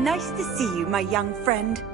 Nice to see you, my young friend.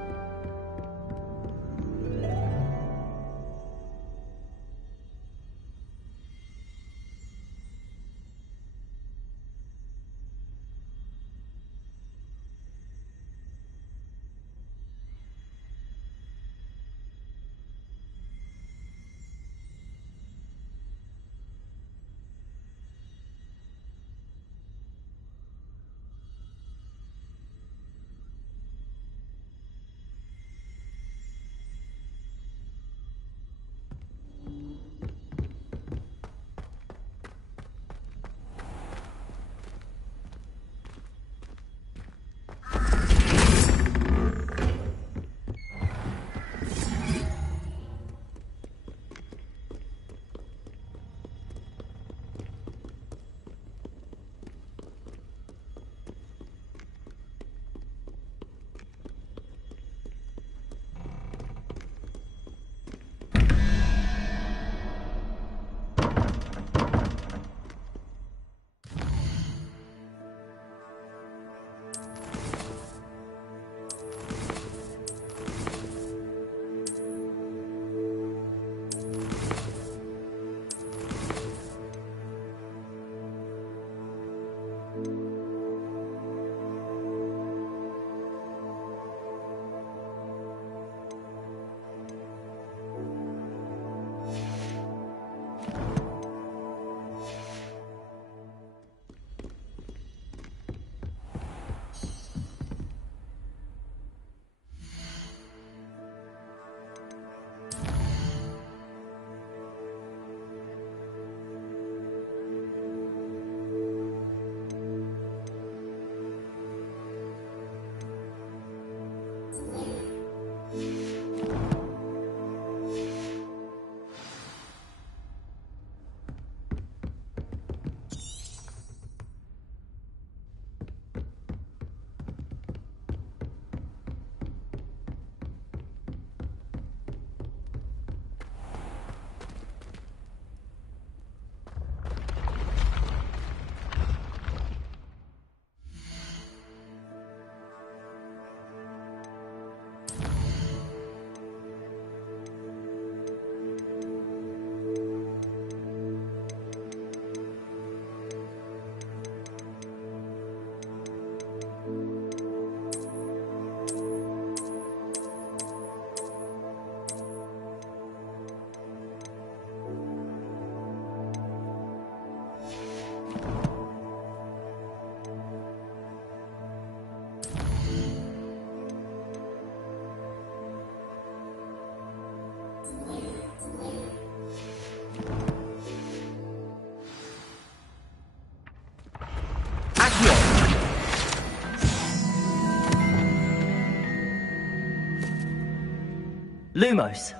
Lumos.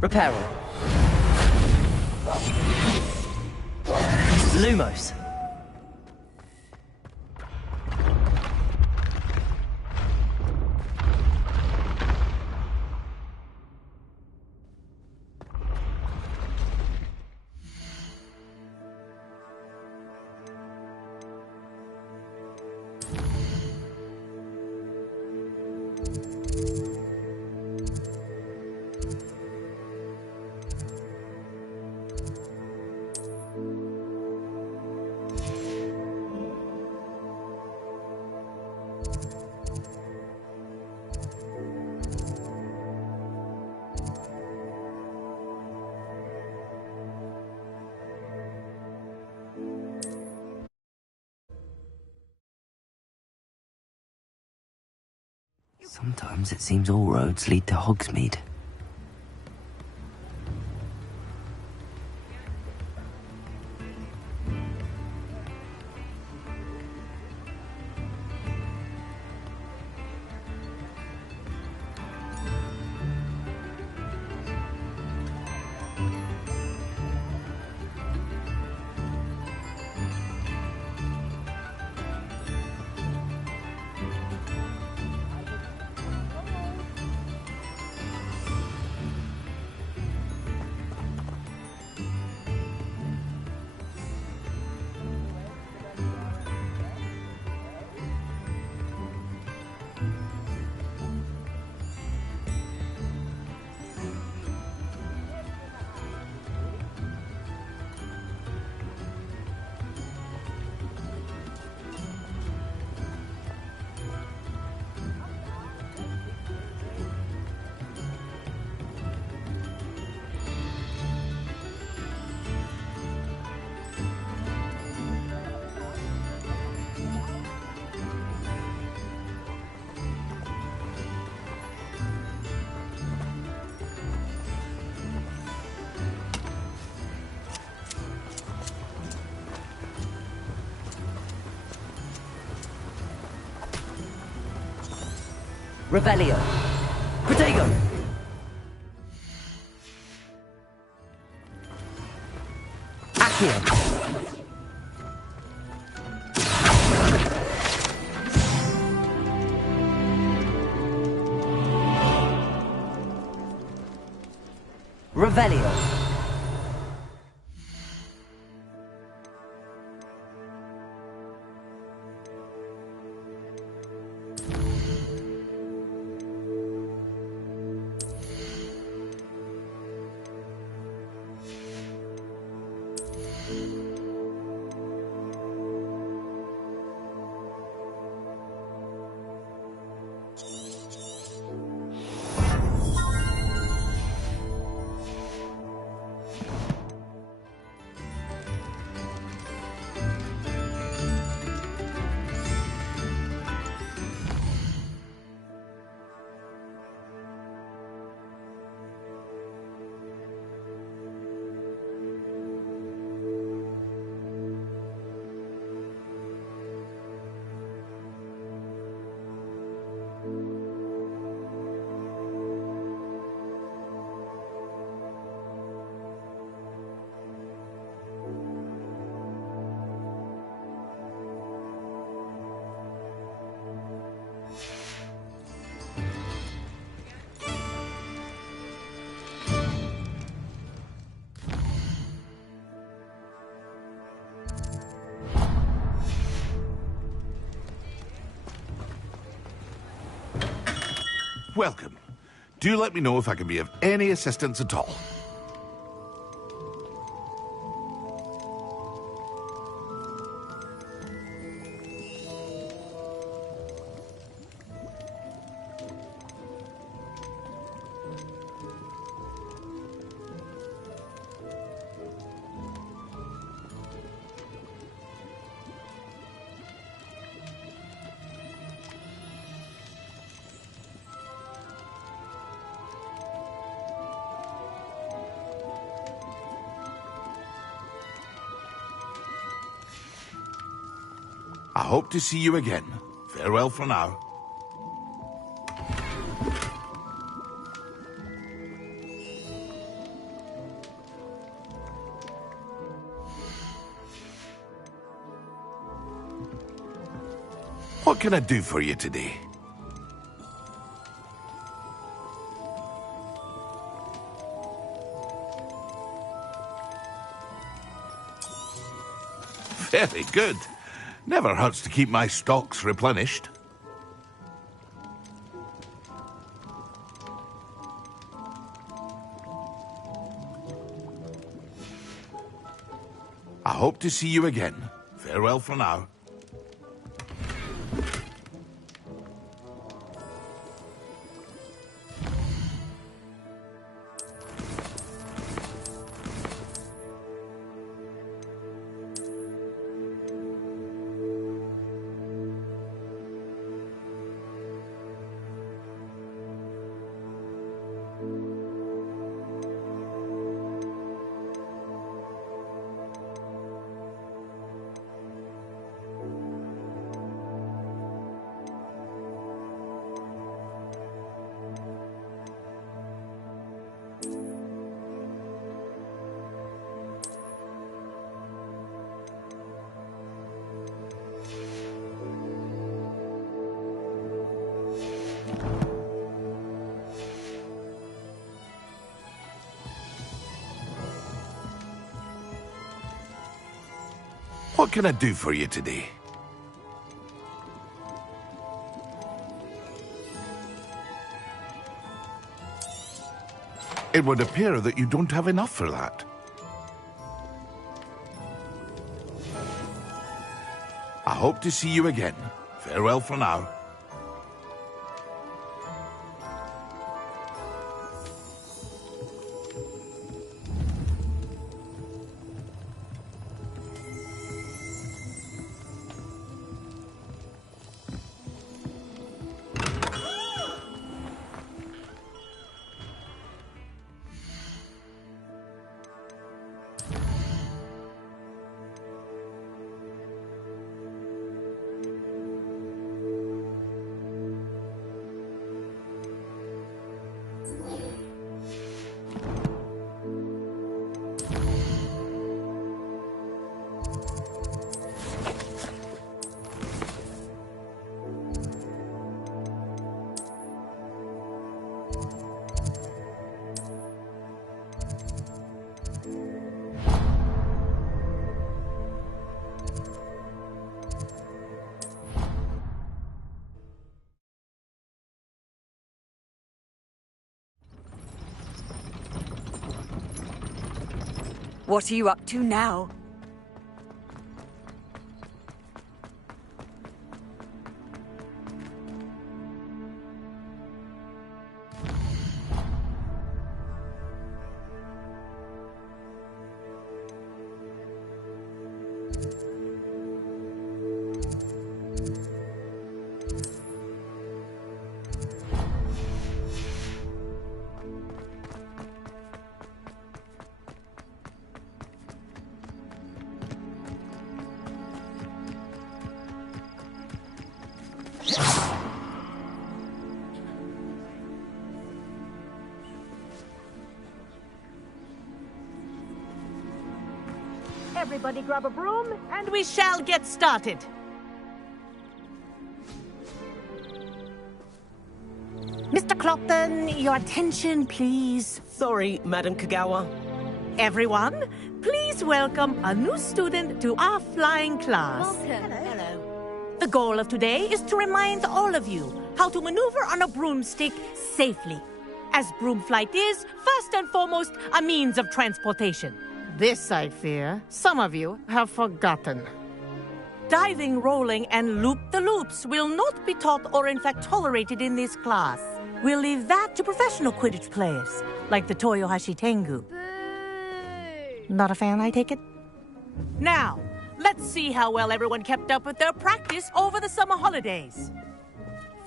Reparo. Lumos. Sometimes it seems all roads lead to Hogsmeade. Revelio. Protego. Accio. Revelio. Welcome. Do let me know if I can be of any assistance at all. I hope to see you again. Farewell for now. What can I do for you today? Very good. Never hurts to keep my stocks replenished. I hope to see you again. Farewell for now. What can I do for you today? It would appear that you don't have enough for that. I hope to see you again. Farewell for now. What are you up to now? Everybody grab a broom, and we shall get started. Mr. Clopton, your attention, please. Sorry, Madam Kagawa. Everyone, please welcome a new student to our flying class. Welcome. Hello. The goal of today is to remind all of you how to maneuver on a broomstick safely, as broom flight is, first and foremost, a means of transportation. This, I fear, some of you have forgotten. Diving, rolling, and loop-the-loops will not be taught or in fact tolerated in this class. We'll leave that to professional Quidditch players, like the Toyohashi Tengu. Boo! Not a fan, I take it? Now, let's see how well everyone kept up with their practice over the summer holidays.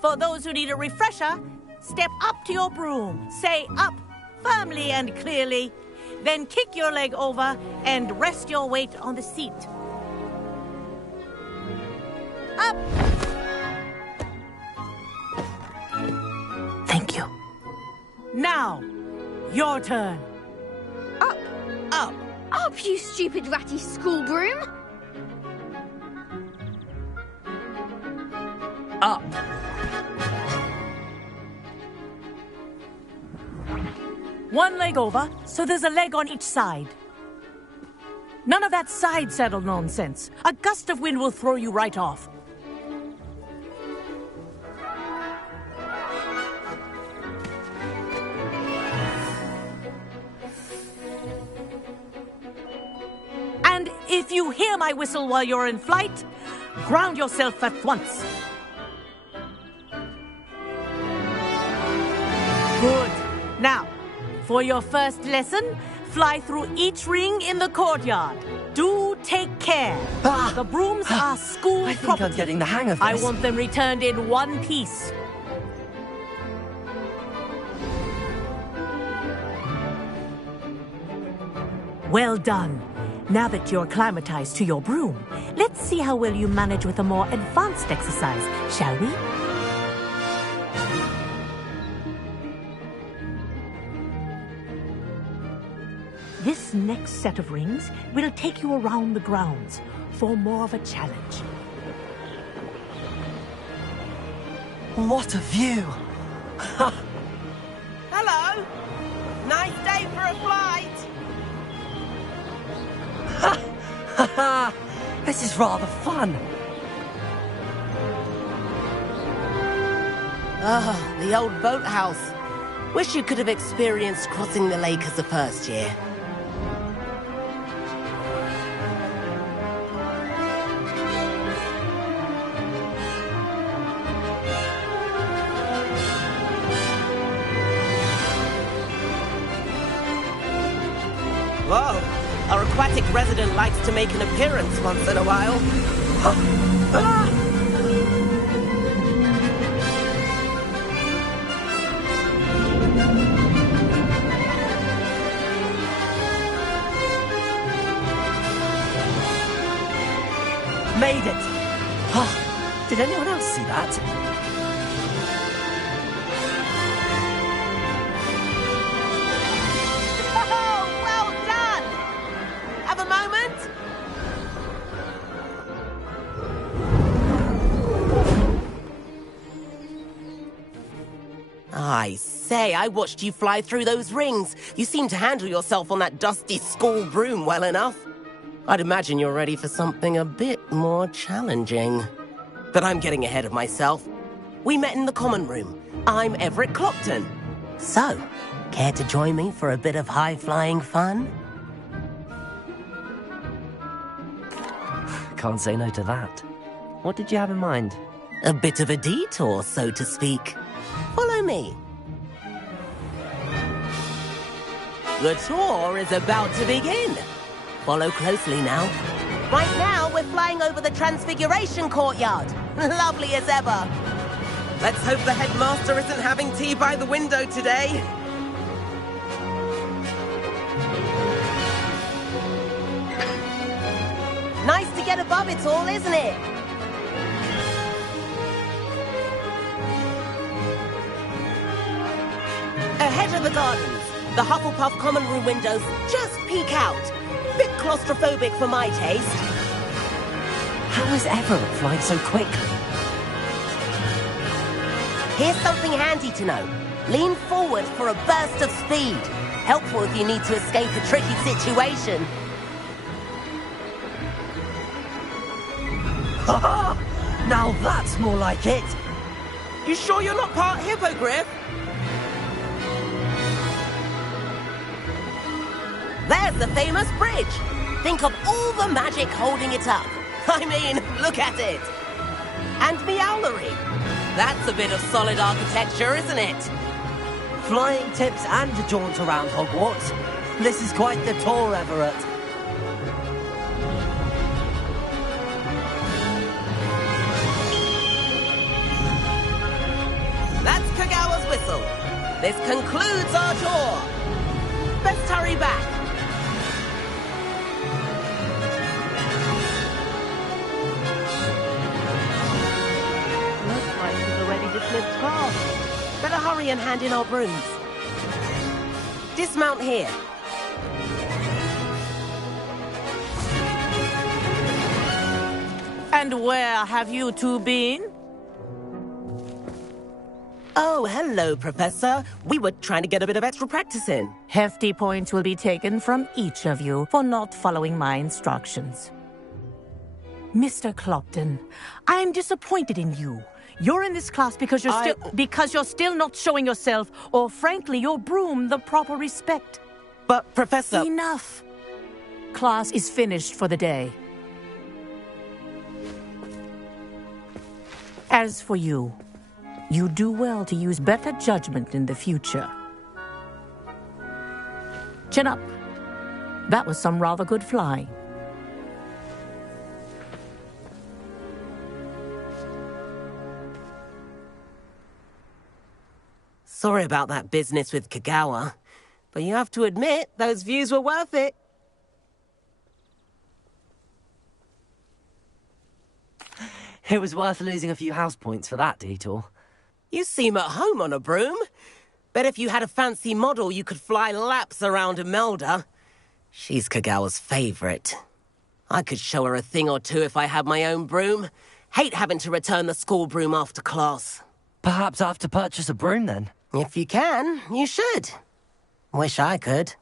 For those who need a refresher, step up to your broom, say up firmly and clearly, then kick your leg over and rest your weight on the seat. Up! Thank you. Now, your turn. Up! Up! Up, you stupid ratty school broom! Up. One leg over, so there's a leg on each side. None of that side saddle nonsense. A gust of wind will throw you right off. And if you hear my whistle while you're in flight, ground yourself at once. Good. Now, for your first lesson, fly through each ring in the courtyard. Do take care. The brooms are school I think property. I'm getting the hang of I this. want them returned in one piece. Well done. Now that you're acclimatized to your broom, let's see how well you manage with a more advanced exercise, shall we? This next set of rings will take you around the grounds for more of a challenge. What a view! Hello! Nice day for a flight! This is rather fun. Ah, the old boathouse. Wish you could have experienced crossing the lake as a first year. Whoa! Our aquatic resident likes to make an appearance once in a while. Made it! Oh, did anyone else see that? Oh, well done! Have a moment? I say, I watched you fly through those rings. You seem to handle yourself on that dusty school broom well enough. I'd imagine you're ready for something a bit more challenging. But I'm getting ahead of myself. We met in the common room. I'm Everett Clopton. So, care to join me for a bit of high-flying fun? can't say no to that. What did you have in mind? A bit of a detour, so to speak. Follow me. The tour is about to begin. Follow closely now. Right now, we're flying over the Transfiguration Courtyard. Lovely as ever. Let's hope the headmaster isn't having tea by the window today. Nice to get above it all, isn't it? Ahead of the gardens, the Hufflepuff common room windows just peek out. Bit claustrophobic for my taste. How is Everett flying so quickly? Here's something handy to know. Lean forward for a burst of speed. Helpful if you need to escape a tricky situation. Now that's more like it! You sure you're not part hippogriff? There's the famous bridge. Think of all the magic holding it up. I mean, look at it. And Meowlery. That's a bit of solid architecture, isn't it? Flying tips and a jaunt around Hogwarts. This is quite the tour, Everett. That's Kagawa's whistle. This concludes our tour. Best hurry back. Looks like she's already dismissed class. Better hurry and hand in our brooms. Dismount here. And where have you two been? Oh, hello, Professor. We were trying to get a bit of extra practice in. Hefty points will be taken from each of you for not following my instructions. Mr. Clopton, I'm disappointed in you. You're in this class because you're still not showing yourself, or frankly, your broom, the proper respect. But, Professor... Enough. Class is finished for the day. As for you, you do well to use better judgment in the future. Chin up. That was some rather good flying. Sorry about that business with Kagawa, but you have to admit, those views were worth it. It was worth losing a few house points for that detour. You seem at home on a broom. Bet if you had a fancy model, you could fly laps around Imelda. She's Kagawa's favorite. I could show her a thing or two if I had my own broom. Hate having to return the school broom after class. Perhaps I have to purchase a broom then. If you can, you should. Wish I could.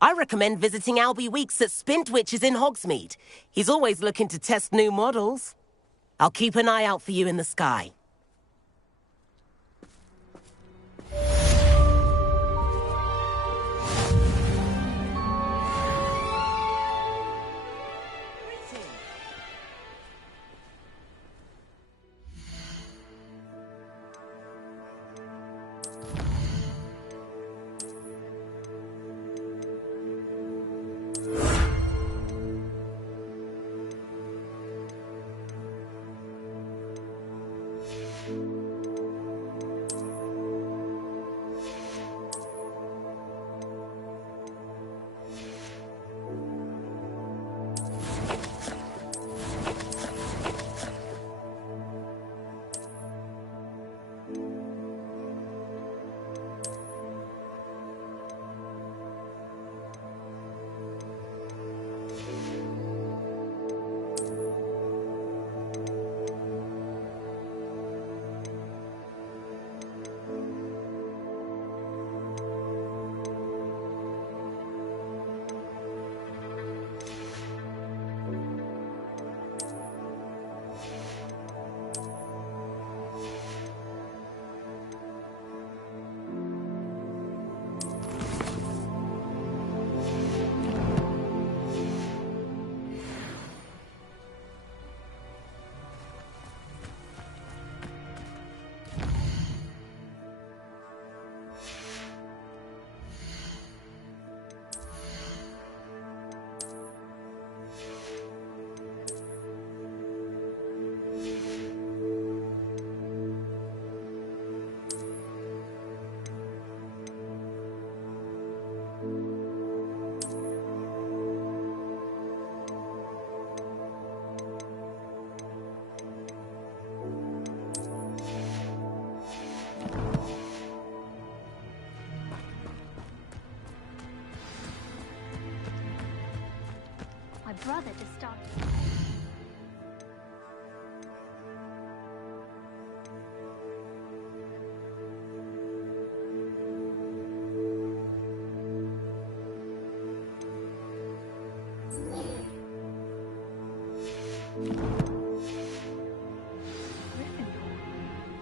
I recommend visiting Albie Weeks at Spintwitches in Hogsmeade. He's always looking to test new models. I'll keep an eye out for you in the sky.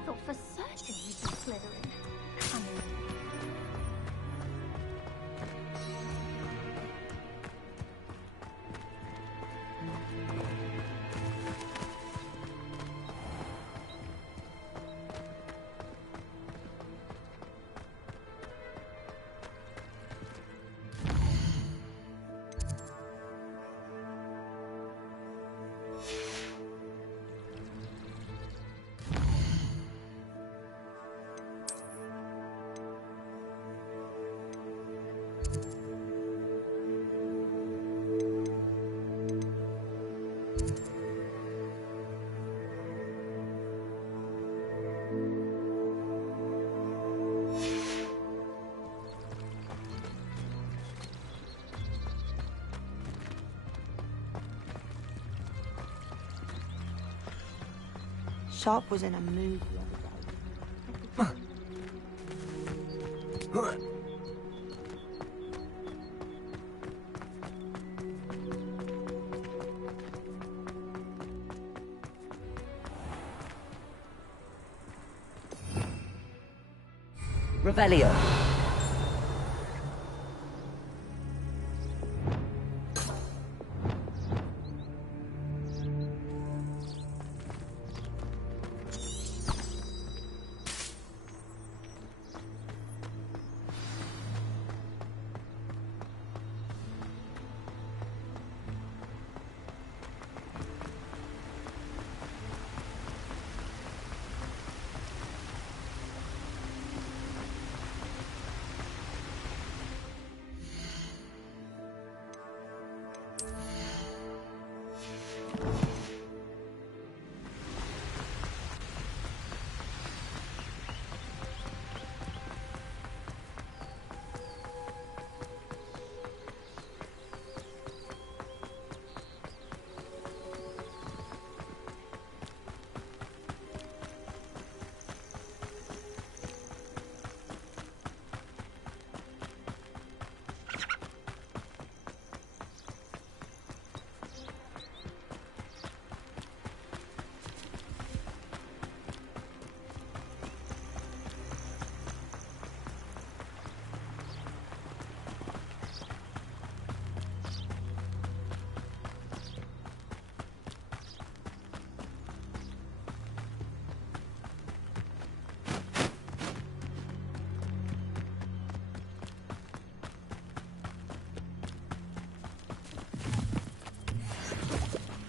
Thought for certain you'd be Slytherin. Cunning. Sharp was in a mood the other day. Revelio.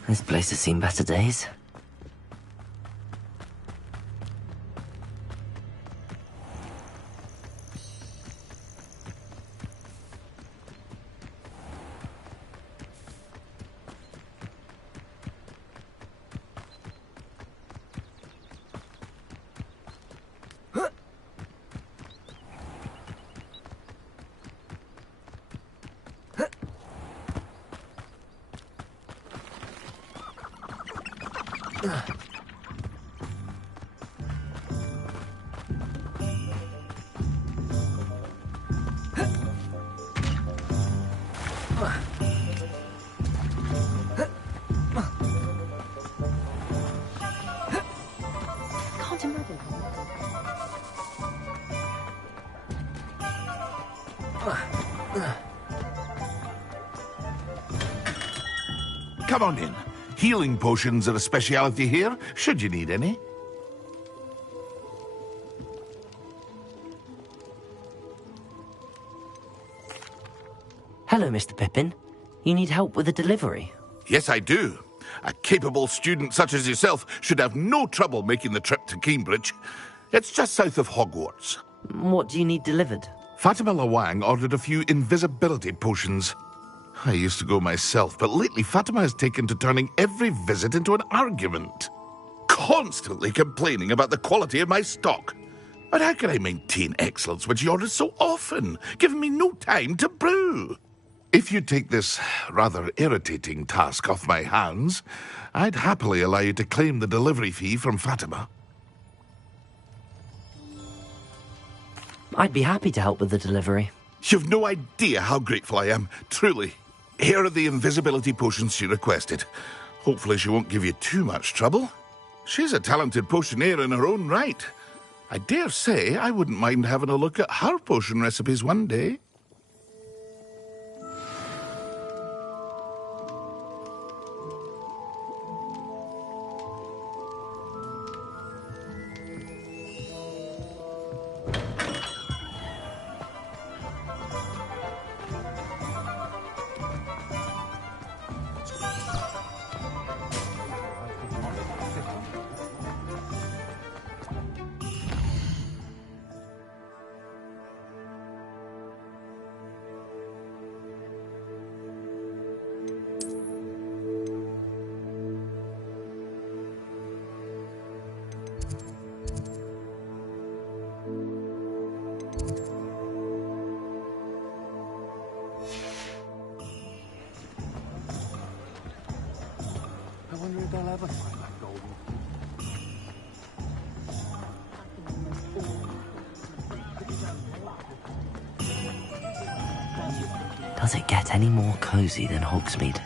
This place has seen better days. Can't imagine. Come on in. Healing potions are a speciality here, should you need any. Hello, Mr. Pippin. You need help with a delivery? Yes, I do. A capable student such as yourself should have no trouble making the trip to Cambridge. It's just south of Hogwarts. What do you need delivered? Fatima Lawang ordered a few invisibility potions. I used to go myself, but lately Fatima has taken to turning every visit into an argument. Constantly complaining about the quality of my stock. But how can I maintain excellence when she orders so often, giving me no time to brew? If you take this rather irritating task off my hands, I'd happily allow you to claim the delivery fee from Fatima. I'd be happy to help with the delivery. You've no idea how grateful I am, truly. Here are the invisibility potions she requested. Hopefully she won't give you too much trouble. She's a talented potioneer in her own right. I dare say I wouldn't mind having a look at her potion recipes one day. I wonder if they'll ever find that golden. Does it get any more cozy than Hogsmeade?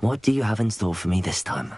What do you have in store for me this time?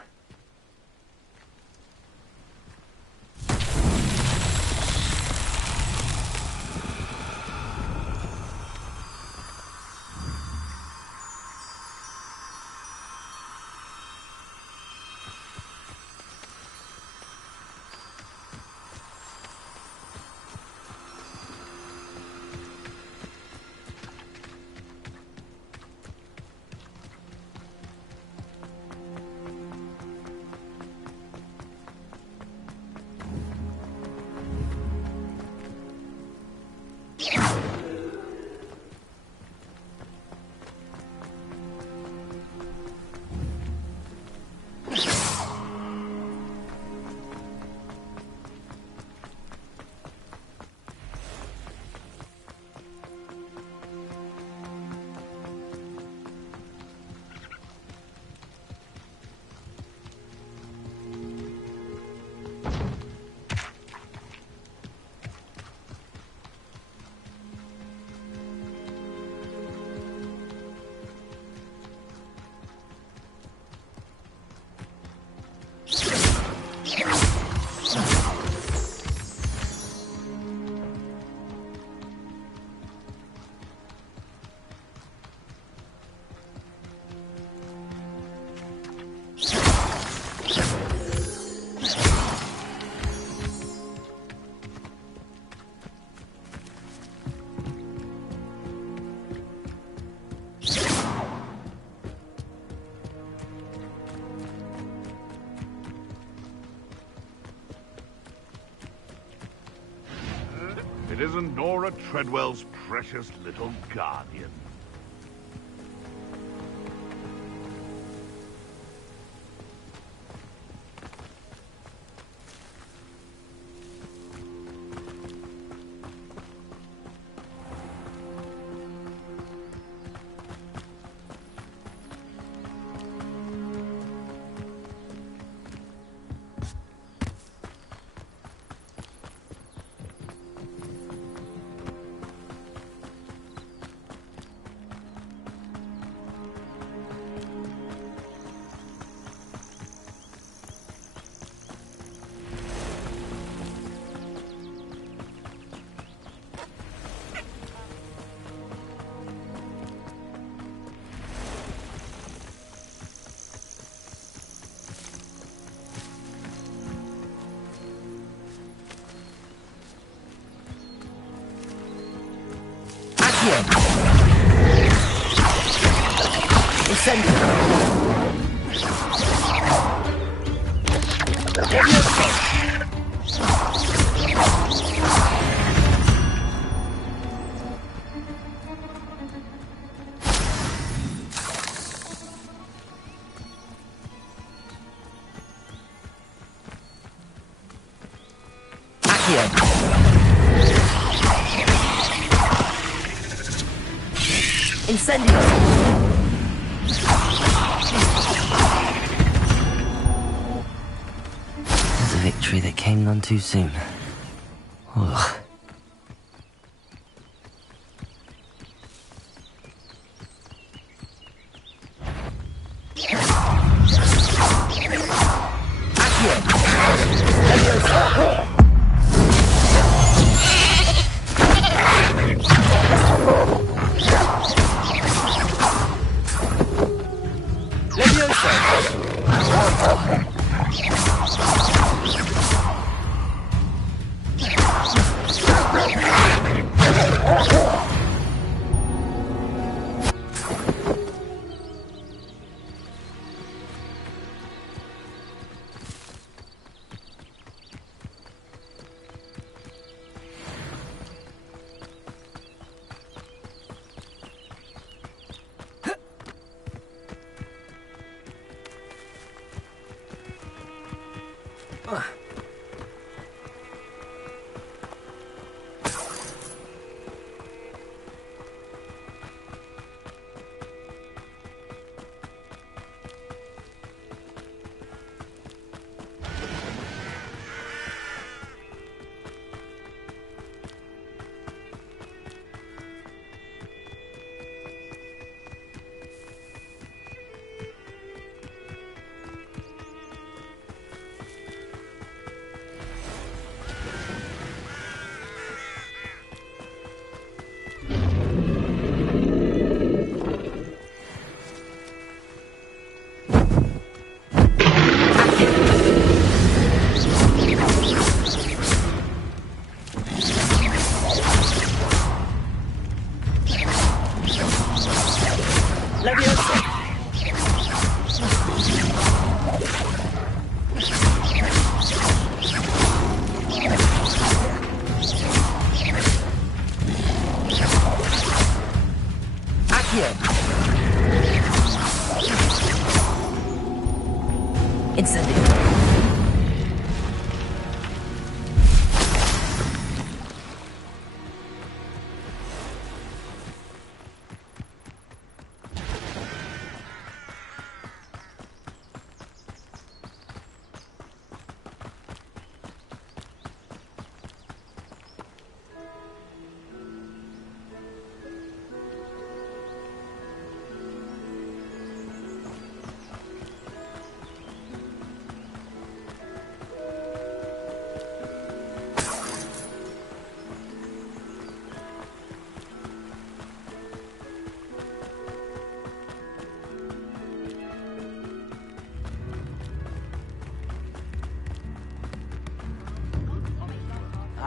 isn't Nora Treadwell's precious little guardian. Incendio! There's a victory that came none too soon. Ugh.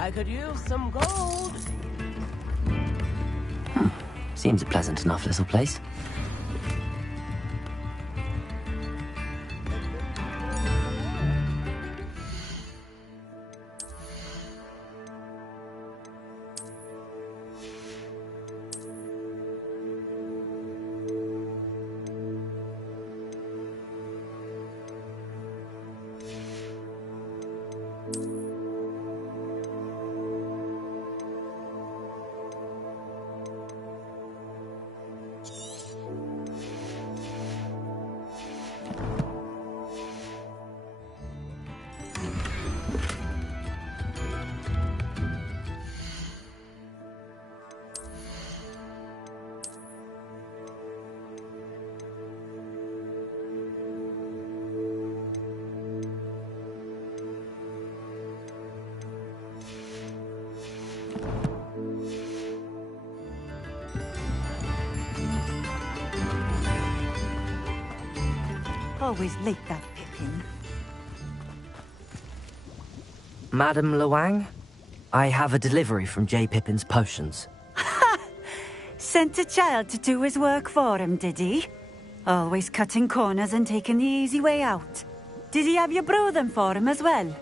I could use some gold. Seems a pleasant enough little place. Always like that Pippin. Madam Luang, I have a delivery from J. Pippin's potions. Sent a child to do his work for him, did he? Always cutting corners and taking the easy way out. Did he have you brew them for him as well?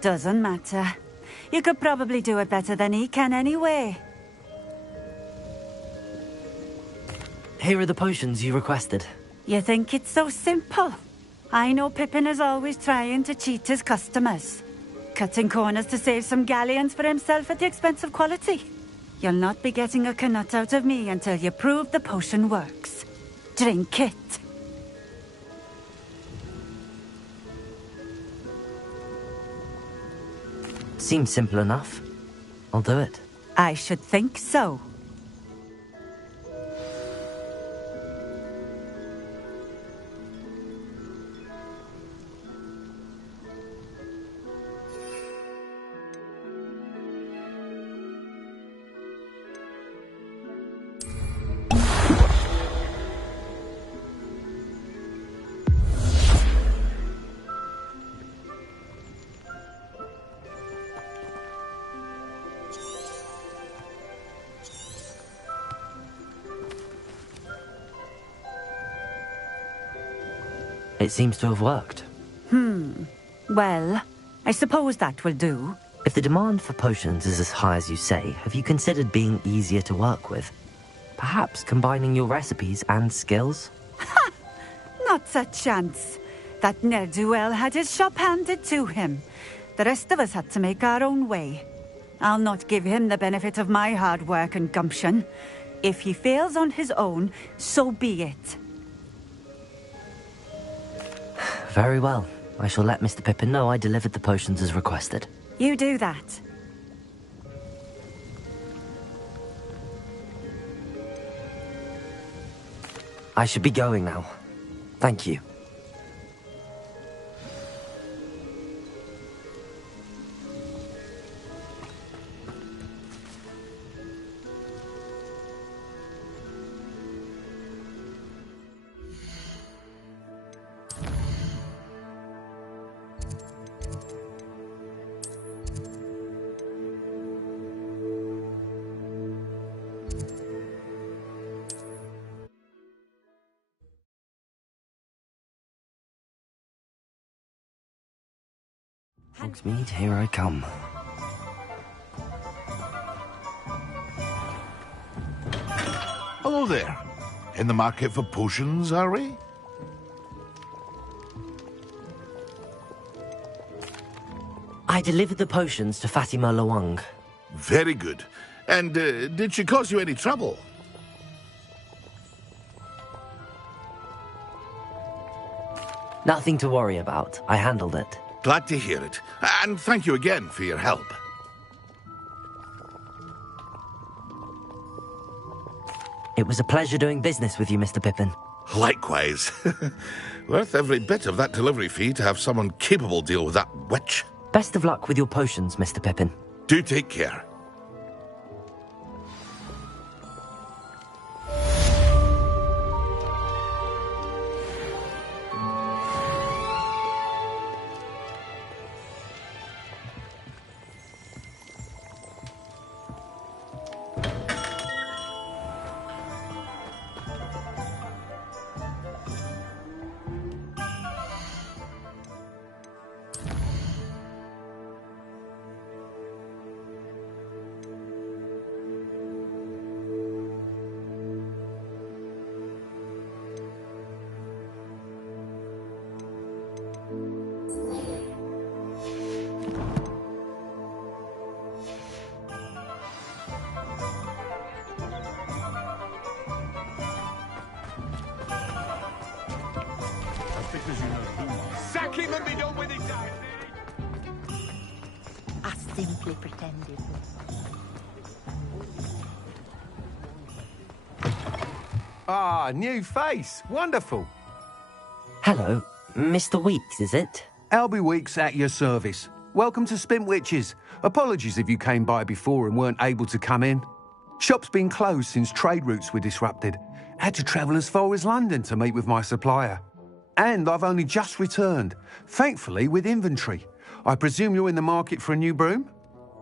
Doesn't matter. You could probably do it better than he can anyway. Here are the potions you requested. You think it's so simple? I know Pippin is always trying to cheat his customers. Cutting corners to save some galleons for himself at the expense of quality. You'll not be getting a canut out of me until you prove the potion works. Drink it. Seems simple enough. I'll do it. I should think so. It seems to have worked. Well, I suppose that will do. If the demand for potions is as high as you say, have you considered being easier to work with? Perhaps combining your recipes and skills? Not a chance. That ne'er-do-well had his shop handed to him. The rest of us had to make our own way. I'll not give him the benefit of my hard work and gumption. If he fails on his own, so be it. Very well. I shall let Mr. Pippin know I delivered the potions as requested. You do that. I should be going now. Thank you. Hogsmeade, here I come. Hello there. In the market for potions, are we? I delivered the potions to Fatima Luang. Very good. And did she cause you any trouble? Nothing to worry about. I handled it. Glad to hear it. And thank you again for your help. It was a pleasure doing business with you, Mr. Pippin. Likewise. Worth every bit of that delivery fee to have someone capable deal with that witch. Best of luck with your potions, Mr. Pippin. Do take care. Sack him and be done with it, I simply pretended. Ah, new face. Wonderful. Hello. Mr. Weeks, is it? Albie Weeks at your service. Welcome to Spintwitches. Apologies if you came by before and weren't able to come in. Shop's been closed since trade routes were disrupted. Had to travel as far as London to meet with my supplier. And I've only just returned, thankfully with inventory. I presume you're in the market for a new broom?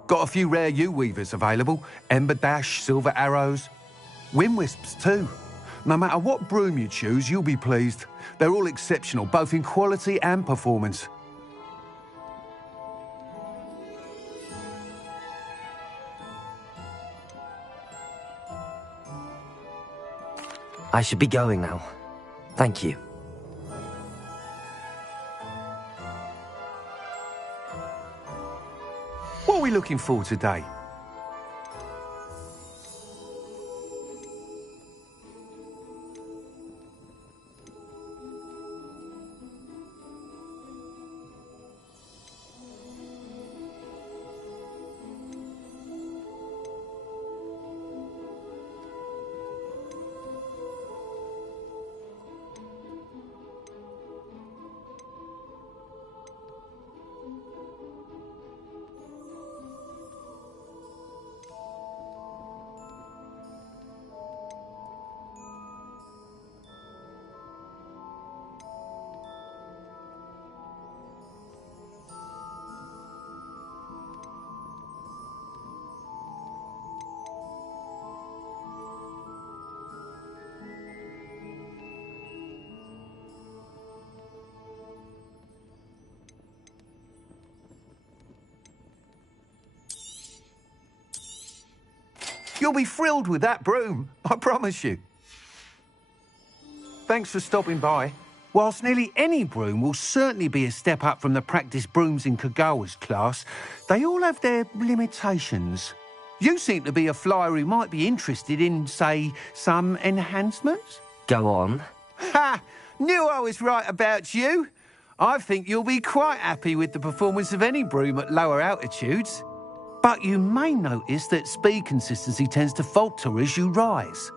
Got a few rare yew-weavers available, ember dash, silver arrows, wind wisps too. No matter what broom you choose, you'll be pleased. They're all exceptional, both in quality and performance. I should be going now. Thank you. What are we looking for today? You'll be thrilled with that broom, I promise you. Thanks for stopping by. Whilst nearly any broom will certainly be a step up from the practice brooms in Kagawa's class, they all have their limitations. You seem to be a flyer who might be interested in, say, some enhancements? Go on. Ha! Knew I was right about you. I think you'll be quite happy with the performance of any broom at lower altitudes. But you may notice that speed consistency tends to falter as you rise.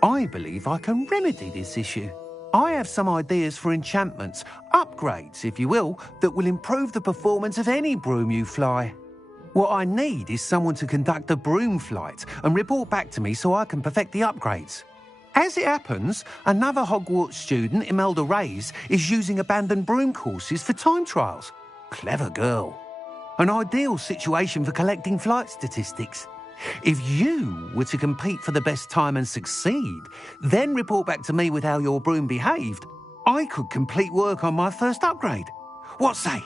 I believe I can remedy this issue. I have some ideas for enchantments, upgrades, if you will, that will improve the performance of any broom you fly. What I need is someone to conduct a broom flight and report back to me so I can perfect the upgrades. As it happens, another Hogwarts student, Imelda Reyes, is using abandoned broom courses for time trials. Clever girl. An ideal situation for collecting flight statistics. If you were to compete for the best time and succeed, then report back to me with how your broom behaved, I could complete work on my first upgrade. What say?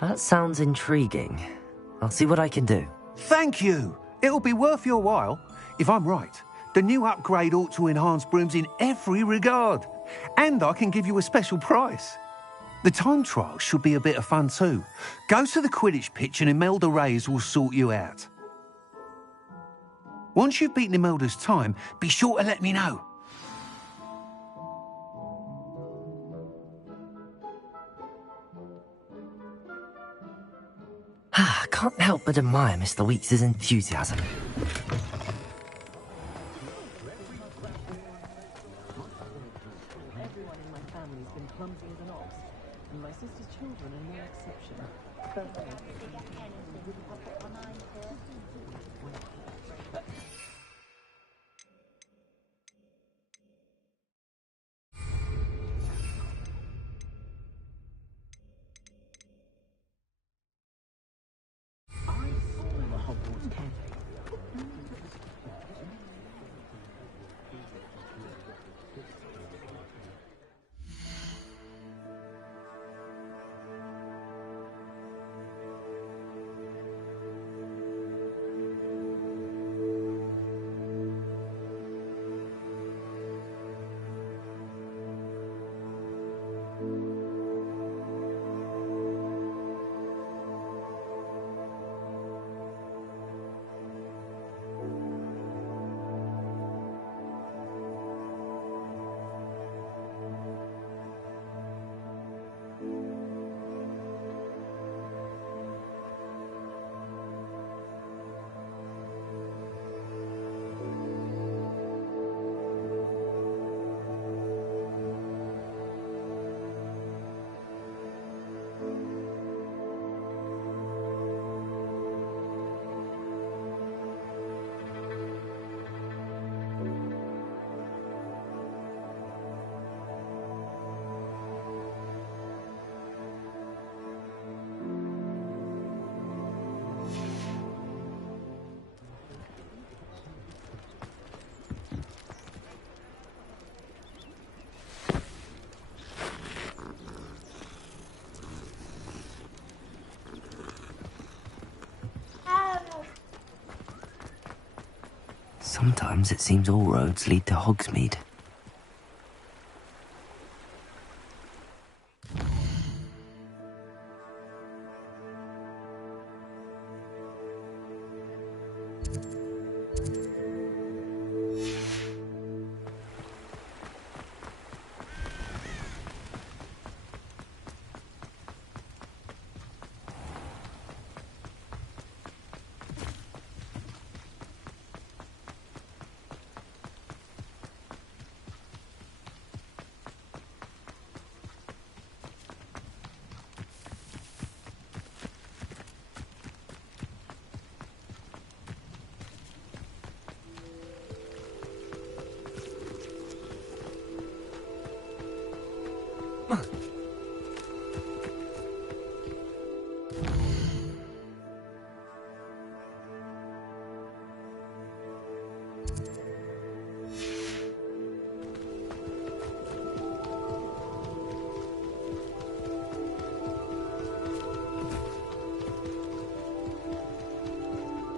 That sounds intriguing. I'll see what I can do. Thank you. It'll be worth your while. If I'm right, the new upgrade ought to enhance brooms in every regard. And I can give you a special price. The time trial should be a bit of fun too. Go to the Quidditch pitch and Imelda Reyes will sort you out. Once you've beaten Imelda's time, be sure to let me know. I can't help but admire Mr. Weeks' enthusiasm. Sometimes it seems all roads lead to Hogsmeade.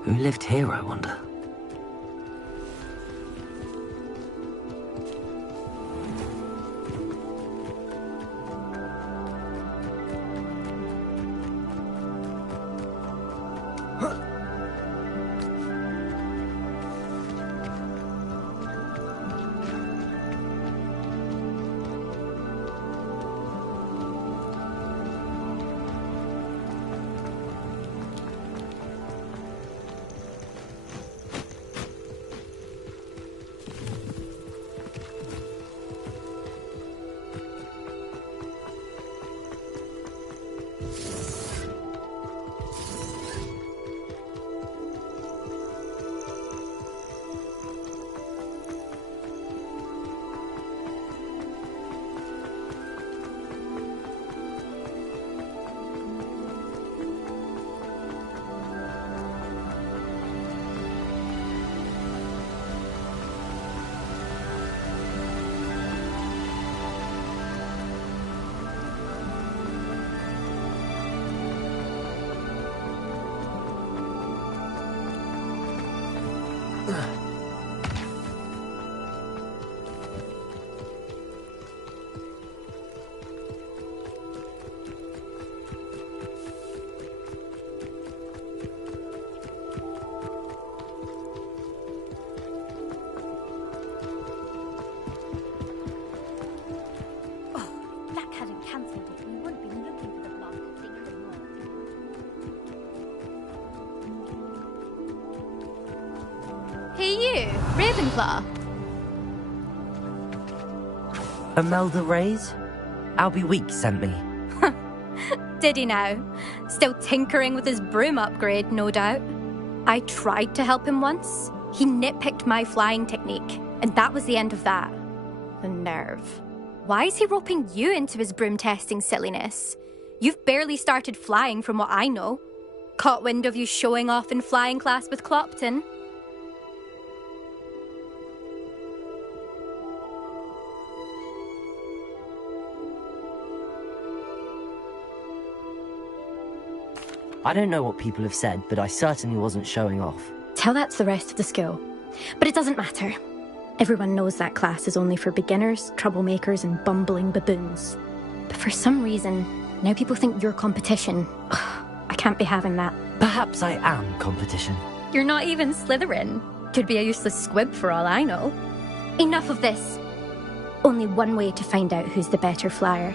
Who lived here, I wonder? Hey you, Ravenclaw. Imelda Reyes? Albie Weeks sent me. Did he now? Still tinkering with his broom upgrade, no doubt. I tried to help him once. He nitpicked my flying technique, and that was the end of that. The nerve. Why is he roping you into his broom testing silliness? You've barely started flying from what I know. Caught wind of you showing off in flying class with Clopton. I don't know what people have said, but I certainly wasn't showing off. Tell that to the rest of the school. But it doesn't matter. Everyone knows that class is only for beginners, troublemakers, and bumbling baboons. But for some reason, now people think you're competition. I can't be having that. Perhaps I am competition. You're not even Slytherin. Could be a useless squib for all I know. Enough of this. Only one way to find out who's the better flyer.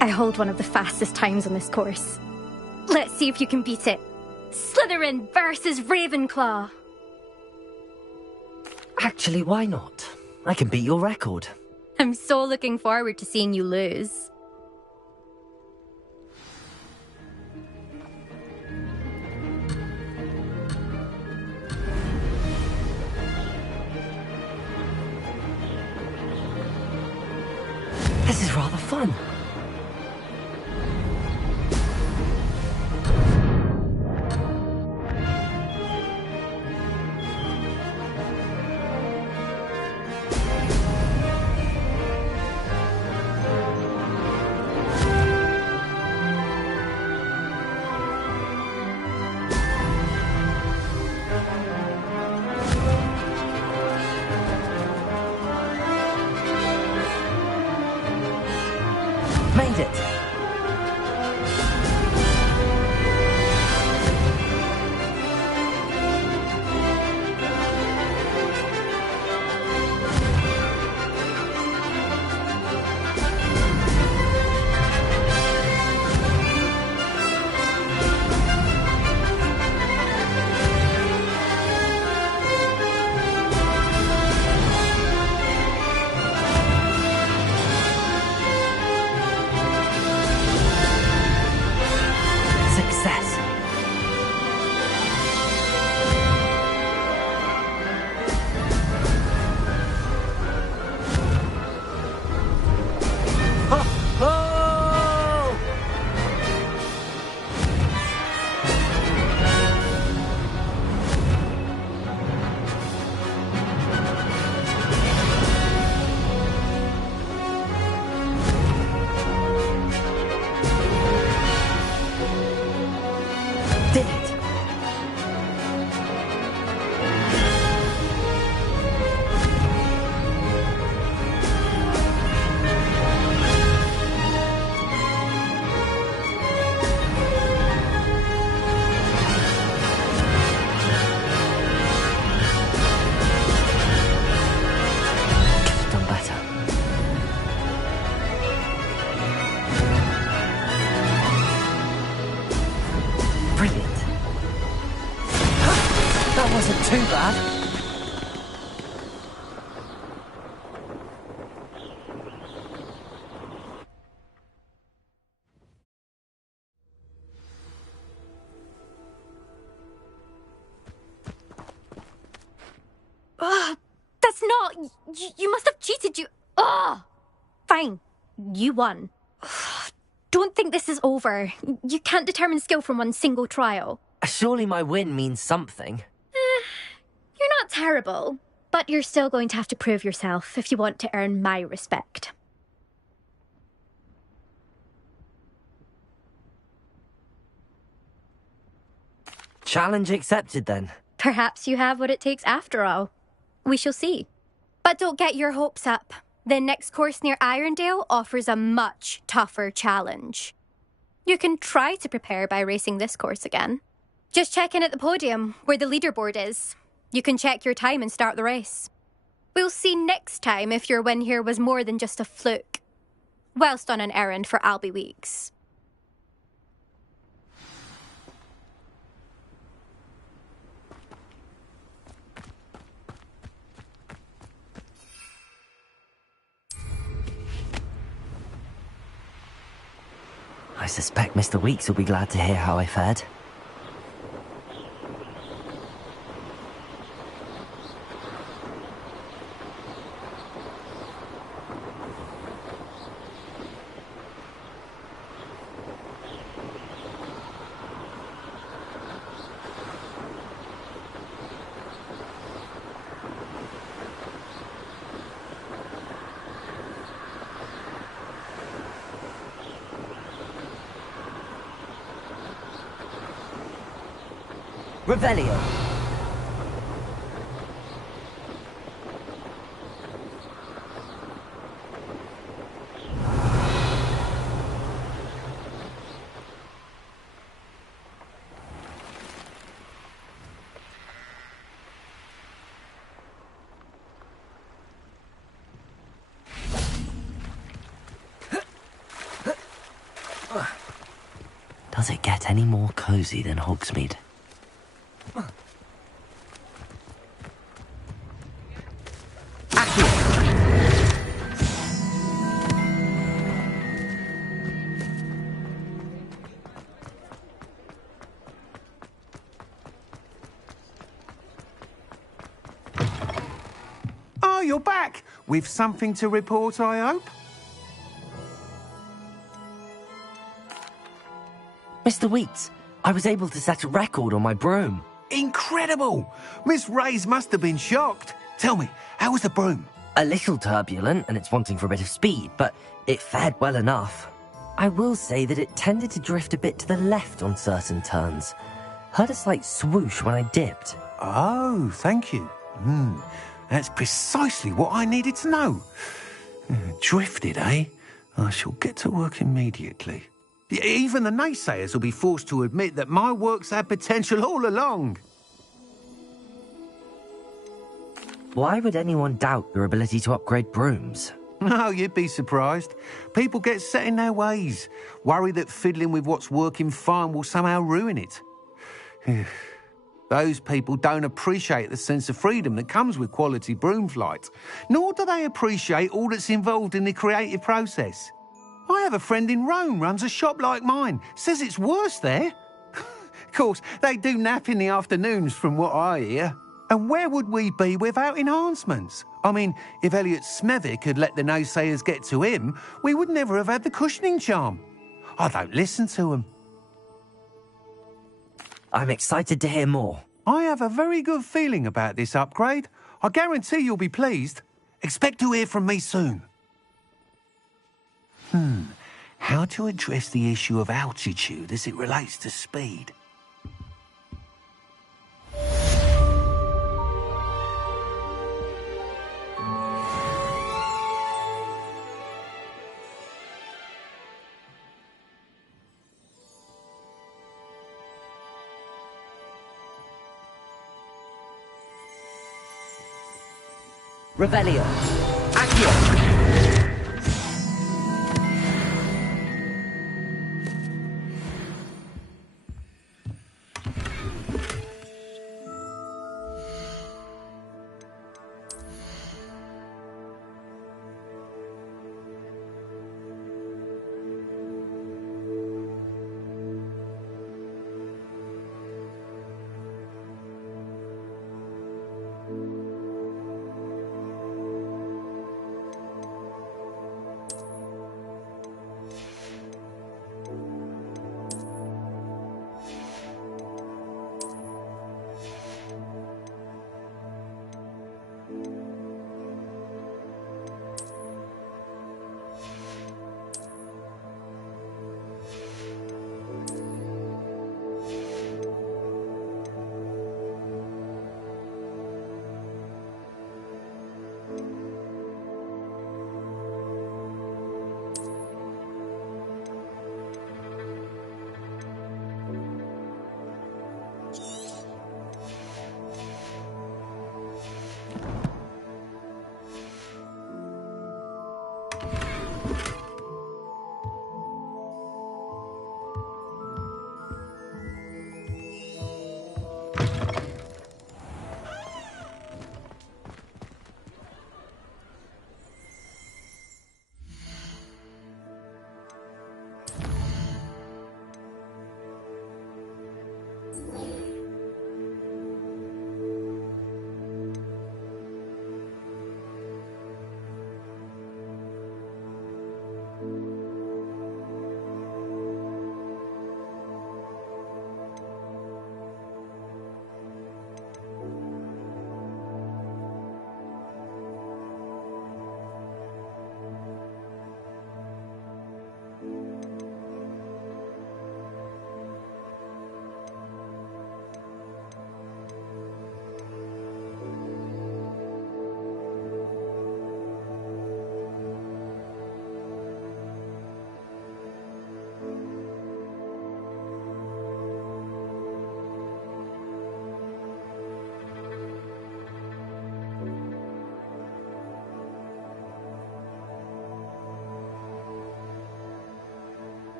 I hold one of the fastest times on this course. Let's see if you can beat it. Slytherin versus Ravenclaw. Actually, why not? I can beat your record. I'm so looking forward to seeing you lose. This is rather fun. Did it? Wasn't too bad. That's not... You must have cheated, you... Ugh! Fine. You won. Don't think this is over. You can't determine skill from one single trial. Surely my win means something. You're not terrible, but you're still going to have to prove yourself if you want to earn my respect. Challenge accepted, then. Perhaps you have what it takes after all. We shall see. But don't get your hopes up. The next course near Irondale offers a much tougher challenge. You can try to prepare by racing this course again. Just check in at the podium, where the leaderboard is. You can check your time and start the race. We'll see next time if your win here was more than just a fluke. Whilst on an errand for Albie Weeks. I suspect Mr. Weeks will be glad to hear how I fared. Revelio. Does it get any more cozy than Hogsmeade? Oh, you're back! With something to report, I hope? Mr. Weeks, I was able to set a record on my broom. Incredible! Miss Reyes must have been shocked. Tell me, how was the broom? A little turbulent, and it's wanting for a bit of speed, but it fared well enough. I will say that it tended to drift a bit to the left on certain turns. Heard a slight swoosh when I dipped. Oh, thank you. That's precisely what I needed to know. Drifted, eh? I shall get to work immediately. Even the naysayers will be forced to admit that my work's had potential all along. Why would anyone doubt your ability to upgrade brooms? No, you'd be surprised. People get set in their ways, worry that fiddling with what's working fine will somehow ruin it. Those people don't appreciate the sense of freedom that comes with quality broom flight, nor do they appreciate all that's involved in the creative process. I have a friend in Rome runs a shop like mine, says it's worse there. Of course, they do nap in the afternoons from what I hear. And where would we be without enhancements? I mean, if Elliot Smethwick had let the naysayers get to him, we would never have had the cushioning charm. I don't listen to them. I'm excited to hear more. I have a very good feeling about this upgrade. I guarantee you'll be pleased. Expect to hear from me soon. How to address the issue of altitude as it relates to speed? Revelio. Accio.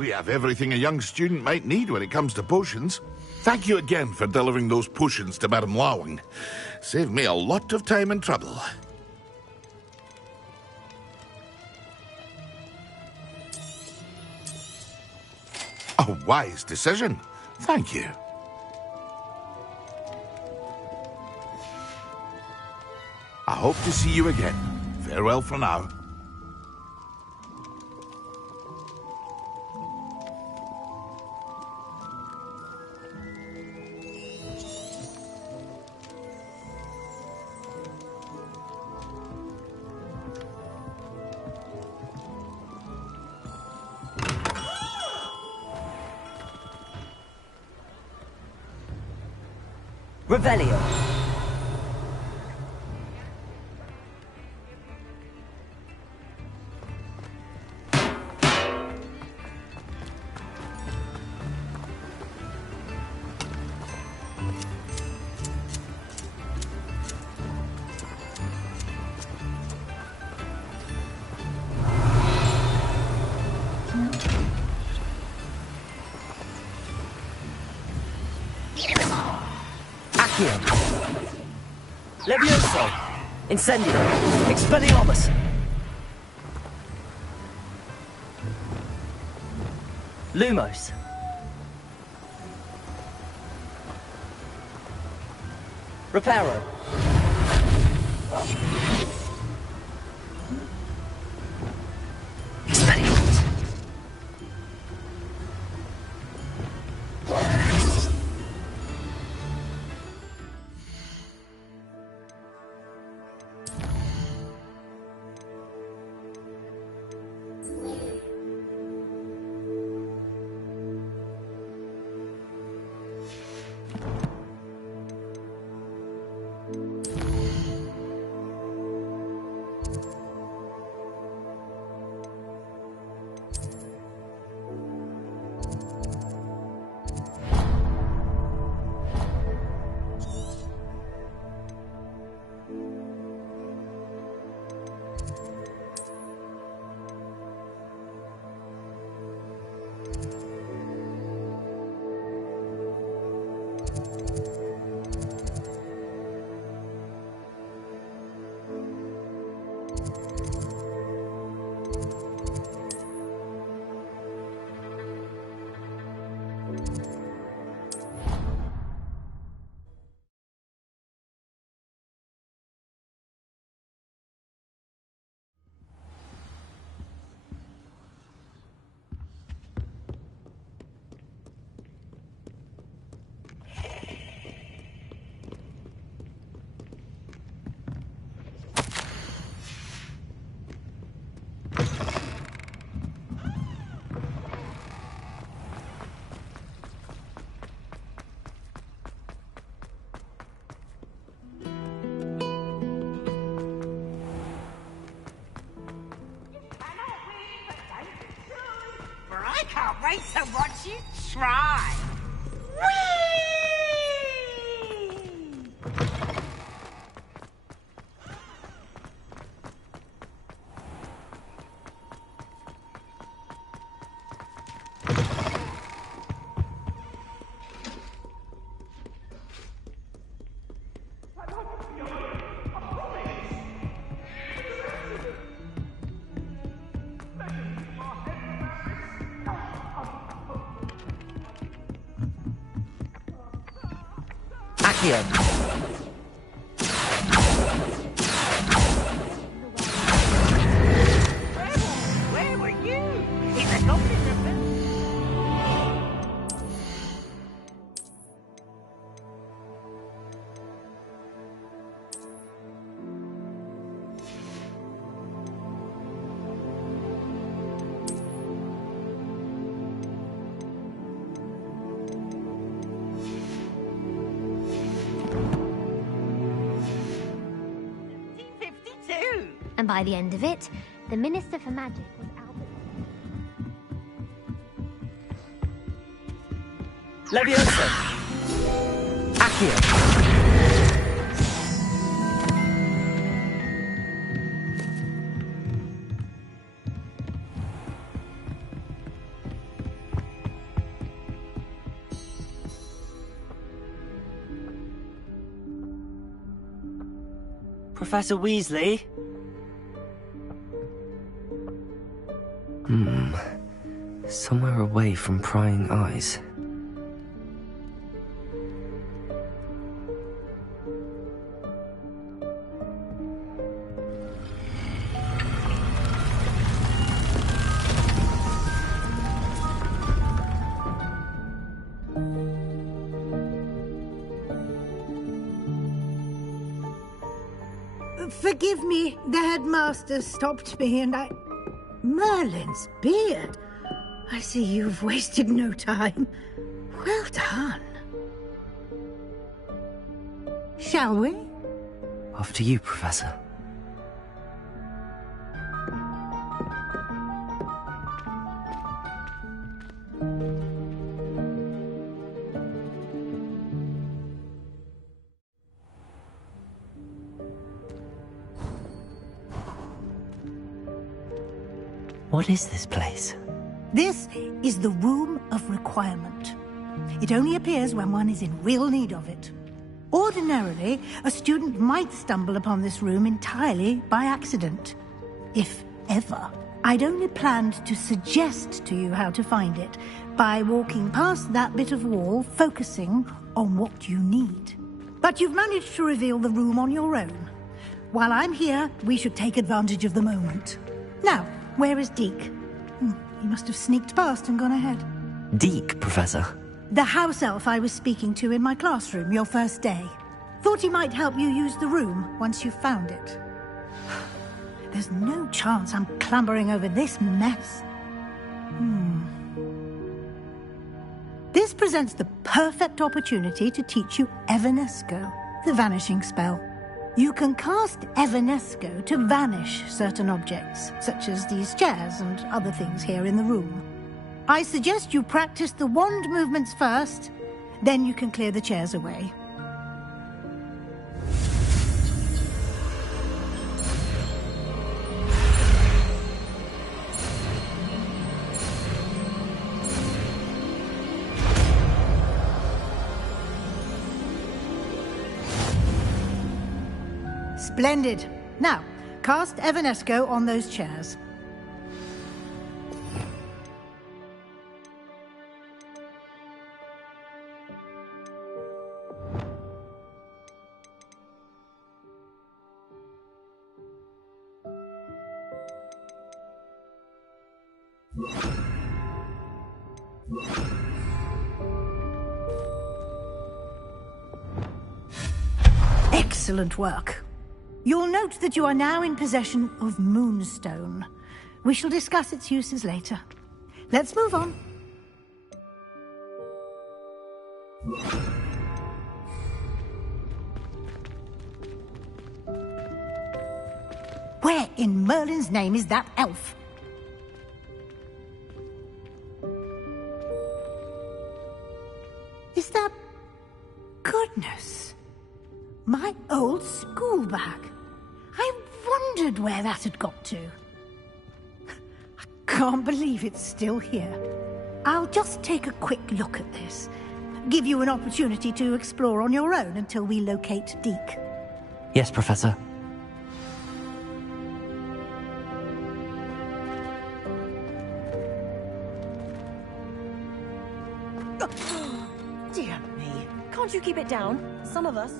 We have everything a young student might need when it comes to potions. Thank you again for delivering those potions to Madame Lawing. Saved me a lot of time and trouble. A wise decision. Thank you. I hope to see you again. Farewell for now. Revelio. Levioso! Incendio! Expelliarmus! Lumos! Reparo! Expelliarmus! I can't wait to watch you try. Accio. Where were you? In the goblin river? And by the end of it, the Minister for Magic was Albert. Levioso! Accio! Professor Weasley? Somewhere away from prying eyes. Forgive me, the headmaster stopped me and I... Merlin's beard. I see you've wasted no time. Well done. Shall we? After you, Professor. What is this place? This is the Room of Requirement. It only appears when one is in real need of it. Ordinarily, a student might stumble upon this room entirely by accident. If ever. I'd only planned to suggest to you how to find it by walking past that bit of wall, focusing on what you need. But you've managed to reveal the room on your own. While I'm here, we should take advantage of the moment. Now, where is Deke? He must have sneaked past and gone ahead. Deke, Professor. The house elf I was speaking to in my classroom your first day. Thought he might help you use the room once you found it. There's no chance I'm clambering over this mess. This presents the perfect opportunity to teach you Evanesco, the vanishing spell. You can cast Evanesco to vanish certain objects, such as these chairs and other things here in the room. I suggest you practice the wand movements first, then you can clear the chairs away. Splendid. Now, cast Evanesco on those chairs. Excellent work. You'll note that you are now in possession of Moonstone. We shall discuss its uses later. Let's move on. Where in Merlin's name is that elf? Is that... Goodness. My old school bag. I wondered where that had got to. I can't believe it's still here. I'll just take a quick look at this. Give you an opportunity to explore on your own until we locate Deke. Yes, Professor. Dear me. Can't you keep it down? Some of us...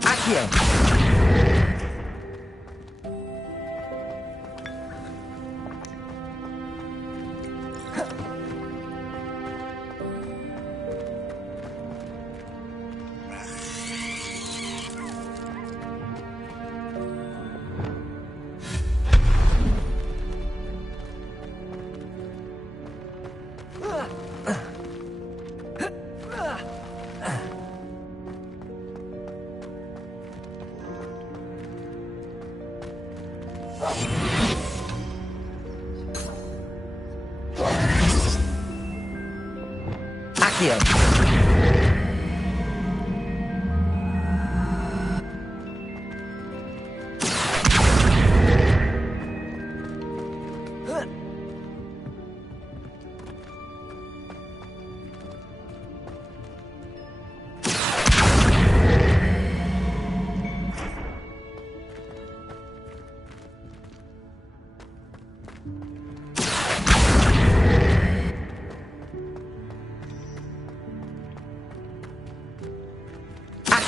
Accio!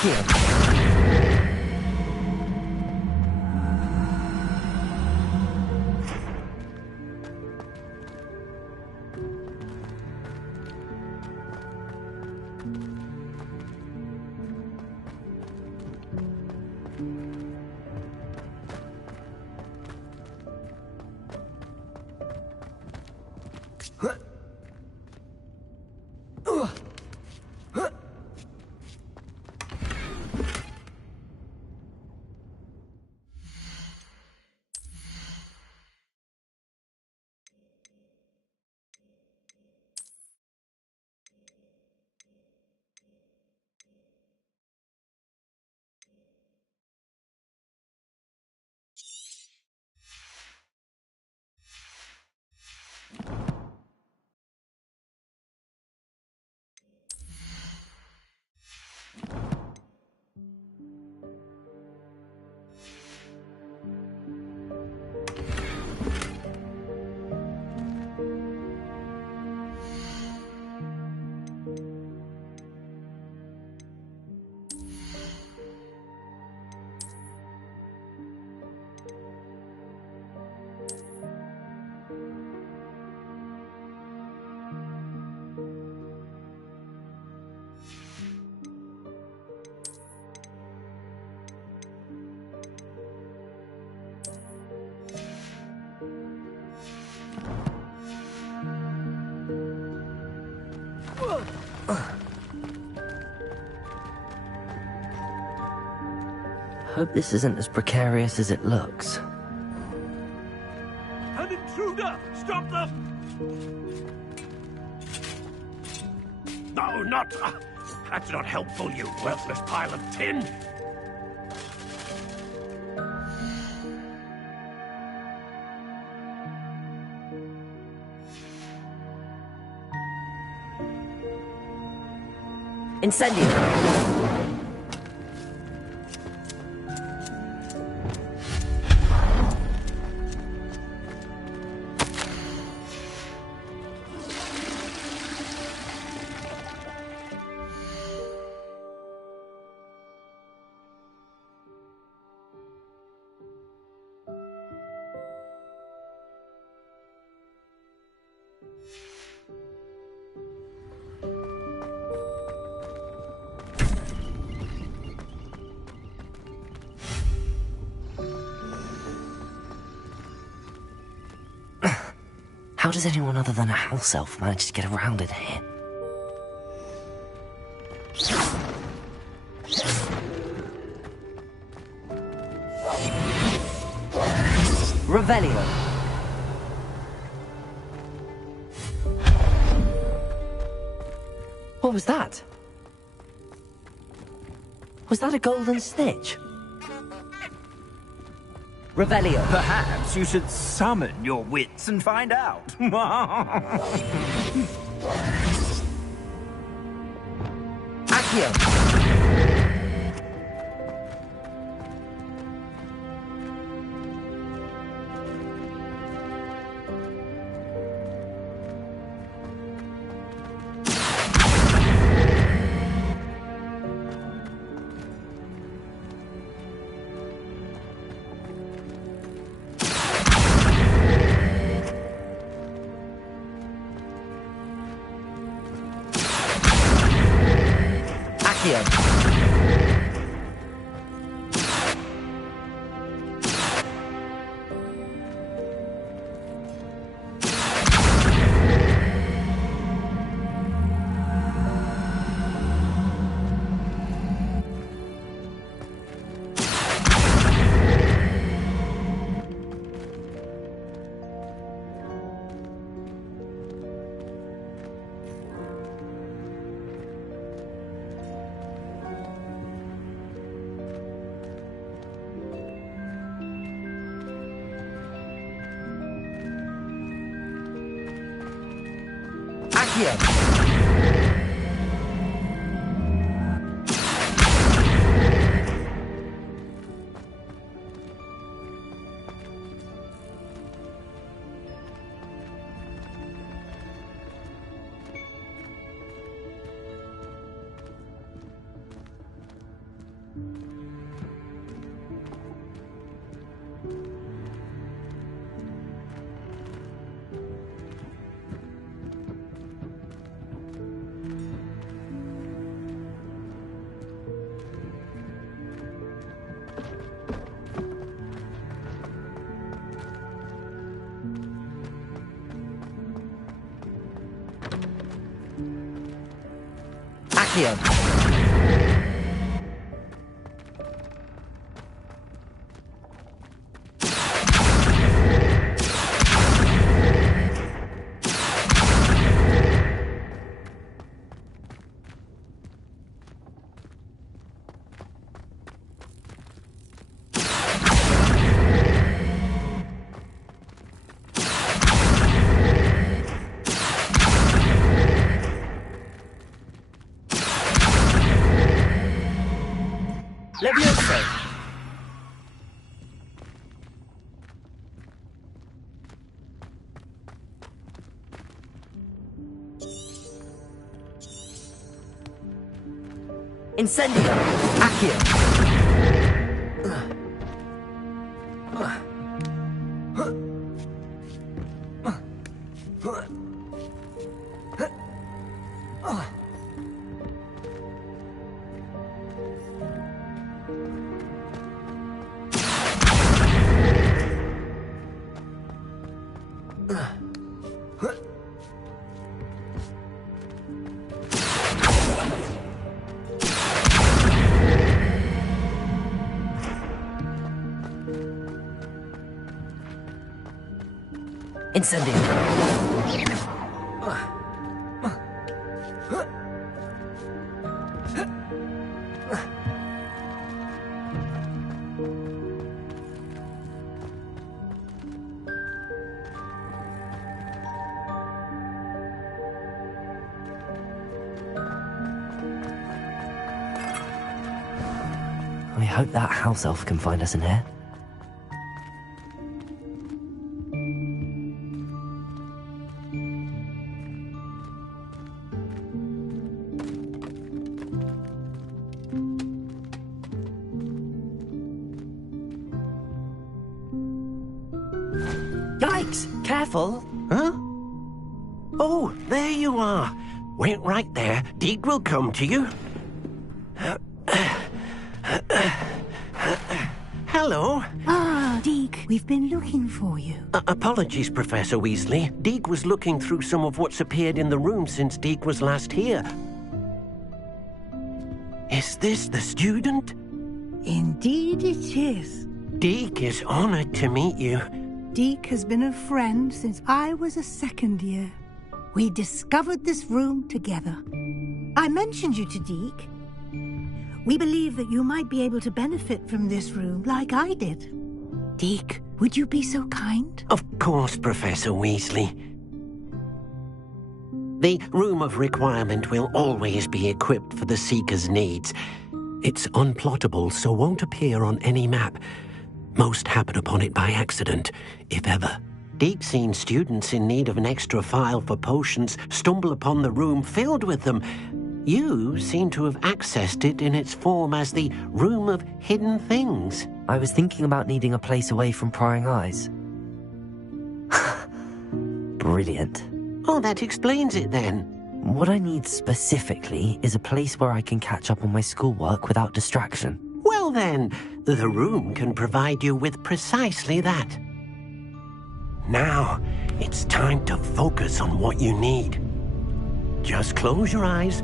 Accio. Hope this isn't as precarious as it looks. An intruder! Stop them! No, not... that's not helpful, you worthless pile of tin! Incendio! How does anyone other than a house elf manage to get around in here? Revelio. What was that? Was that a golden snitch? Revelio. Perhaps you should summon your wits and find out. Accio. Accio. Levioso! Incendio. Accio. Incendio. I hope that house elf can find us in here. Yikes! Careful! Huh? Oh, there you are. Wait right there. Deek will come to you. Hello. Ah, Deek, we've been looking for you. Apologies, Professor Weasley. Deek was looking through some of what's appeared in the room since Deek was last here. Is this the student? Indeed it is. Deek is honored to meet you. Deek has been a friend since I was a second year. We discovered this room together. I mentioned you to Deek. We believe that you might be able to benefit from this room like I did. Deek, would you be so kind? Of course, Professor Weasley. The Room of Requirement will always be equipped for the Seeker's needs. It's unplottable, so won't appear on any map. Most happen upon it by accident, if ever. Deek's seen students in need of an extra file for potions stumble upon the room filled with them. You seem to have accessed it in its form as the Room of Hidden Things. I was thinking about needing a place away from prying eyes. Brilliant. Oh, that explains it then. What I need specifically is a place where I can catch up on my schoolwork without distraction. Well then, the room can provide you with precisely that. Now, it's time to focus on what you need. Just close your eyes.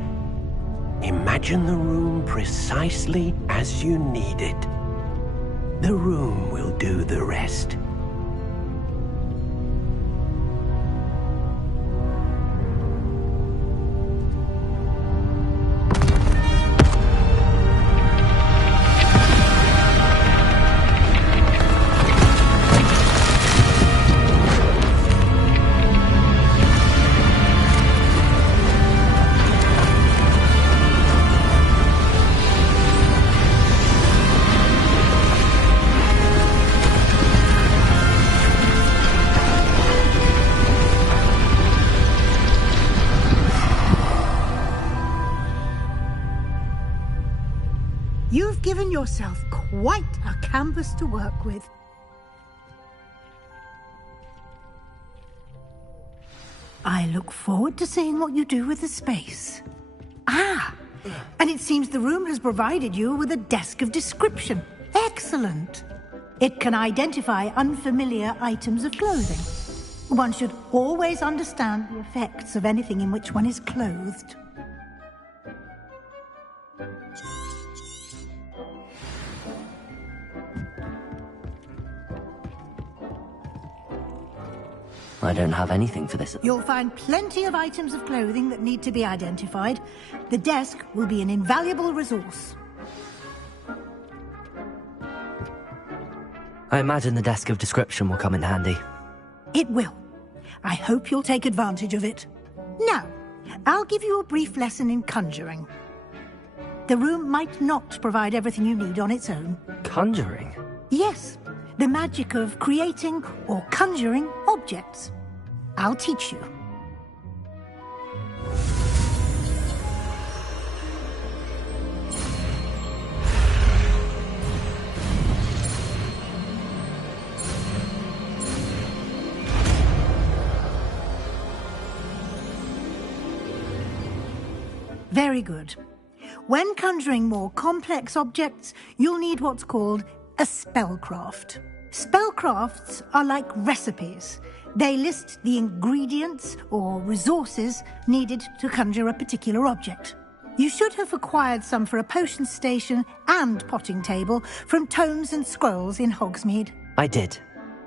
Imagine the room precisely as you need it. The room will do the rest. You've given yourself quite a canvas to work with. I look forward to seeing what you do with the space. Ah, and it seems the room has provided you with a desk of description. Excellent. It can identify unfamiliar items of clothing. One should always understand the effects of anything in which one is clothed. I don't have anything for this. You'll find plenty of items of clothing that need to be identified. The desk will be an invaluable resource. I imagine the desk of description will come in handy. It will. I hope you'll take advantage of it. Now, I'll give you a brief lesson in conjuring. The room might not provide everything you need on its own. Conjuring? Yes, the magic of creating or conjuring objects. I'll teach you. Very good. When conjuring more complex objects, you'll need what's called a spellcraft. Spellcrafts are like recipes. They list the ingredients or resources needed to conjure a particular object. You should have acquired some for a potion station and potting table from tomes and scrolls in Hogsmeade. I did.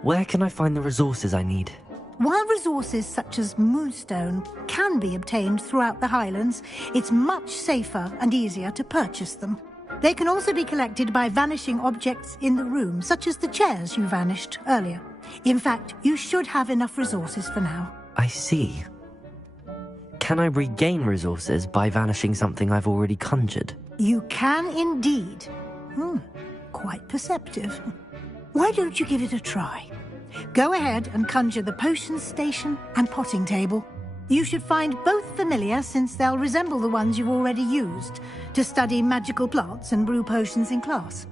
Where can I find the resources I need? While resources such as moonstone can be obtained throughout the Highlands, it's much safer and easier to purchase them. They can also be collected by vanishing objects in the room, such as the chairs you vanished earlier. In fact, you should have enough resources for now. I see. Can I regain resources by vanishing something I've already conjured? You can indeed. Quite perceptive. Why don't you give it a try? Go ahead and conjure the potion station and potting table. You should find both familiar, since they'll resemble the ones you've already used to study magical plants and brew potions in class.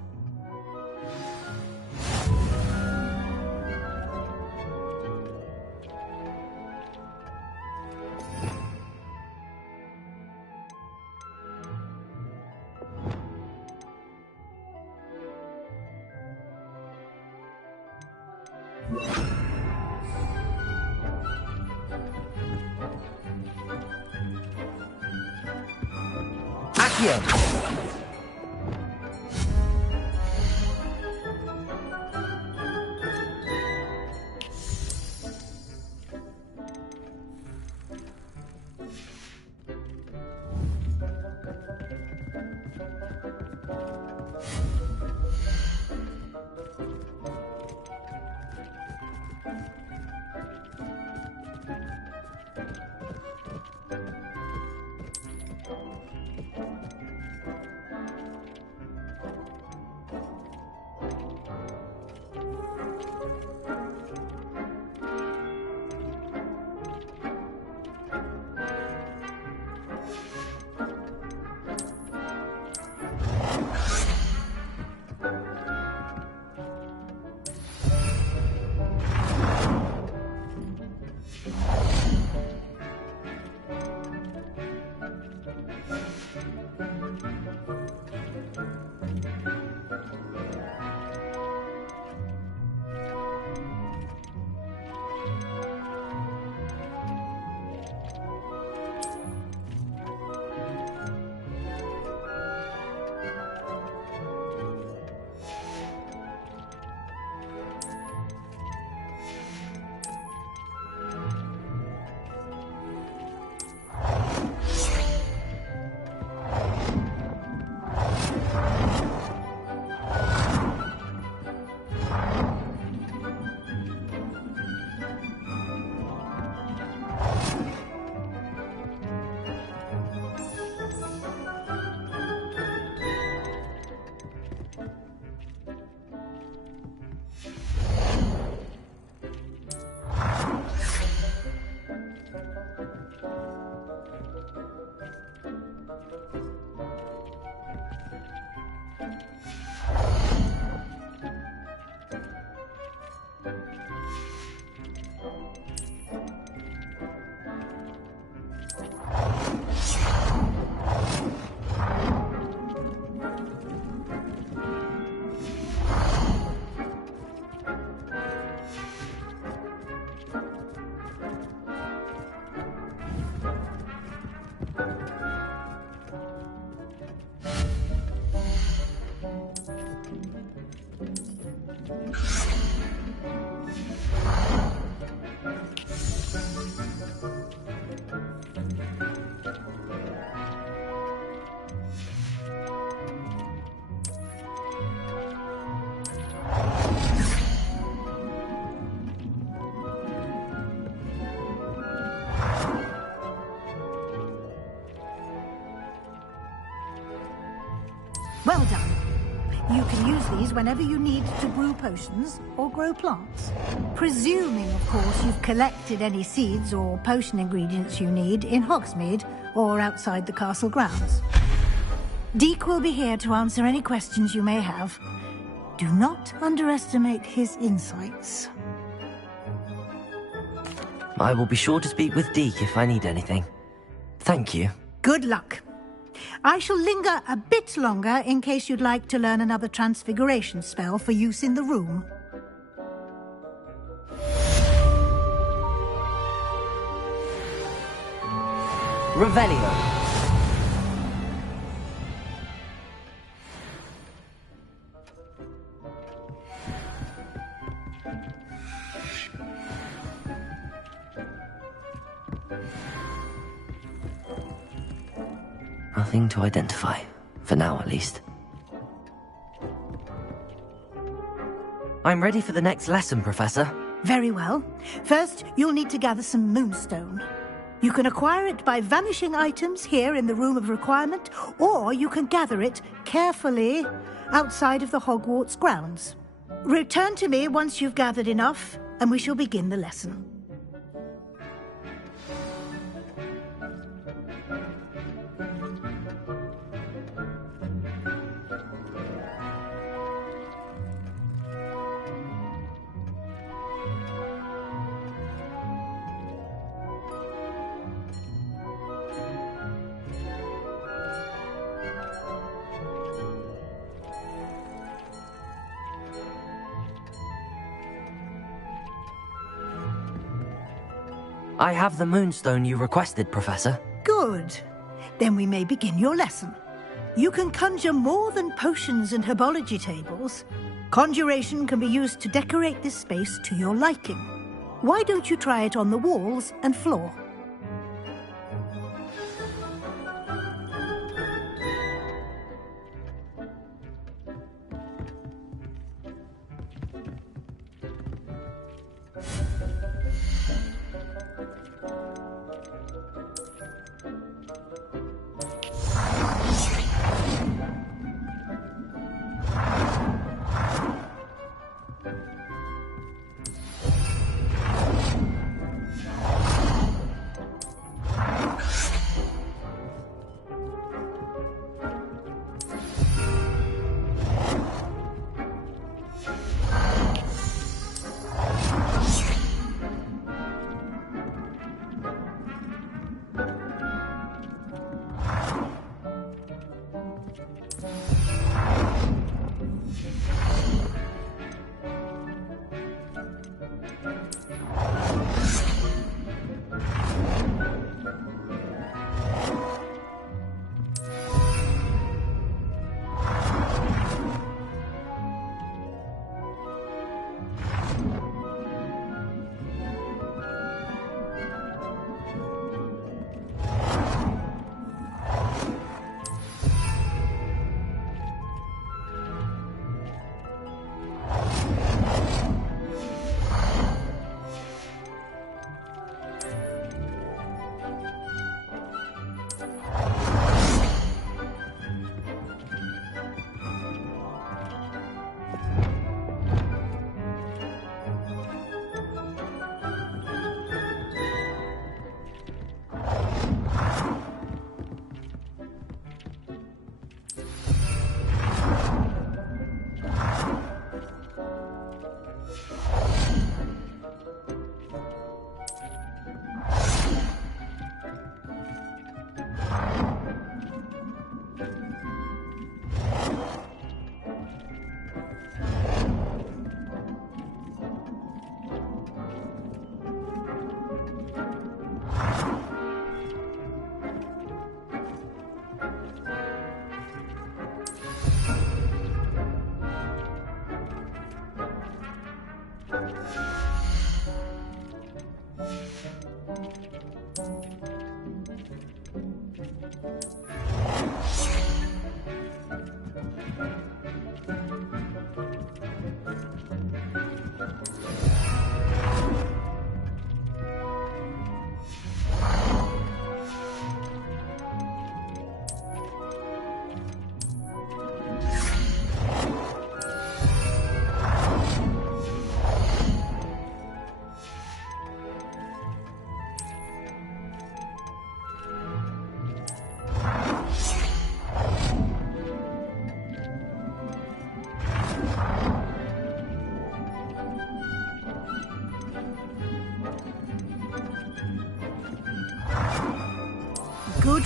Well done. You can use these whenever you need to brew potions or grow plants. Presuming, of course, you've collected any seeds or potion ingredients you need in Hogsmeade or outside the castle grounds. Deke will be here to answer any questions you may have. Do not underestimate his insights. I will be sure to speak with Deke if I need anything. Thank you. Good luck. I shall linger a bit longer in case you'd like to learn another transfiguration spell for use in the room. Revelio. Nothing to identify, for now at least. I'm ready for the next lesson, Professor. Very well. First, you'll need to gather some moonstone. You can acquire it by vanishing items here in the Room of Requirement, or you can gather it carefully outside of the Hogwarts grounds. Return to me once you've gathered enough, and we shall begin the lesson. I have the moonstone you requested, Professor. Good. Then we may begin your lesson. You can conjure more than potions and herbology tables. Conjuration can be used to decorate this space to your liking. Why don't you try it on the walls and floor?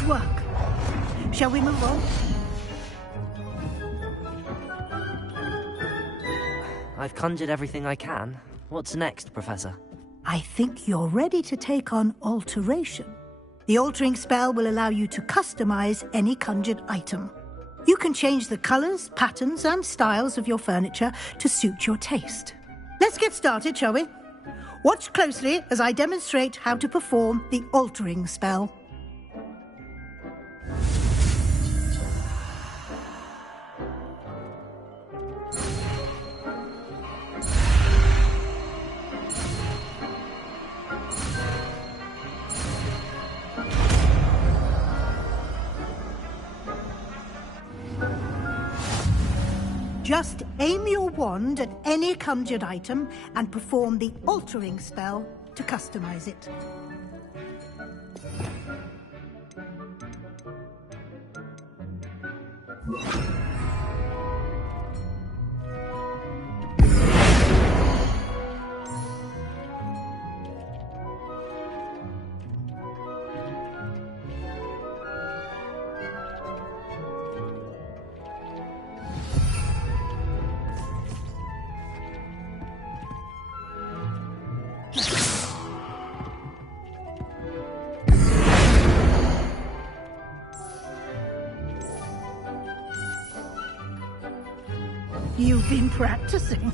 work. Shall we move on? I've conjured everything I can. What's next, Professor? I think you're ready to take on alteration. The altering spell will allow you to customize any conjured item. You can change the colors, patterns, and styles of your furniture to suit your taste. Let's get started, shall we? Watch closely as I demonstrate how to perform the altering spell. Just aim your wand at any conjured item and perform the altering spell to customize it. You've been practicing.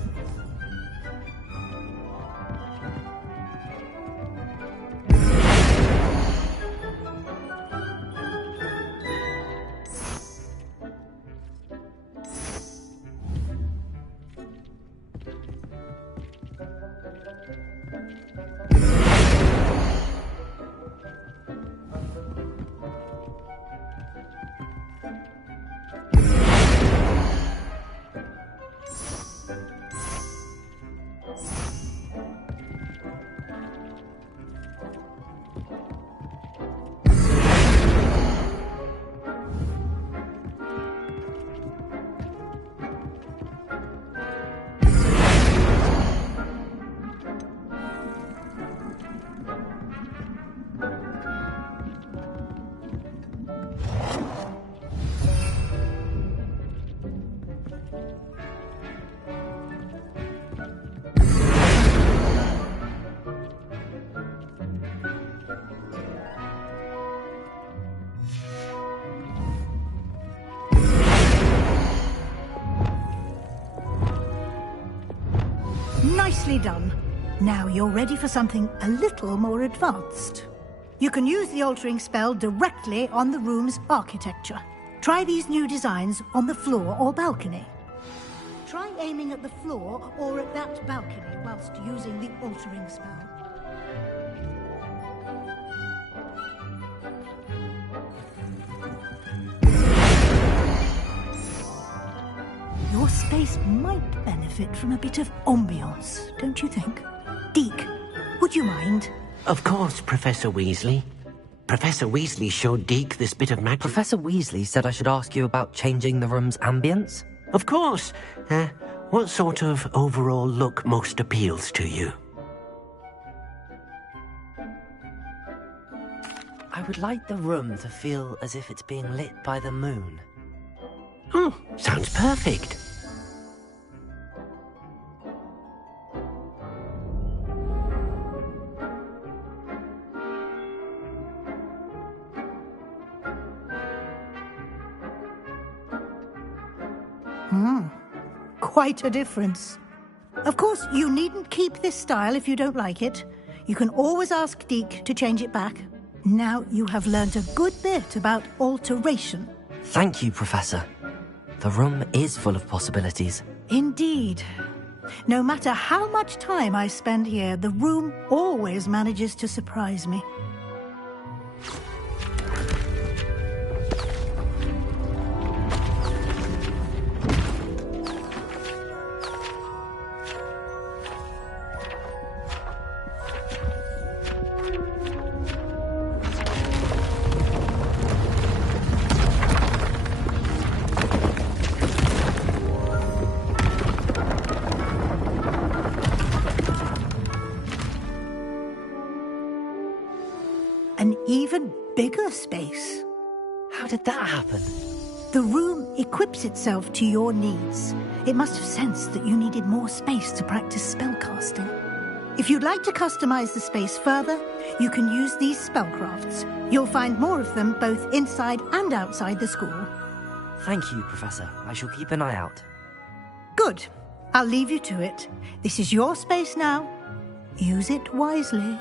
Nicely done. Now you're ready for something a little more advanced. You can use the altering spell directly on the room's architecture. Try these new designs on the floor or balcony. Try aiming at the floor or at that balcony whilst using the altering spell. Your space might benefit from a bit of ambiance, don't you think? Deke, would you mind? Of course, Professor Weasley. Professor Weasley showed Deke this bit of magic. Professor Weasley said I should ask you about changing the room's ambience? Of course. What sort of overall look most appeals to you? I would like the room to feel as if it's being lit by the moon. Oh, sounds perfect. Quite a difference. Of course, you needn't keep this style if you don't like it. You can always ask Deke to change it back. Now you have learned a good bit about alteration. Thank you, Professor. The room is full of possibilities. Indeed. No matter how much time I spend here, the room always manages to surprise me. An even bigger space. How did that happen? The room equips itself to your needs. It must have sensed that you needed more space to practice spellcasting. If you'd like to customize the space further, you can use these spellcrafts. You'll find more of them both inside and outside the school. Thank you, Professor. I shall keep an eye out. Good. I'll leave you to it. This is your space now. Use it wisely.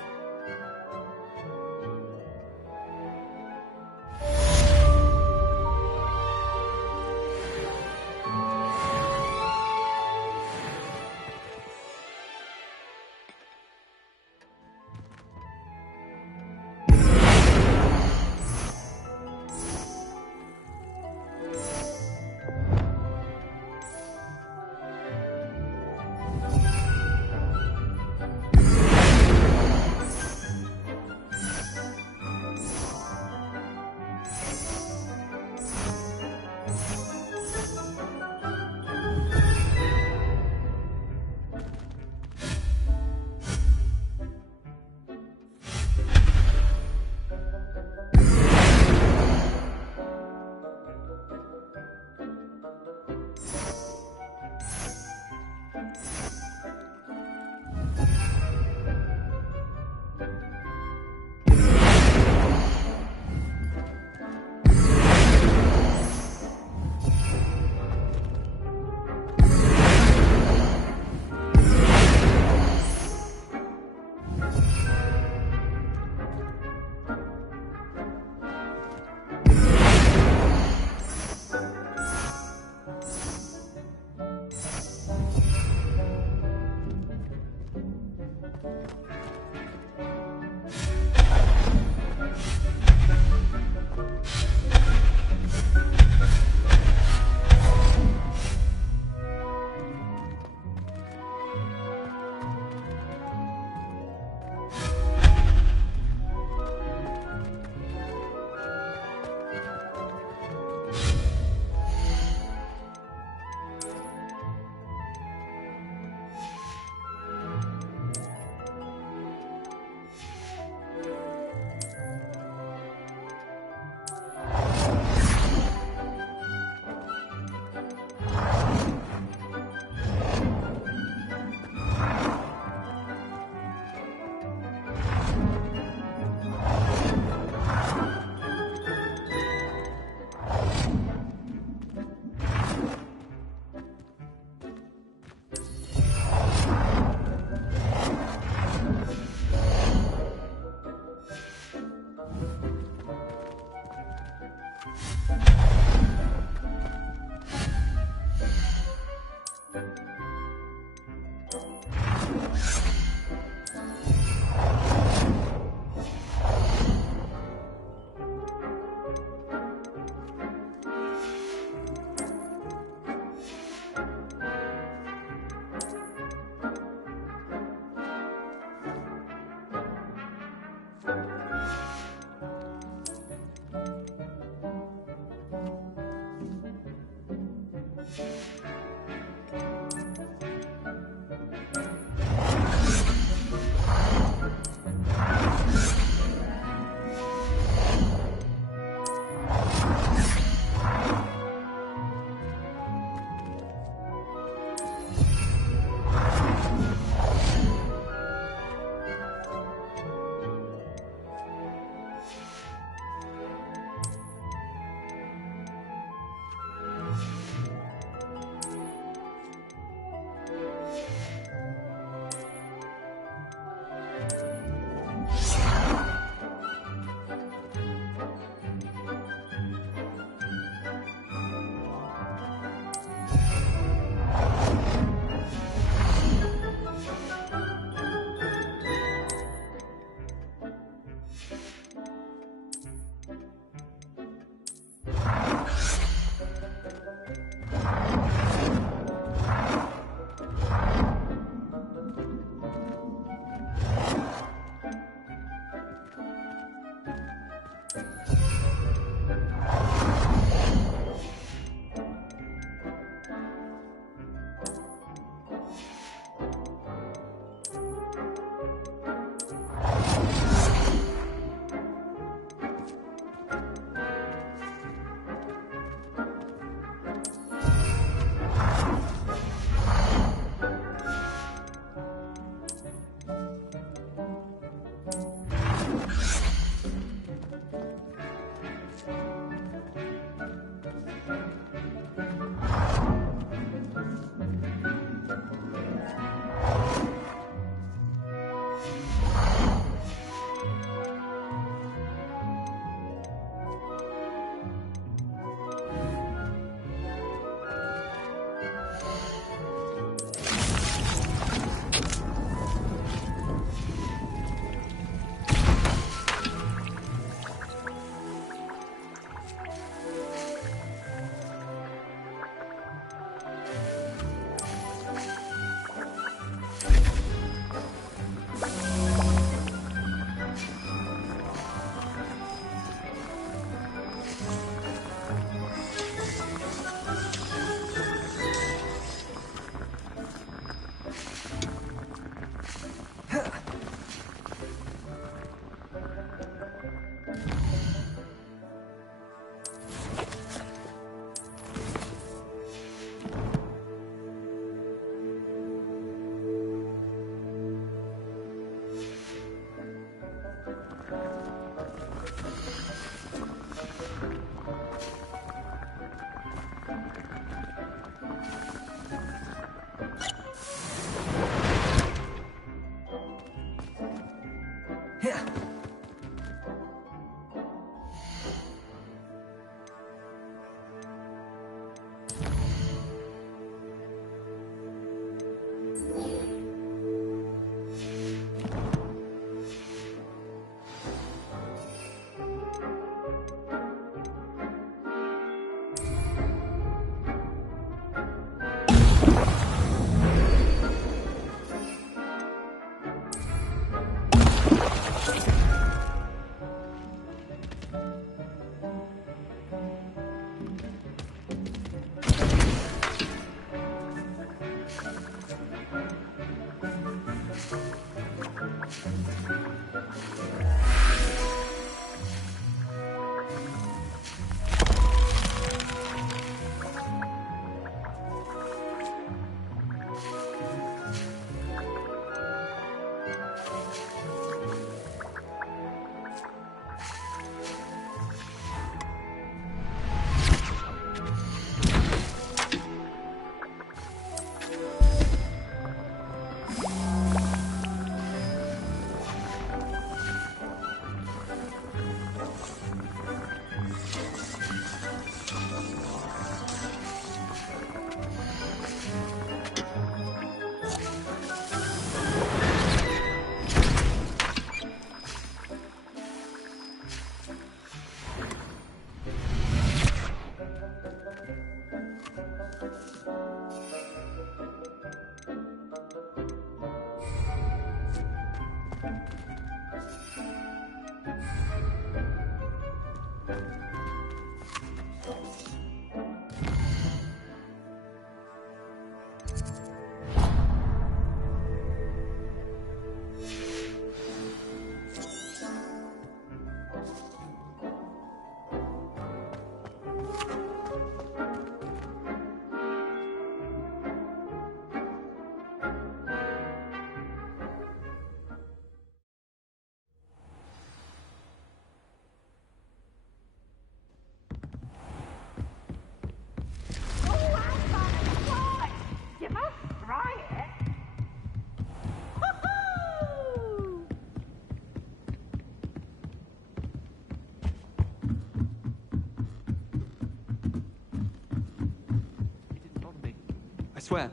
I swear.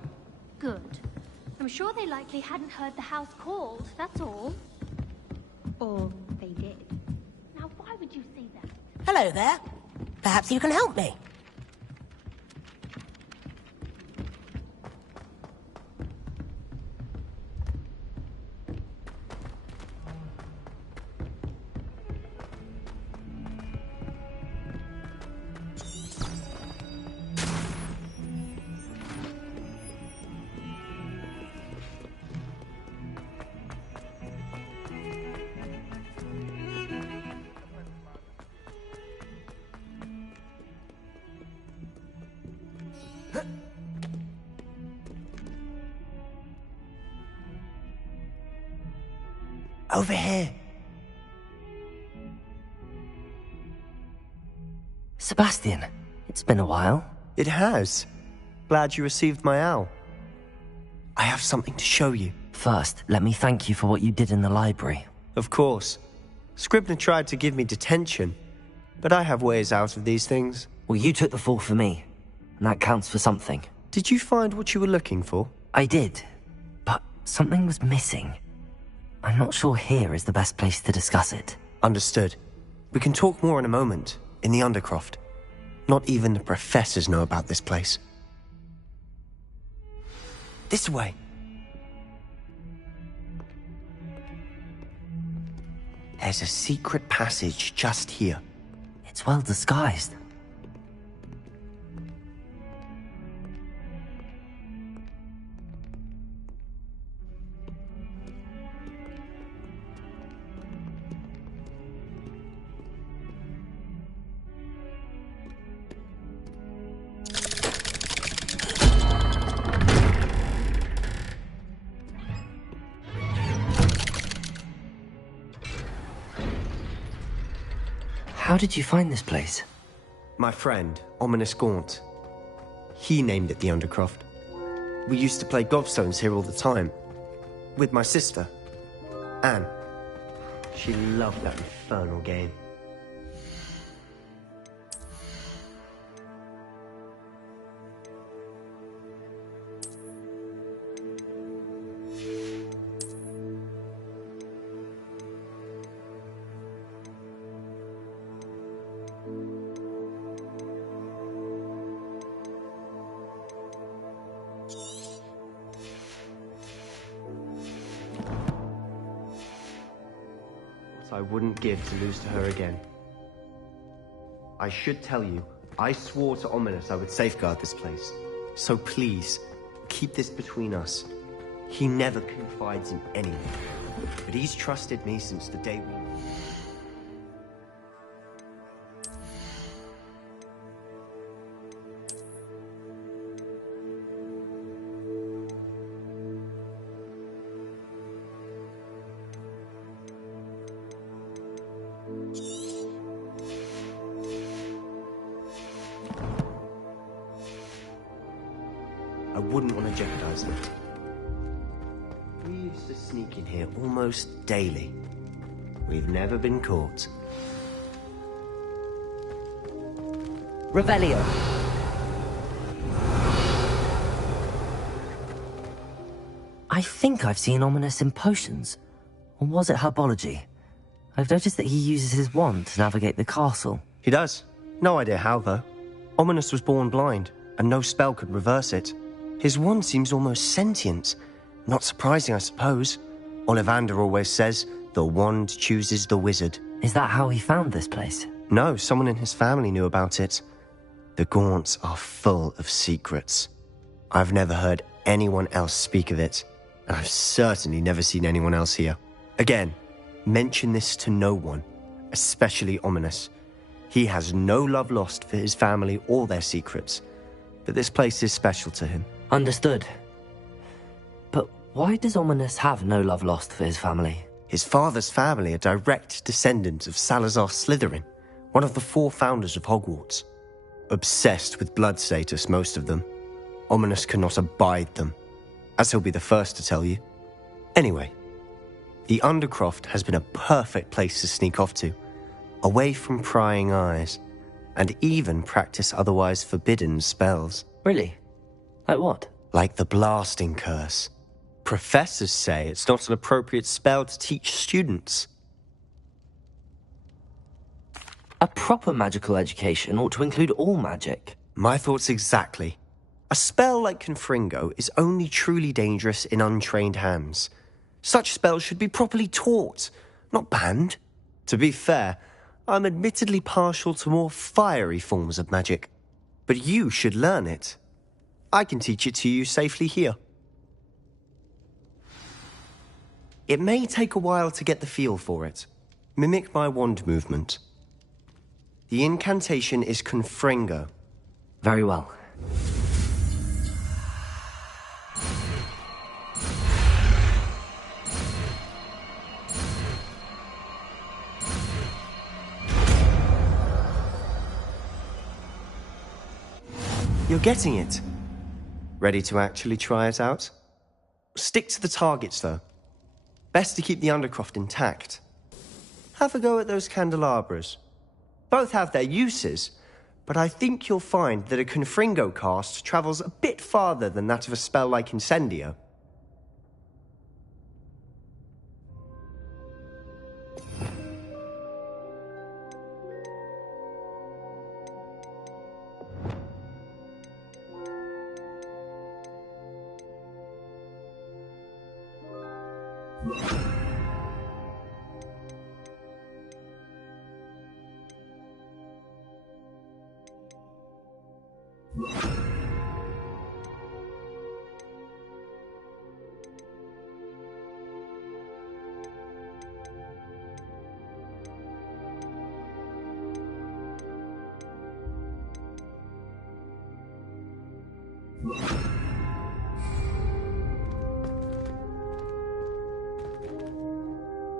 Good. I'm sure they likely hadn't heard the house called, that's all. Or they did. Now, why would you say that? Hello there. Perhaps you can help me. Over here. Sebastian, it's been a while. It has. Glad you received my owl. I have something to show you. First, let me thank you for what you did in the library. Of course. Scribner tried to give me detention, but I have ways out of these things. Well, you took the fall for me, and that counts for something. Did you find what you were looking for? I did, but something was missing. I'm not sure here is the best place to discuss it. Understood. We can talk more in a moment, in the Undercroft. Not even the professors know about this place. This way. There's a secret passage just here. It's well disguised. How did you find this place? My friend, Ominous Gaunt. He named it the Undercroft. We used to play gobstones here all the time. With my sister, Anne. She loved that infernal game. I wouldn't give to lose to her again. I should tell you, I swore to Ominous I would safeguard this place. So please, keep this between us. He never confides in anyone, but he's trusted me since the day we... I wouldn't want to jeopardize that. We used to sneak in here almost daily. We've never been caught. Revelio. I think I've seen Ominous in potions. Or was it herbology? I've noticed that he uses his wand to navigate the castle. He does. No idea how, though. Ominous was born blind, and no spell could reverse it. His wand seems almost sentient. Not surprising, I suppose. Ollivander always says, the wand chooses the wizard. Is that how he found this place? No, someone in his family knew about it. The Gaunts are full of secrets. I've never heard anyone else speak of it, and I've certainly never seen anyone else here. Again, mention this to no one, especially Ominous. He has no love lost for his family or their secrets, but this place is special to him. Understood. But why does Ominous have no love lost for his family? His father's family are direct descendants of Salazar Slytherin, one of the 4 founders of Hogwarts. Obsessed with blood status, most of them. Ominous cannot abide them, as he'll be the first to tell you. Anyway, the Undercroft has been a perfect place to sneak off to, away from prying eyes, and even practice otherwise forbidden spells. Really? Like what? Like the blasting curse. Professors say it's not an appropriate spell to teach students. A proper magical education ought to include all magic. My thoughts exactly. A spell like Confringo is only truly dangerous in untrained hands. Such spells should be properly taught, not banned. To be fair, I'm admittedly partial to more fiery forms of magic. But you should learn it. I can teach it to you safely here. It may take a while to get the feel for it. Mimic my wand movement. The incantation is Confringo. Very well. You're getting it. Ready to actually try it out? Stick to the targets, though. Best to keep the undercroft intact. Have a go at those candelabras. Both have their uses, but I think you'll find that a Confringo cast travels a bit farther than that of a spell like Incendio.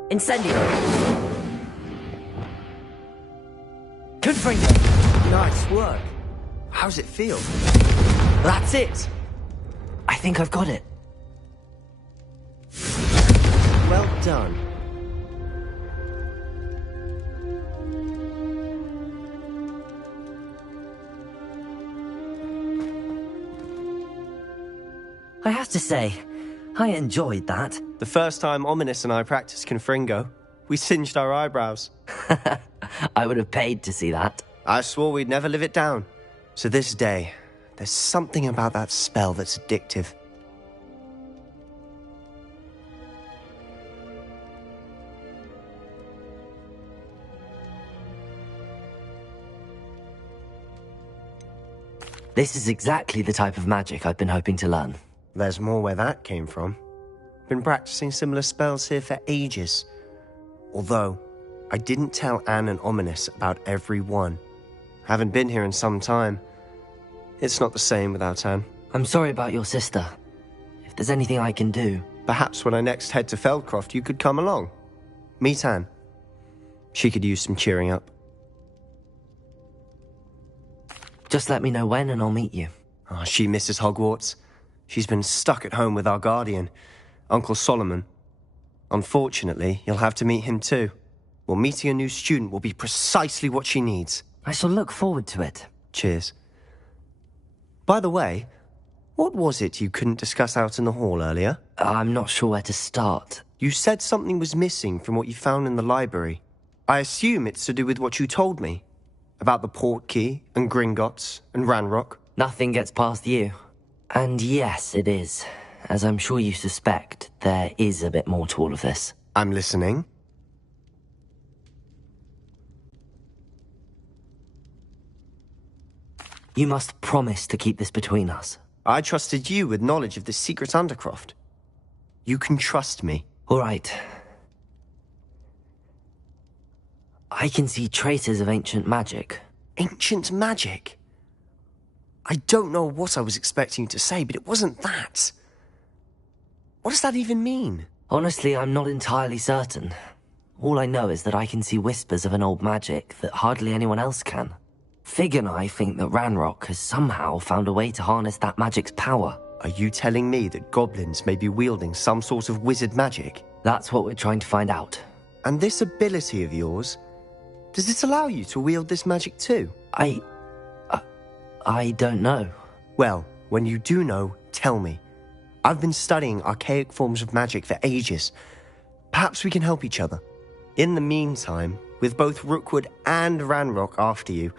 Incendio! Confringo! Nice work. How's it feel? That's it! I think I've got it. Well done. I have to say, I enjoyed that. The first time Ominous and I practiced Confringo, we singed our eyebrows. I would have paid to see that. I swore we'd never live it down. So this day, there's something about that spell that's addictive. This is exactly the type of magic I've been hoping to learn. There's more where that came from. Been practicing similar spells here for ages. Although, I didn't tell Anne and Ominous about every one. Haven't been here in some time. It's not the same without Anne. I'm sorry about your sister. If there's anything I can do... Perhaps when I next head to Feldcroft, you could come along. Meet Anne. She could use some cheering up. Just let me know when and I'll meet you. Oh, she misses Hogwarts. She's been stuck at home with our guardian, Uncle Solomon. Unfortunately, you'll have to meet him too. Well, meeting a new student will be precisely what she needs. I shall look forward to it. Cheers. By the way, what was it you couldn't discuss out in the hall earlier? I'm not sure where to start. You said something was missing from what you found in the library. I assume it's to do with what you told me. About the port key, and Gringotts, and Ranrock. Nothing gets past you. And yes, it is. As I'm sure you suspect, there is a bit more to all of this. I'm listening. You must promise to keep this between us. I trusted you with knowledge of the secret Undercroft. You can trust me. All right. I can see traces of ancient magic. Ancient magic? I don't know what I was expecting you to say, but it wasn't that. What does that even mean? Honestly, I'm not entirely certain. All I know is that I can see whispers of an old magic that hardly anyone else can. Fig and I think that Ranrock has somehow found a way to harness that magic's power. Are you telling me that goblins may be wielding some sort of wizard magic? That's what we're trying to find out. And this ability of yours, does it allow you to wield this magic too? I don't know. Well, when you do know, tell tell me. I've been studying archaic forms of magic for ages. Perhaps we can help each other. In the meantime, with both Rookwood and Ranrock after you,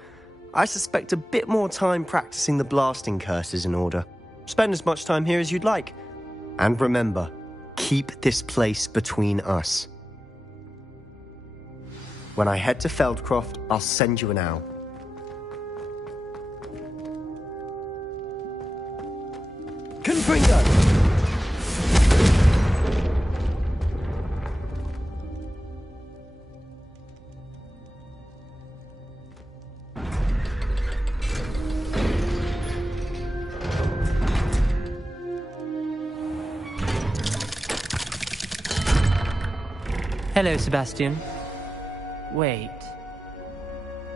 I suspect a bit more time practicing the blasting curse is in order. Spend as much time here as you'd like. And remember, keep this place between us. When I head to Feldcroft, I'll send you an owl. Confringo! Hello, Sebastian. Wait.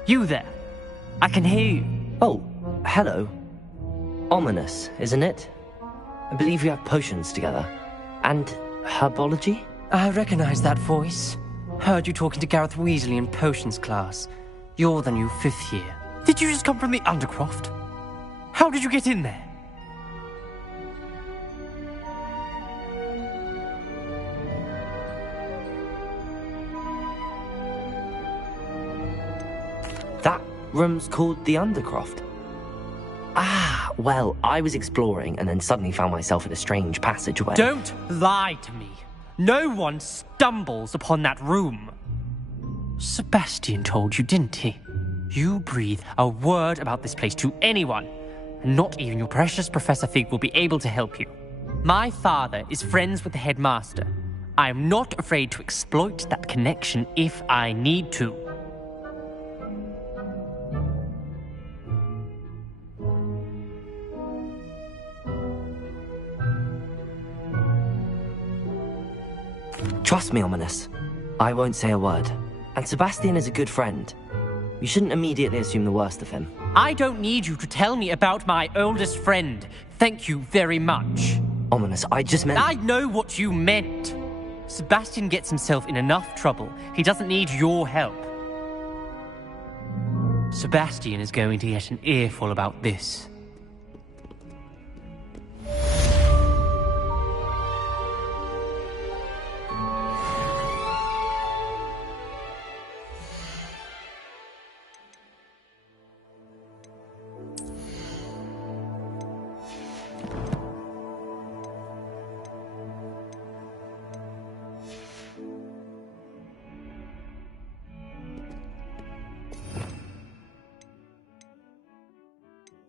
You there? I can hear you. Oh, hello. Ominous, isn't it? I believe we have potions together. And herbology? I recognize that voice. Heard you talking to Gareth Weasley in potions class. You're the new 5th year. Did you just come from the Undercroft? How did you get in there? That room's called the Undercroft. Ah, well, I was exploring and then suddenly found myself in a strange passageway. Don't lie to me. No one stumbles upon that room. Sebastian told you, didn't he? You breathe a word about this place to anyone, and not even your precious Professor Fig will be able to help you. My father is friends with the headmaster. I am not afraid to exploit that connection if I need to. Trust me, Ominous. I won't say a word. And Sebastian is a good friend. You shouldn't immediately assume the worst of him. I don't need you to tell me about my oldest friend. Thank you very much. Ominous, I just meant... I know what you meant. Sebastian gets himself in enough trouble. He doesn't need your help. Sebastian is going to get an earful about this.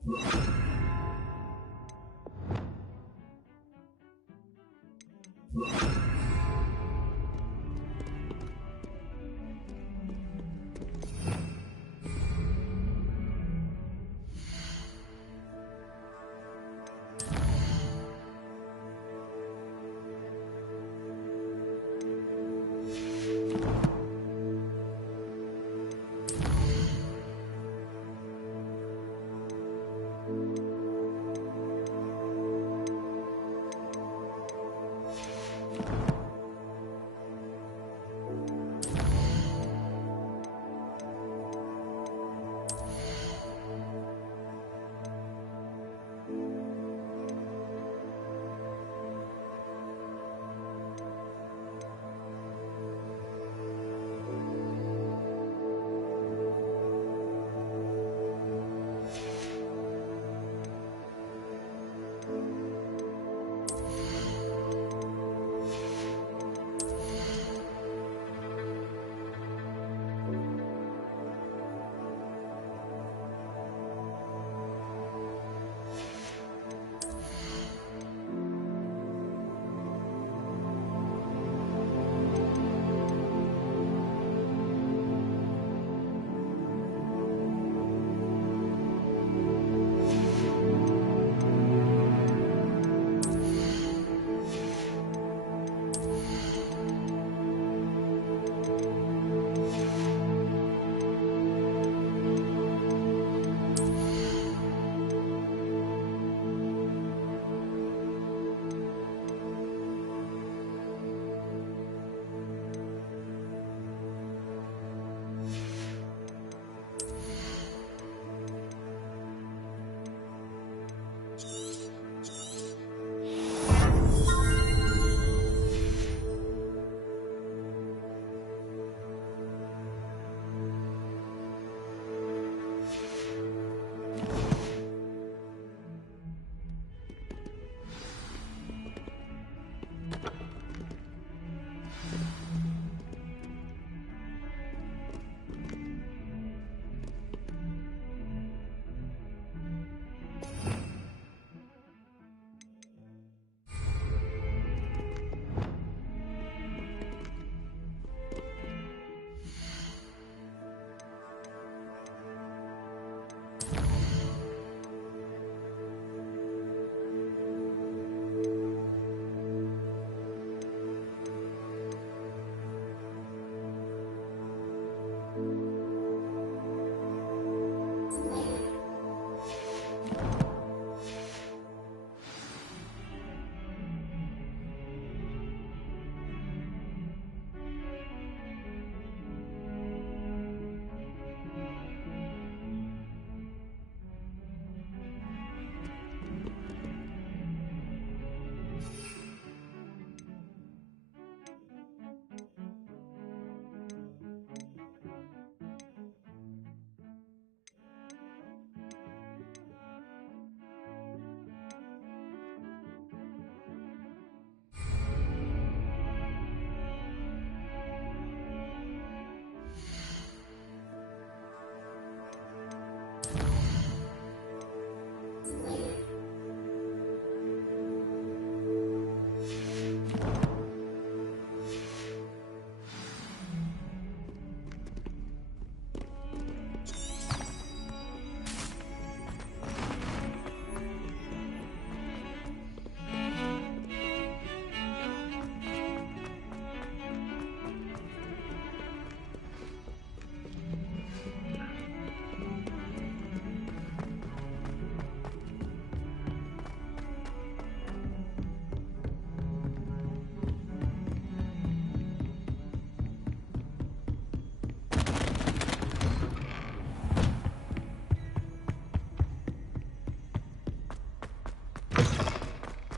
You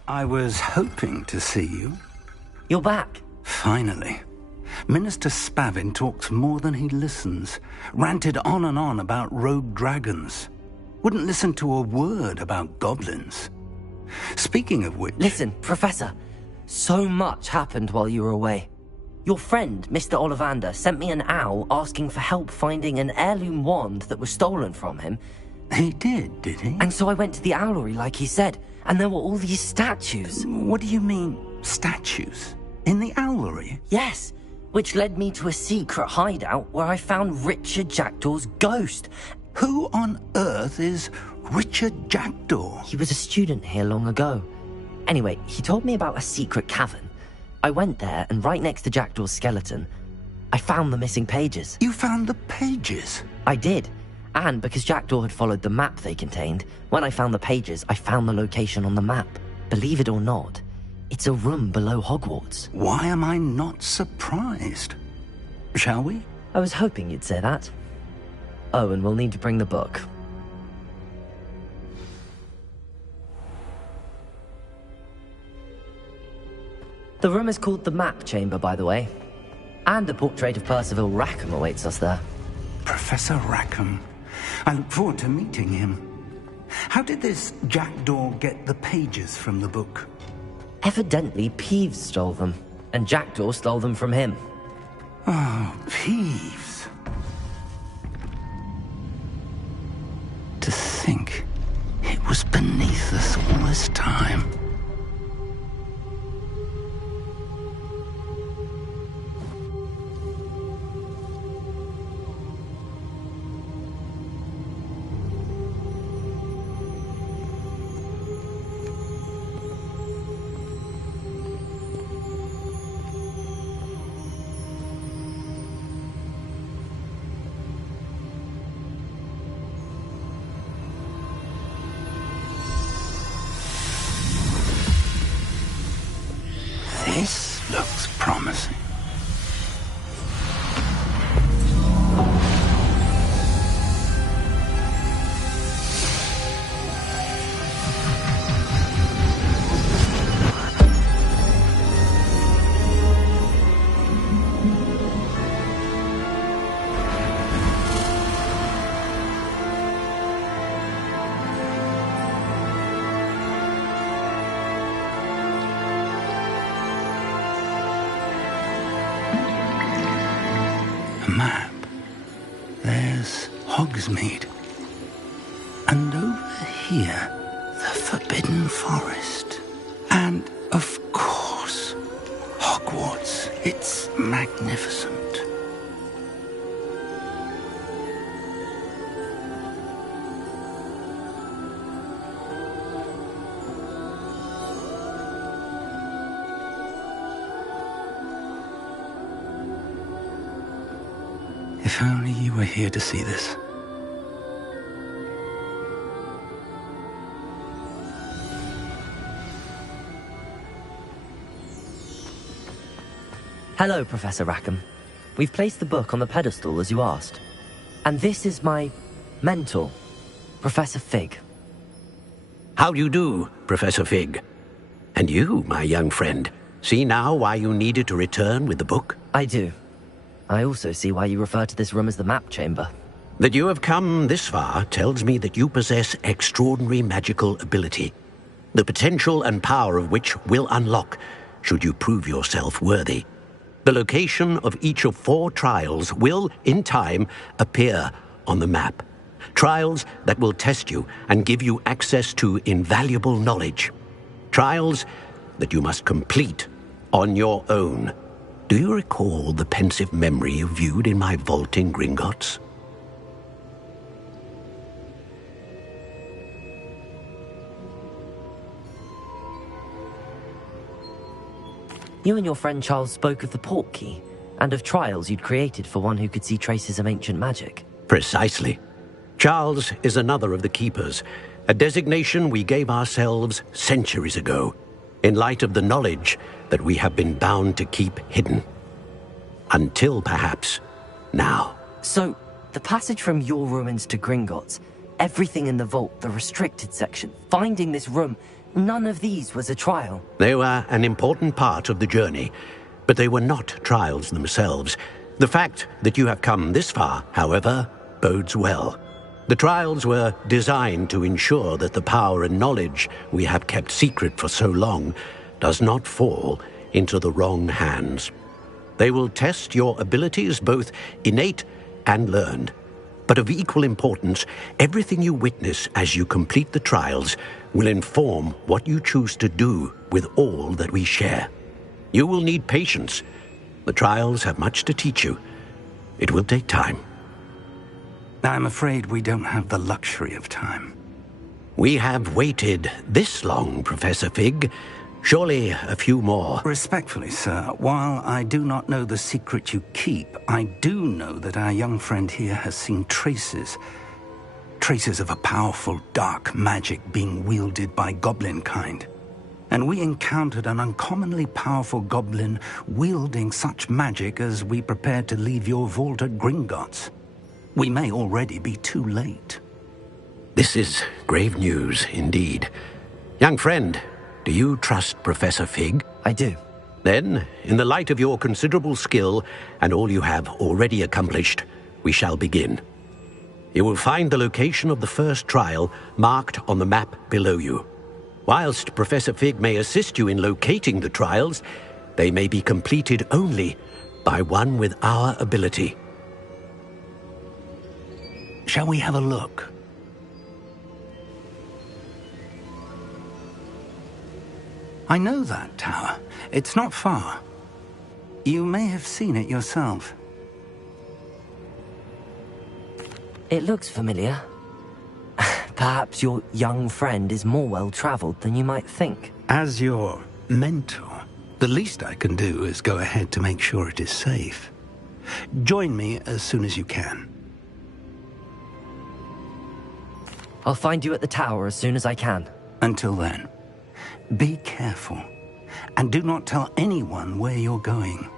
I was hoping to see you. You're back. Finally. Minister Spavin talks more than he listens. Ranted on and on about rogue dragons. Wouldn't listen to a word about goblins. Speaking of which... Listen, Professor. So much happened while you were away. Your friend, Mr. Ollivander, sent me an owl asking for help finding an heirloom wand that was stolen from him. He did he? And so I went to the owlery like he said, and there were all these statues. What do you mean, statues? In the owlery? Yes, which led me to a secret hideout where I found Richard Jackdaw's ghost. Who on earth is Richard Jackdaw? He was a student here long ago. Anyway, he told me about a secret cavern. I went there, and right next to Jackdaw's skeleton, I found the missing pages. You found the pages? I did. And because Jackdaw had followed the map they contained, when I found the pages, I found the location on the map. Believe it or not, it's a room below Hogwarts. Why am I not surprised? Shall we? I was hoping you'd say that. Oh, and we'll need to bring the book. The room is called the Map Chamber, by the way. And a portrait of Percival Rackham awaits us there. Professor Rackham. I look forward to meeting him. How did this Jackdaw get the pages from the book? Evidently, Peeves stole them, and Jackdaw stole them from him. Oh, Peeves. To think it was beneath us all this time. This looks promising. Map. There's Hogsmeade. And over here, the Forbidden Forest. And, of course, Hogwarts. It's magnificent. If only you were here to see this. Hello, Professor Rackham. We've placed the book on the pedestal as you asked. And this is my mentor, Professor Fig. How do you do, Professor Fig? And you, my young friend, see now why you needed to return with the book? I do. I also see why you refer to this room as the Map Chamber. That you have come this far tells me that you possess extraordinary magical ability, the potential and power of which will unlock should you prove yourself worthy. The location of each of 4 trials will, in time, appear on the map. Trials that will test you and give you access to invaluable knowledge. Trials that you must complete on your own. Do you recall the pensive memory you viewed in my vault in Gringotts? You and your friend Charles spoke of the Portkey, and of trials you'd created for one who could see traces of ancient magic. Precisely. Charles is another of the Keepers, a designation we gave ourselves centuries ago, in light of the knowledge that we have been bound to keep hidden. Until, perhaps, now. So, the passage from your ruins to Gringotts, everything in the vault, the restricted section, finding this room, none of these was a trial? They were an important part of the journey, but they were not trials themselves. The fact that you have come this far, however, bodes well. The trials were designed to ensure that the power and knowledge we have kept secret for so long does not fall into the wrong hands. They will test your abilities, both innate and learned. But of equal importance, everything you witness as you complete the trials will inform what you choose to do with all that we share. You will need patience. The trials have much to teach you. It will take time. I'm afraid we don't have the luxury of time. We have waited this long, Professor Fig. Surely a few more. Respectfully, sir, while I do not know the secret you keep, I do know that our young friend here has seen traces of a powerful dark magic being wielded by goblin kind. And we encountered an uncommonly powerful goblin wielding such magic as we prepared to leave your vault at Gringotts. We may already be too late. This is grave news indeed. Young friend, do you trust Professor Fig? I do. Then, in the light of your considerable skill and all you have already accomplished, we shall begin. You will find the location of the first trial marked on the map below you. Whilst Professor Fig may assist you in locating the trials, they may be completed only by one with our ability. Shall we have a look? I know that tower. It's not far. You may have seen it yourself. It looks familiar. Perhaps your young friend is more well-traveled than you might think. As your mentor, the least I can do is go ahead to make sure it is safe. Join me as soon as you can. I'll find you at the tower as soon as I can. Until then, be careful, and do not tell anyone where you're going.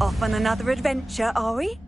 Off on another adventure, are we?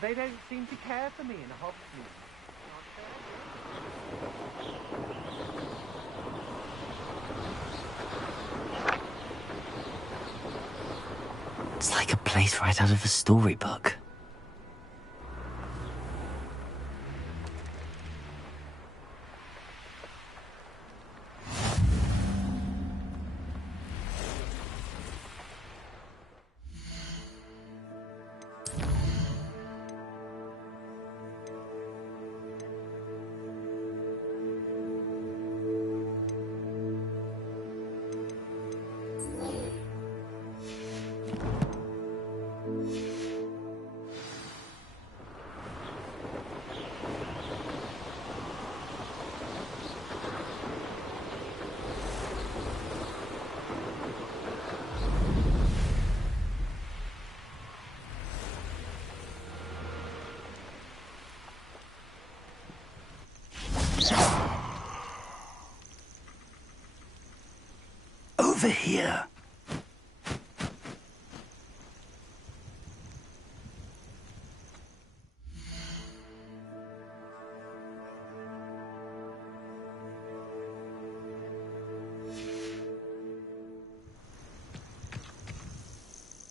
They don't seem to care for me in Hogsmeade. It's like a place right out of a storybook. Over here.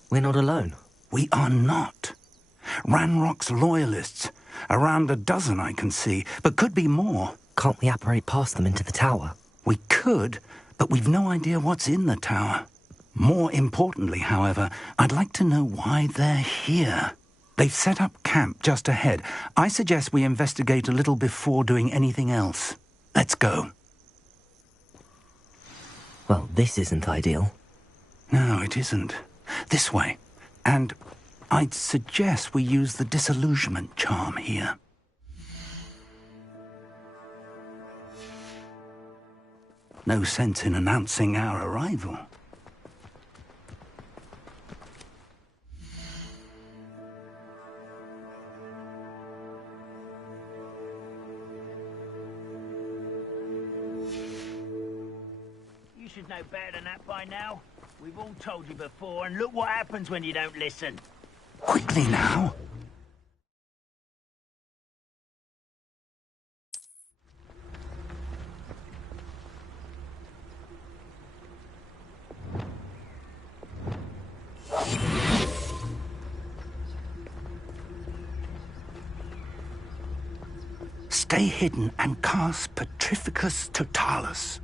We're not alone. We are not. Ranrock's loyalists. Around a dozen I can see, but could be more. Can't we apparate past them into the tower? We could, but we've no idea what's in the tower. More importantly, however, I'd like to know why they're here. They've set up camp just ahead. I suggest we investigate a little before doing anything else. Let's go. Well, this isn't ideal. No, it isn't. This way. And I'd suggest we use the disillusionment charm here. No sense in announcing our arrival. You should know better than that by now. We've all told you before, and look what happens when you don't listen. Quickly now. Stay hidden and cast Petrificus Totalis.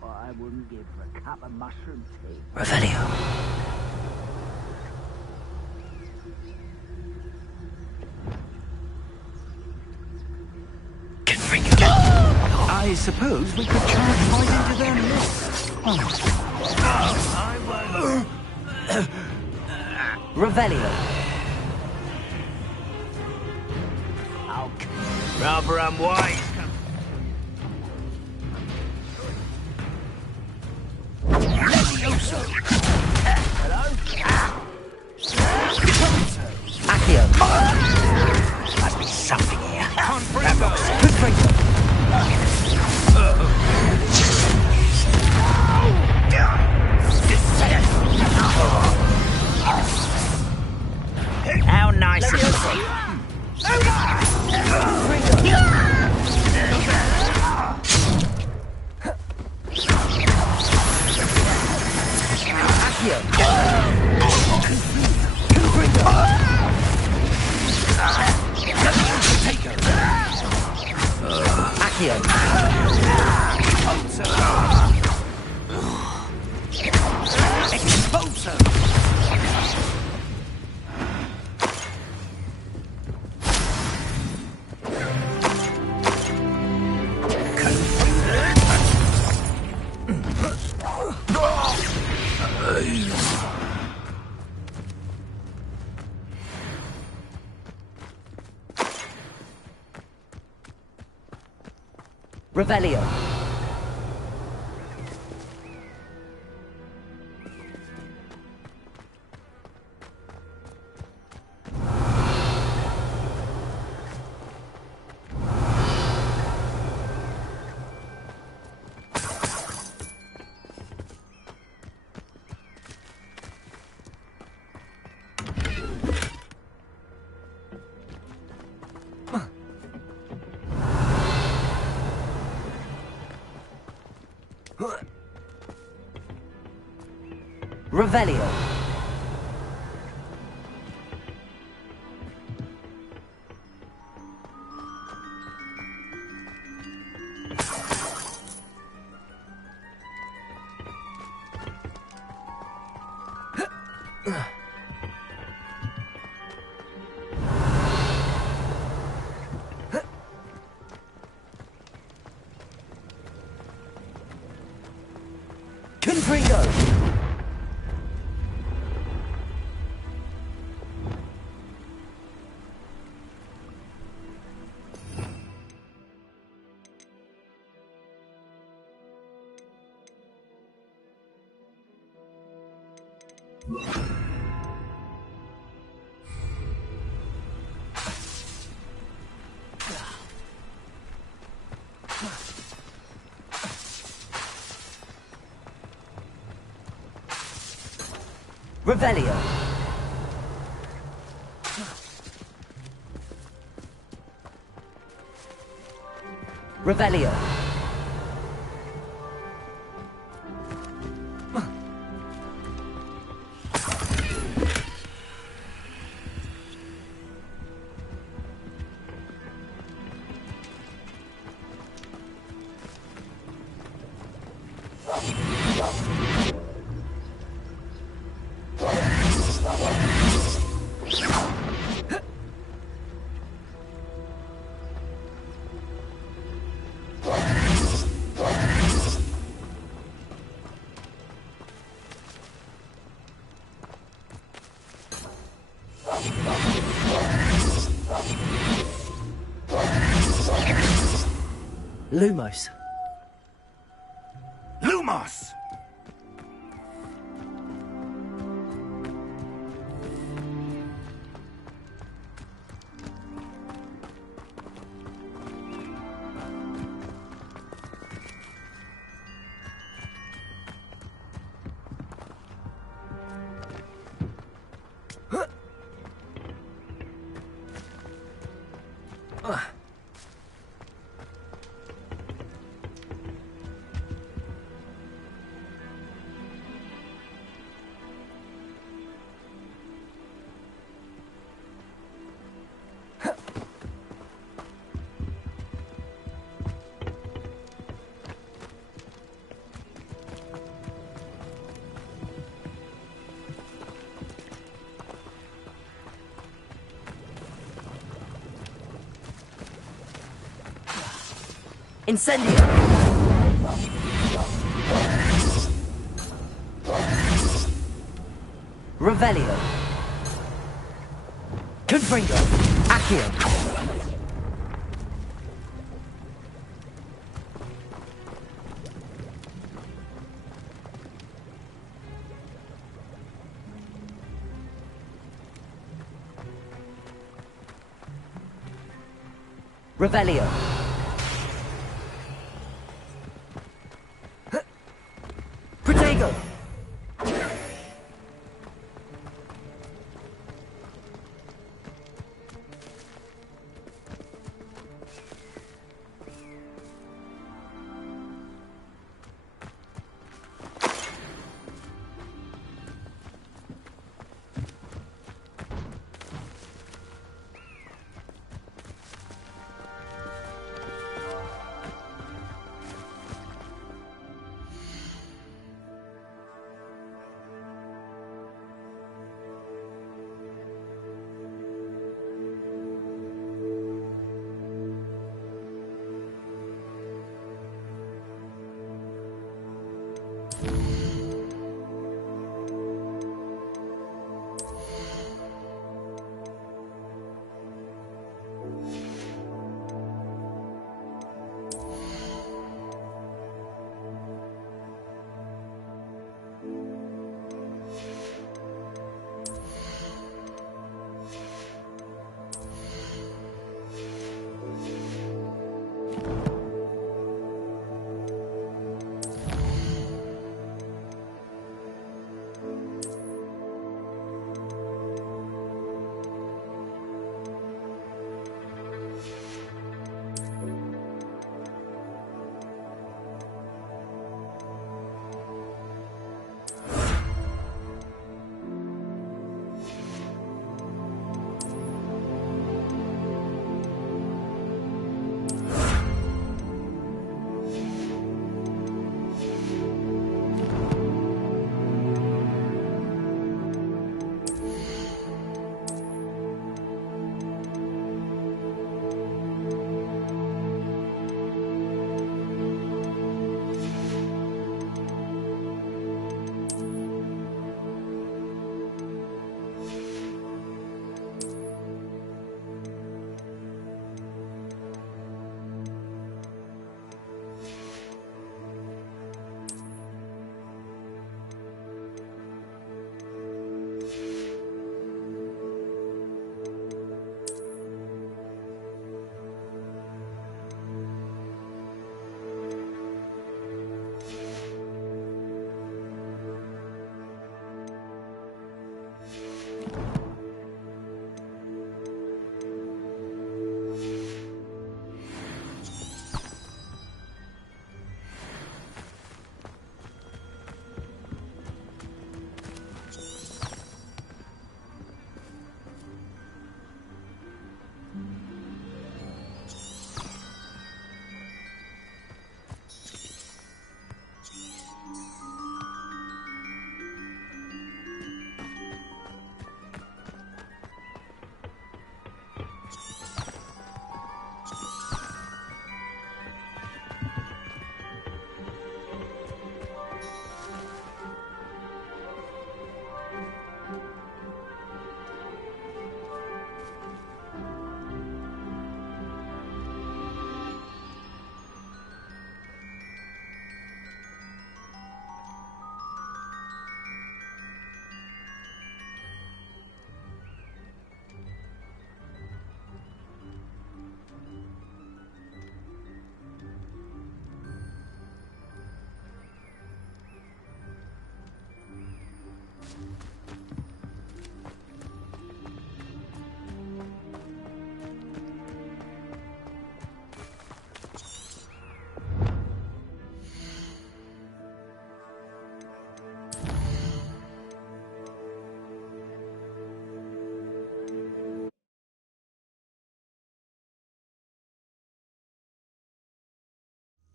What I wouldn't give for a cup of mushroom tea. Revelio. I suppose we could charge right into their midst. Revelio. Oh, rather unwise. Accio. Must be something here. How nice of you. Revelio. Revelio. Confringo! Revelio. Revelio. Lumos. Lumos! Incendio! Revelio. Confringo. Accio. Revelio. Protego.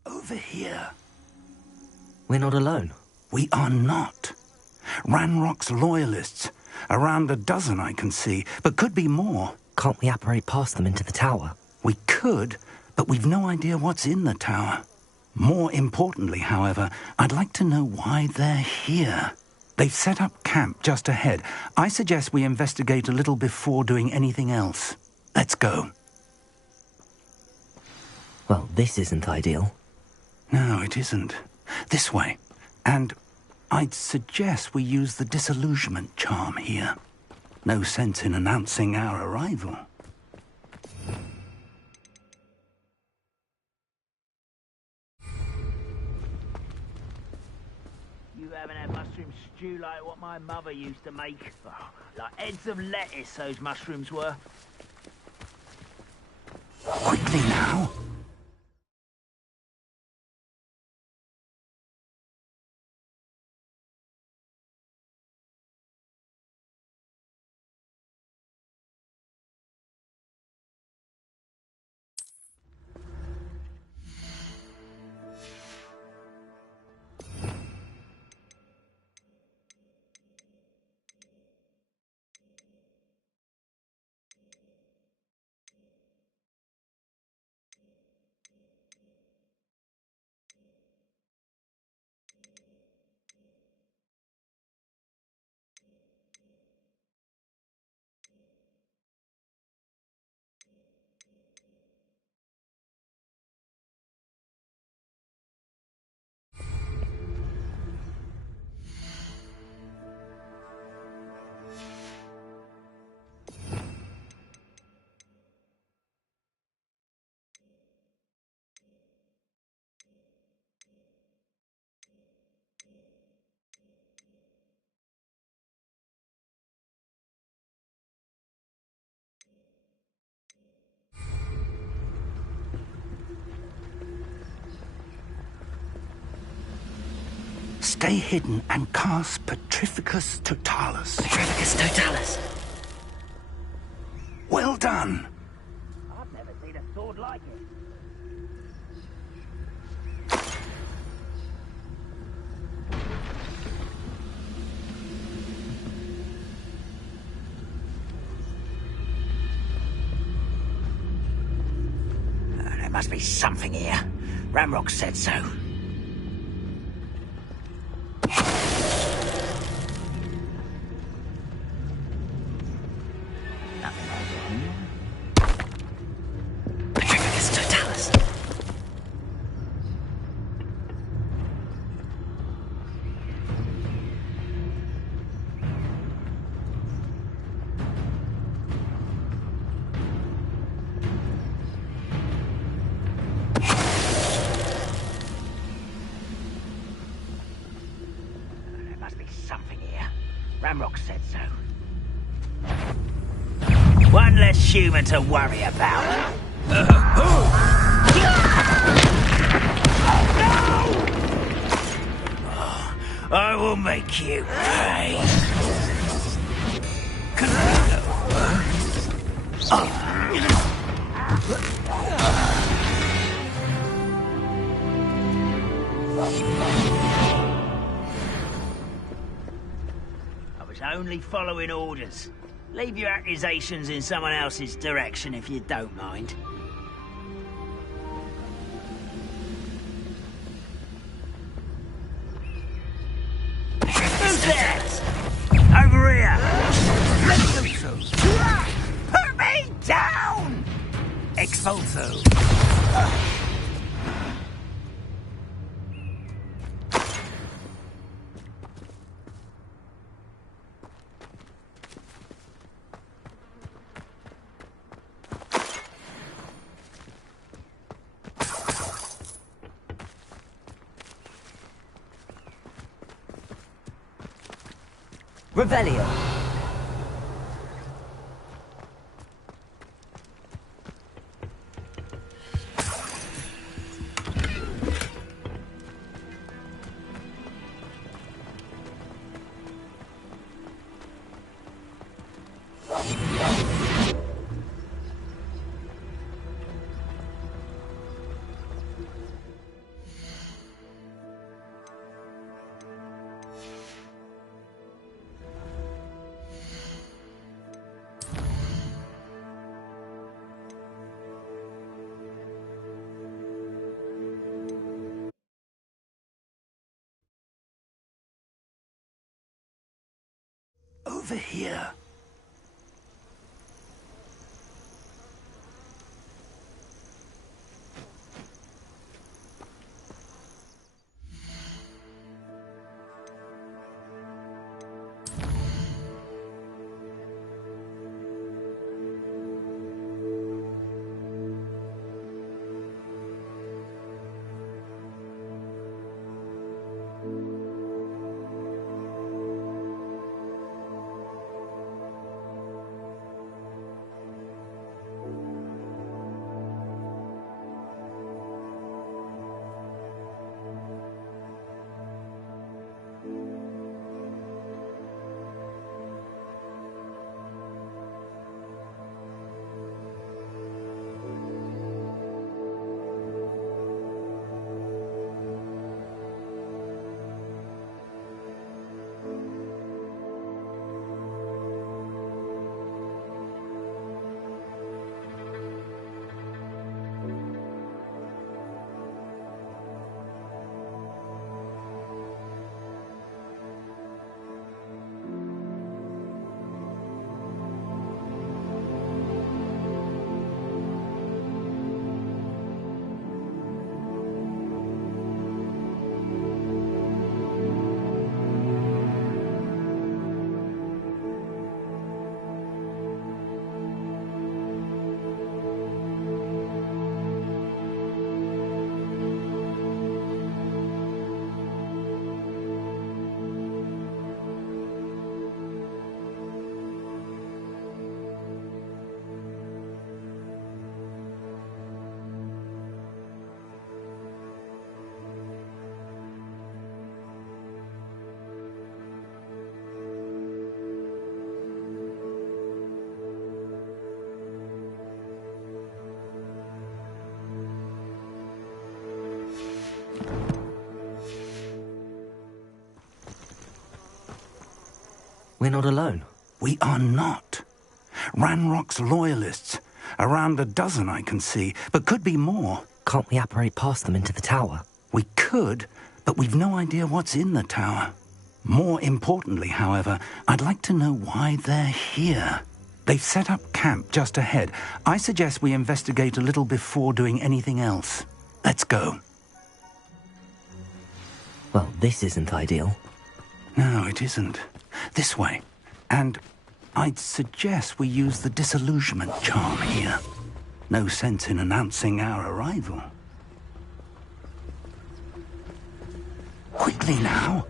over here. We're not alone. We are not. Ranrock's loyalists. Around a dozen I can see, but could be more. Can't we apparate past them into the tower? We could, but we've no idea what's in the tower. More importantly, however, I'd like to know why they're here. They've set up camp just ahead. I suggest we investigate a little before doing anything else. Let's go. Well, this isn't ideal. No, it isn't. This way. And I'd suggest we use the disillusionment charm here. No sense in announcing our arrival. You haven't had mushroom stew like what my mother used to make. Oh, like heads of lettuce, those mushrooms were. Quickly now. Stay hidden and cast Petrificus Totalis. Petrificus Totalis. Well done. I've never seen a sword like it. There must be something here. Ranrock said so. Petrificus Totalis. There must be something here. Ranrock said so. One less human to worry about. I will make you pay. I was only following orders. Leave your accusations in someone else's direction if you don't mind. Who's there? Over here! Put me down! Expulso. Revelio. over here. We're not alone. We are not. Ranrock's loyalists. Around a dozen I can see, but could be more. Can't we apparate past them into the tower? We could, but we've no idea what's in the tower. More importantly, however, I'd like to know why they're here. They've set up camp just ahead. I suggest we investigate a little before doing anything else. Let's go. Well, this isn't ideal. No, it isn't. This way. And I'd suggest we use the disillusionment charm here. No sense in announcing our arrival. Quickly now.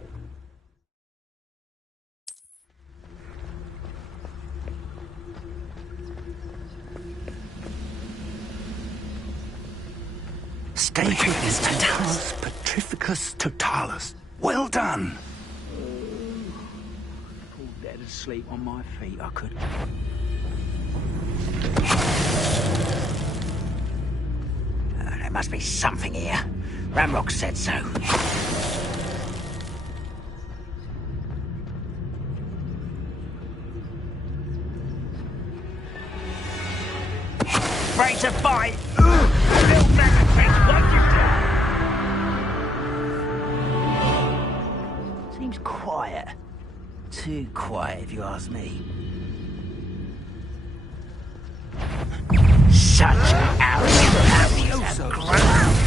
Petrificus totalis. Petrificus totalis. Well done. Pulled dead asleep on my feet, I could. There must be something here. Ranrock said so. Ready to fight! Seems quiet. Too quiet, if you ask me. Such arrogance and ground.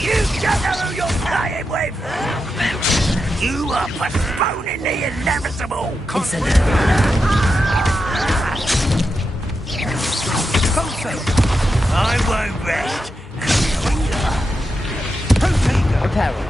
You don't know who you're playing with. You are postponing the inevitable. I won't rest. Apparel.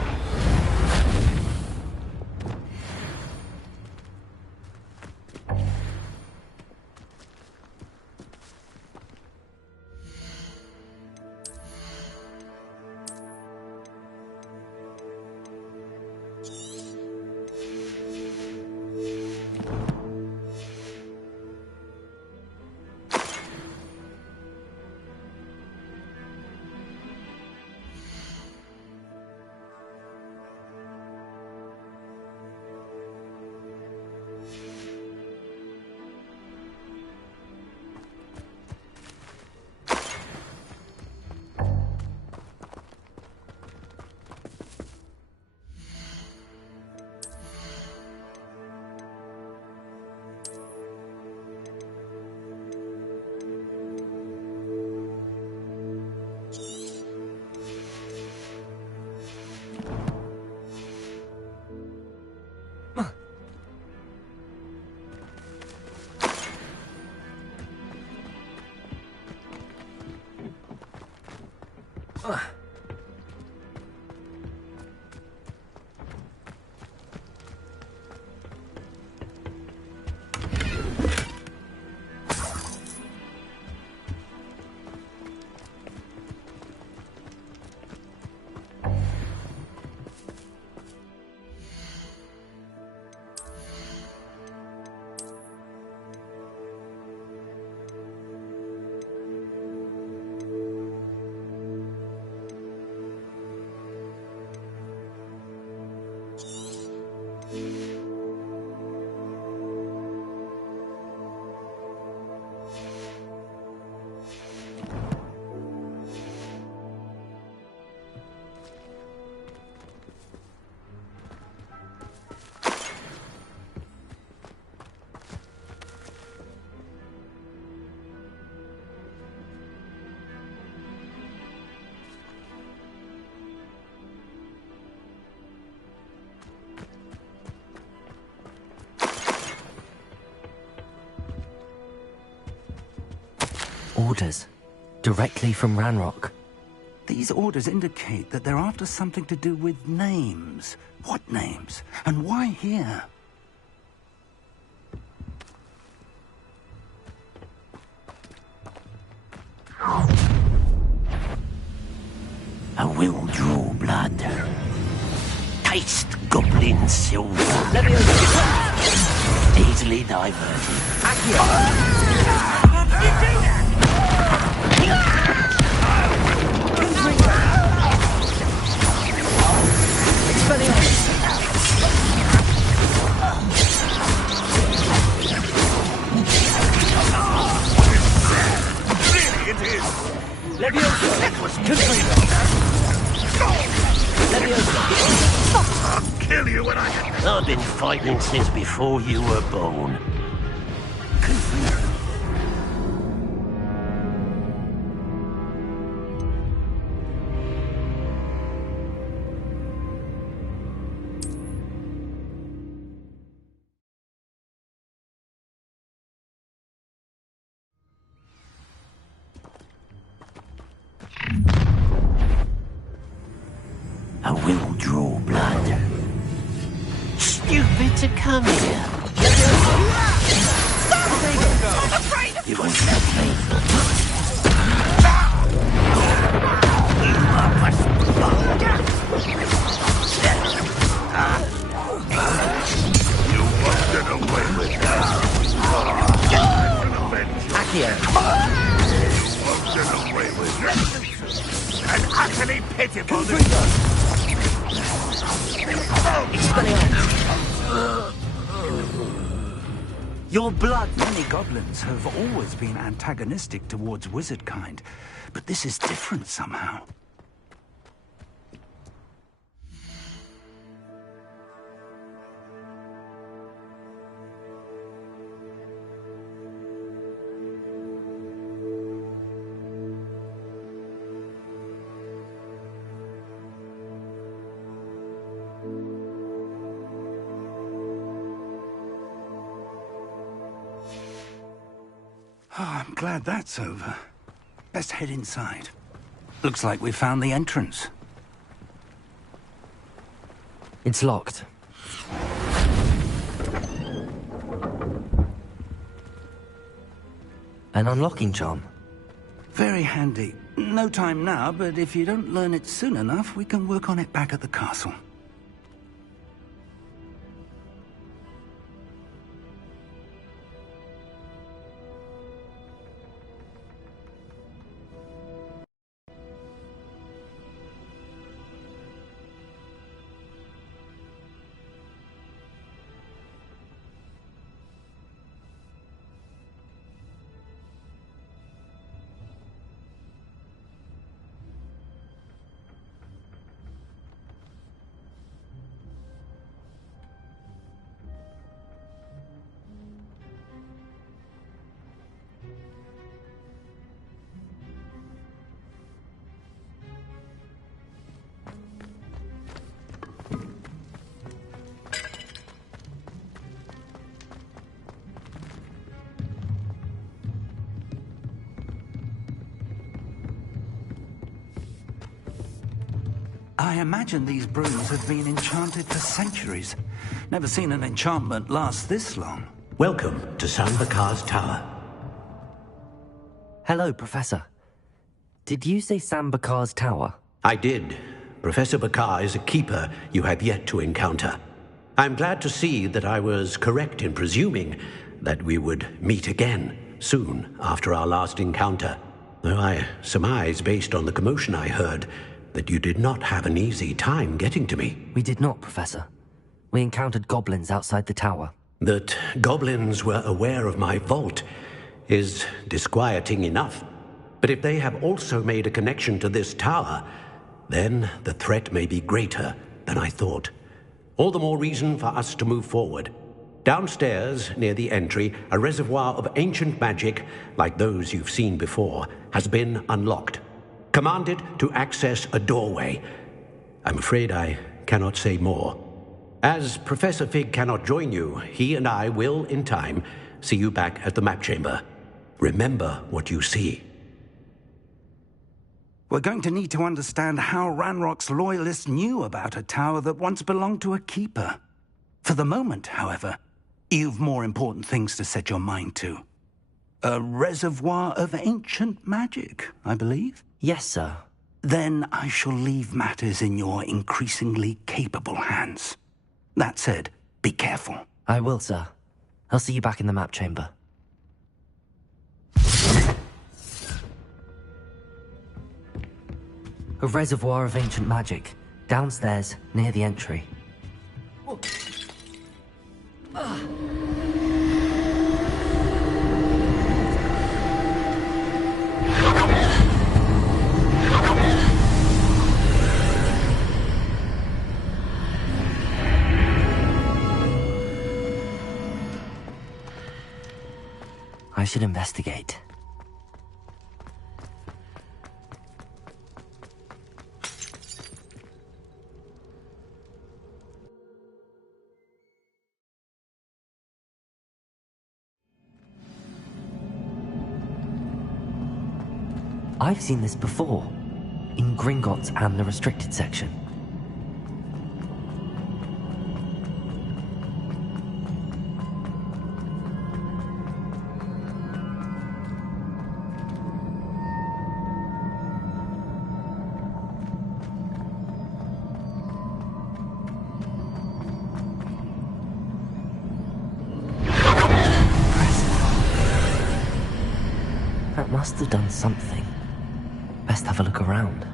Orders. Directly from Ranrock. These orders indicate that they're after something to do with names. What names? And why here? I will draw blood. Taste goblin silver. Easily diverted. I'll kill you when I... I've been fighting since before you were born. I will draw blood. Stupid to come here. You won't help me. You won't get away with that. Accio. You won't get away with that. An utterly pitiful... Your blood! Many goblins have always been antagonistic towards wizard kind, but this is different somehow. Oh, I'm glad that's over. Best head inside. Looks like we found the entrance. It's locked. An unlocking charm. Very handy. No time now, but if you don't learn it soon enough, we can work on it back at the castle. I imagine these brooms have been enchanted for centuries. Never seen an enchantment last this long. Welcome to Sambakar's Tower. Hello, Professor. Did you say Sambakar's Tower? I did. Professor Bakar is a keeper you have yet to encounter. I'm glad to see that I was correct in presuming that we would meet again soon after our last encounter. Though I surmise, based on the commotion I heard, that you did not have an easy time getting to me. We did not, Professor. We encountered goblins outside the tower. That goblins were aware of my vault is disquieting enough. But if they have also made a connection to this tower, then the threat may be greater than I thought. All the more reason for us to move forward. Downstairs, near the entry, a reservoir of ancient magic, like those you've seen before, has been unlocked. Commanded to access a doorway. I'm afraid I cannot say more. As Professor Fig cannot join you, he and I will, in time, see you back at the map chamber. Remember what you see. We're going to need to understand how Ranrock's loyalists knew about a tower that once belonged to a keeper. For the moment, however, you've more important things to set your mind to. A reservoir of ancient magic, I believe? Yes, sir. Then I shall leave matters in your increasingly capable hands. That said, be careful. I will, sir. I'll see you back in the map chamber. A reservoir of ancient magic, downstairs, near the entry. I should investigate. I've seen this before, in Gringotts and the restricted section. That must have done something. Best have a look around.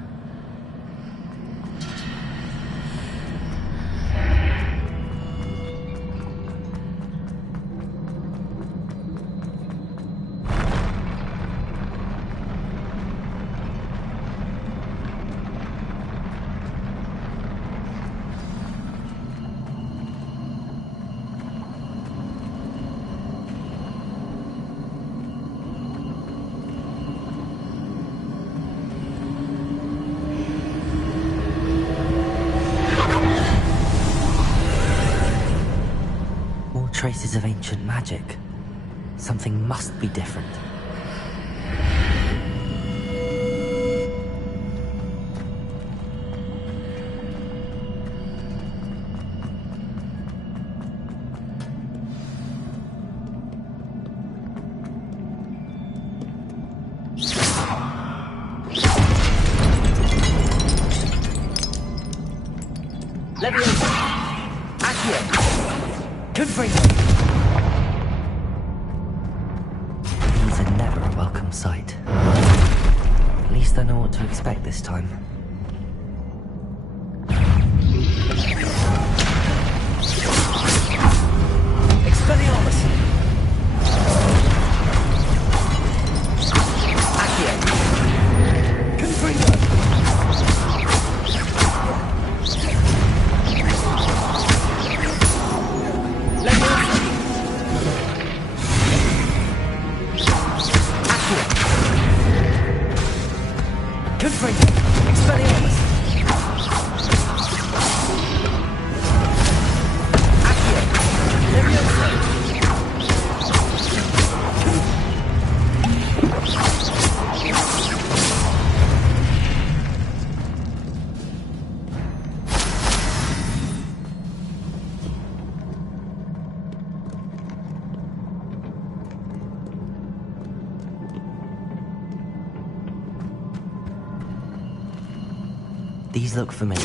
Traces of ancient magic. Something must be different. These are never a welcome sight. At least I know what to expect this time. These look familiar.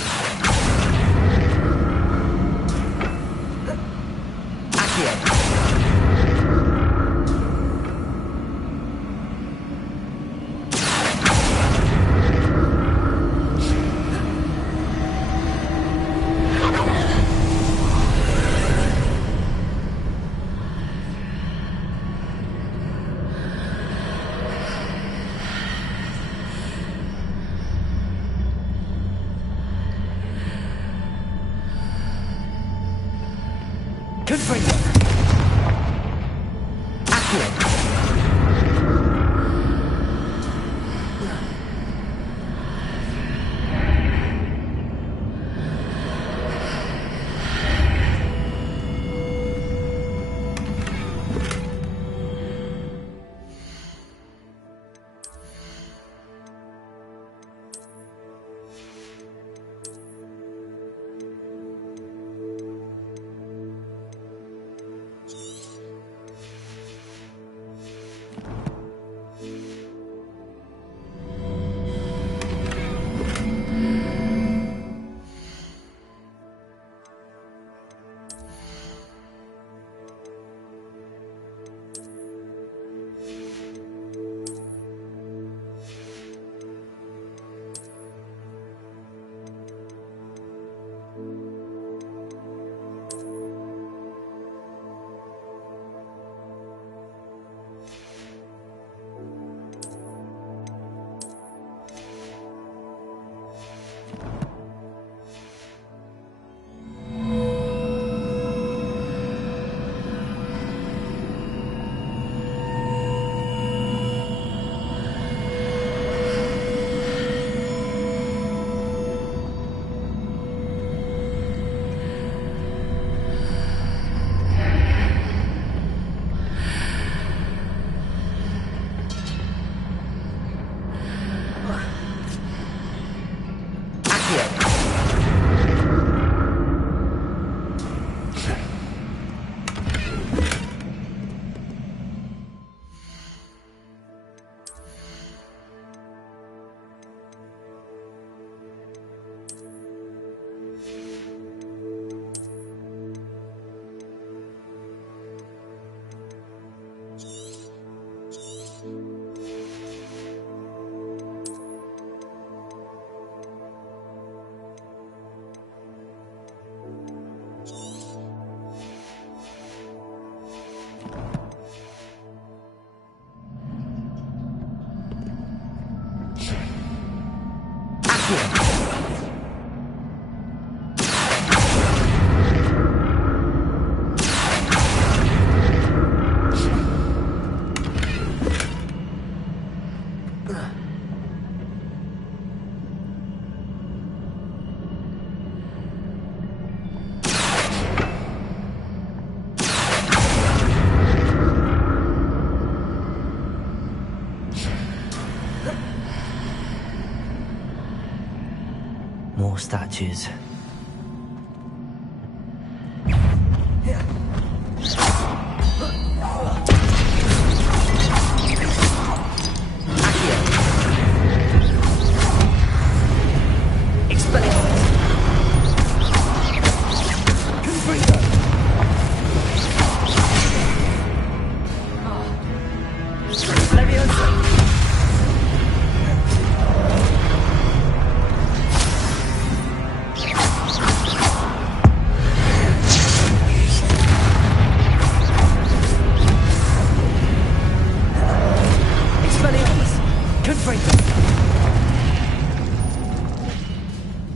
More statues.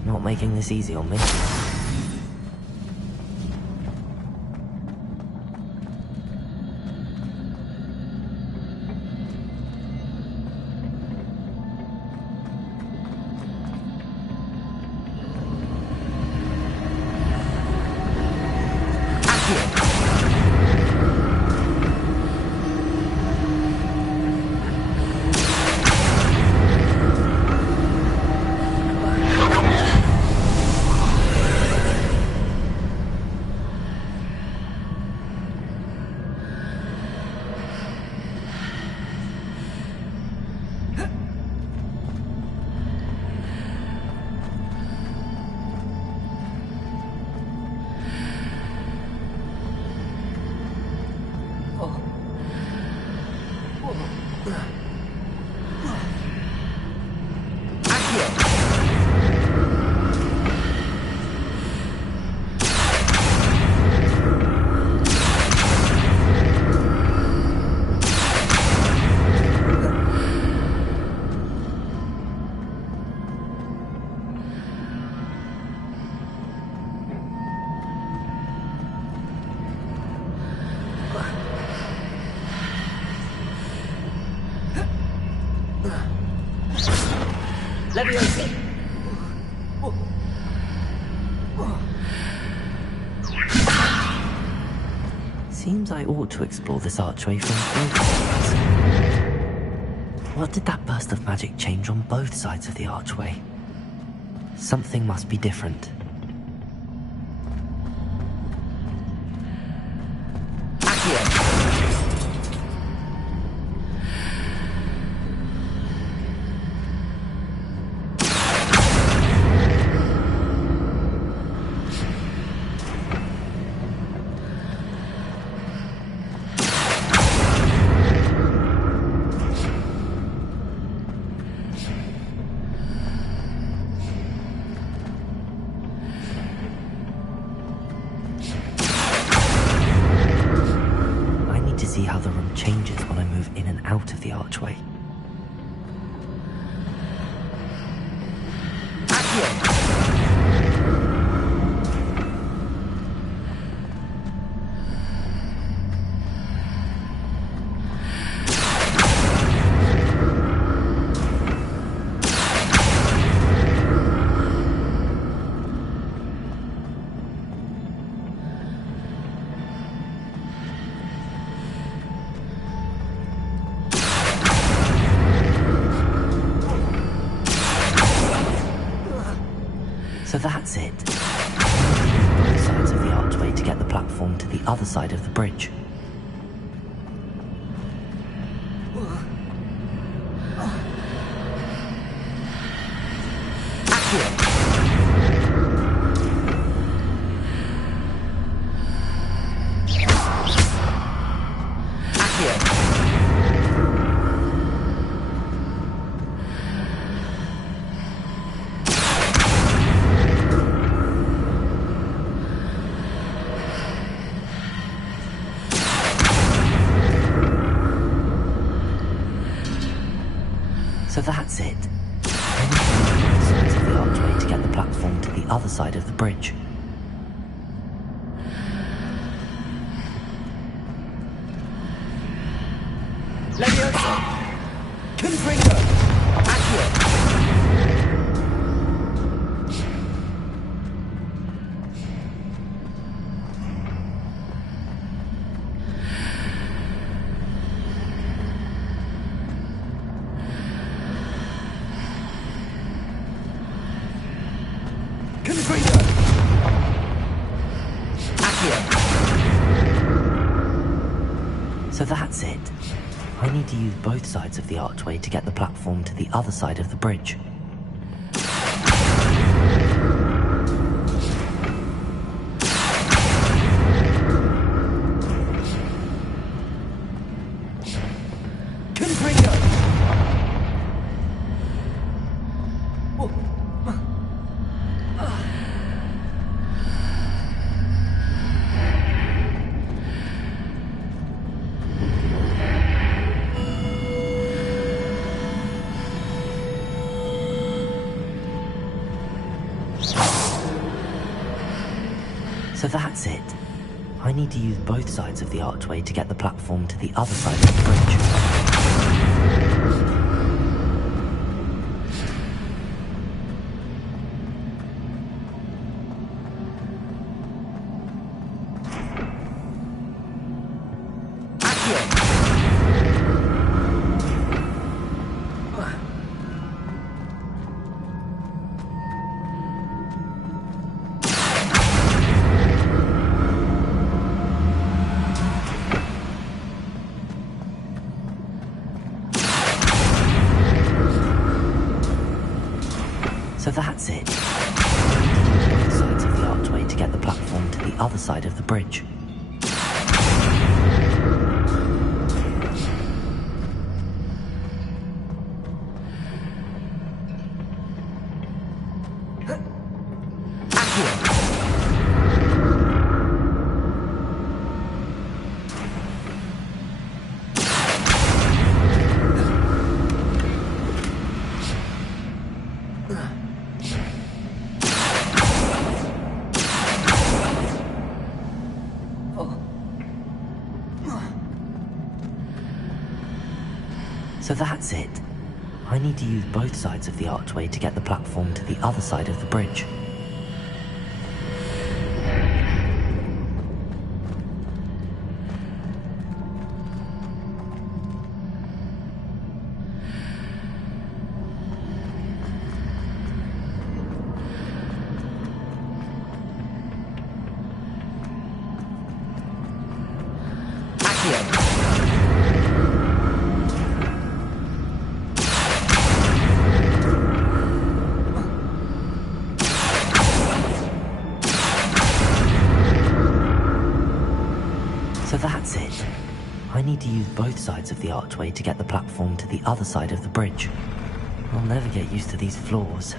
Not making this easy on me. Leviosa! Seems I ought to explore this archway from both sides. What did that burst of magic change on both sides of the archway? Something must be different. See how the room changes when I move in and out of the archway. So that's it. Both sides of the archway to get the platform to the other side of the bridge. So that's it. Both sides of the archway to get the platform to the other side of the bridge. Leviosa! Confringo! Accio! So that's it. I need to use both sides of the archway to get the platform to the other side of the bridge. So that's it. I need to use both sides of the archway to get the platform to the other side of the bridge. So that's it. Both sides of the archway to get the platform to the other side of the bridge. So that's it. I need to use both sides of the archway to get the platform to the other side of the bridge. So that's it. I need to use both sides of the archway to get the platform to the other side of the bridge. I'll never get used to these floors.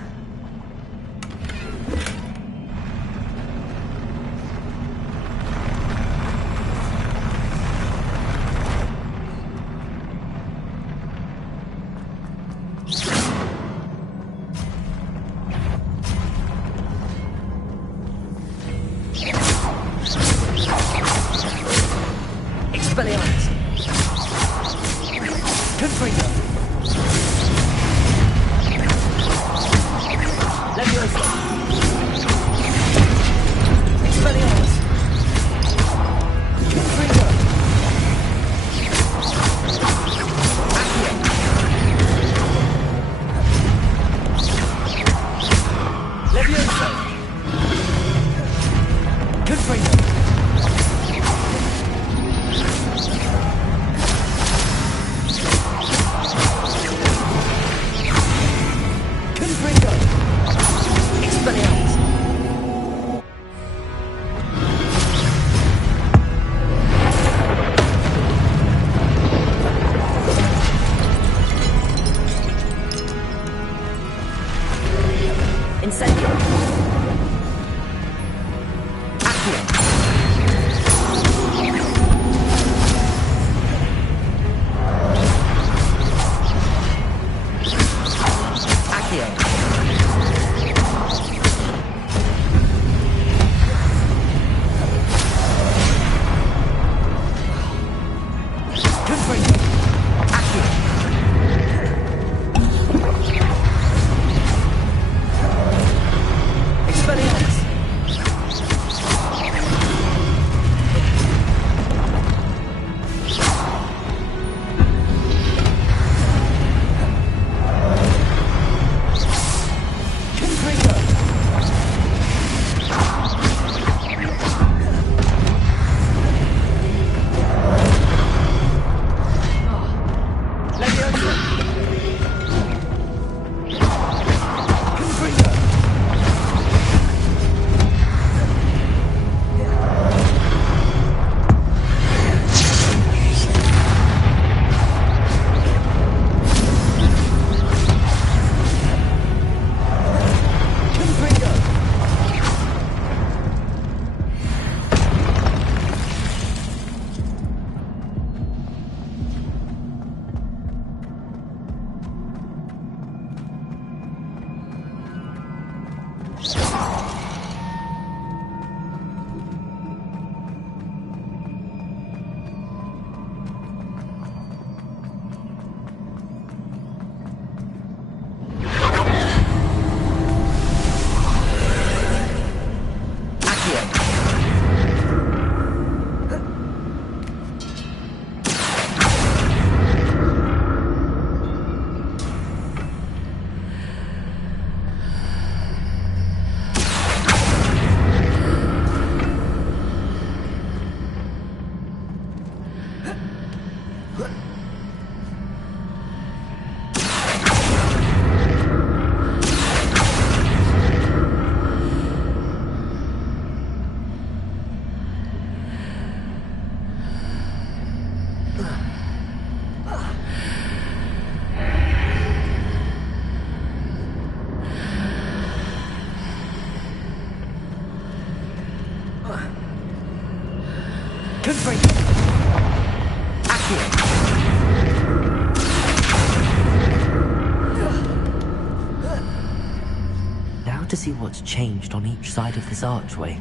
Now to see what's changed on each side of this archway.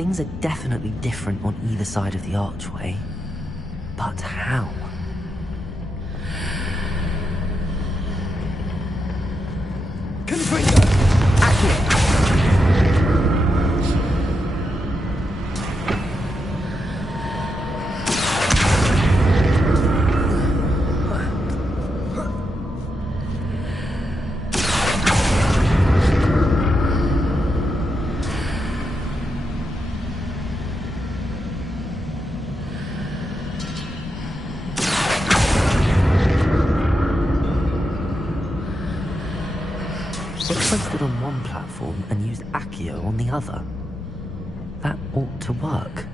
Things are definitely different on either side of the archway. But how? If I stood on one platform and used Accio on the other, that ought to work.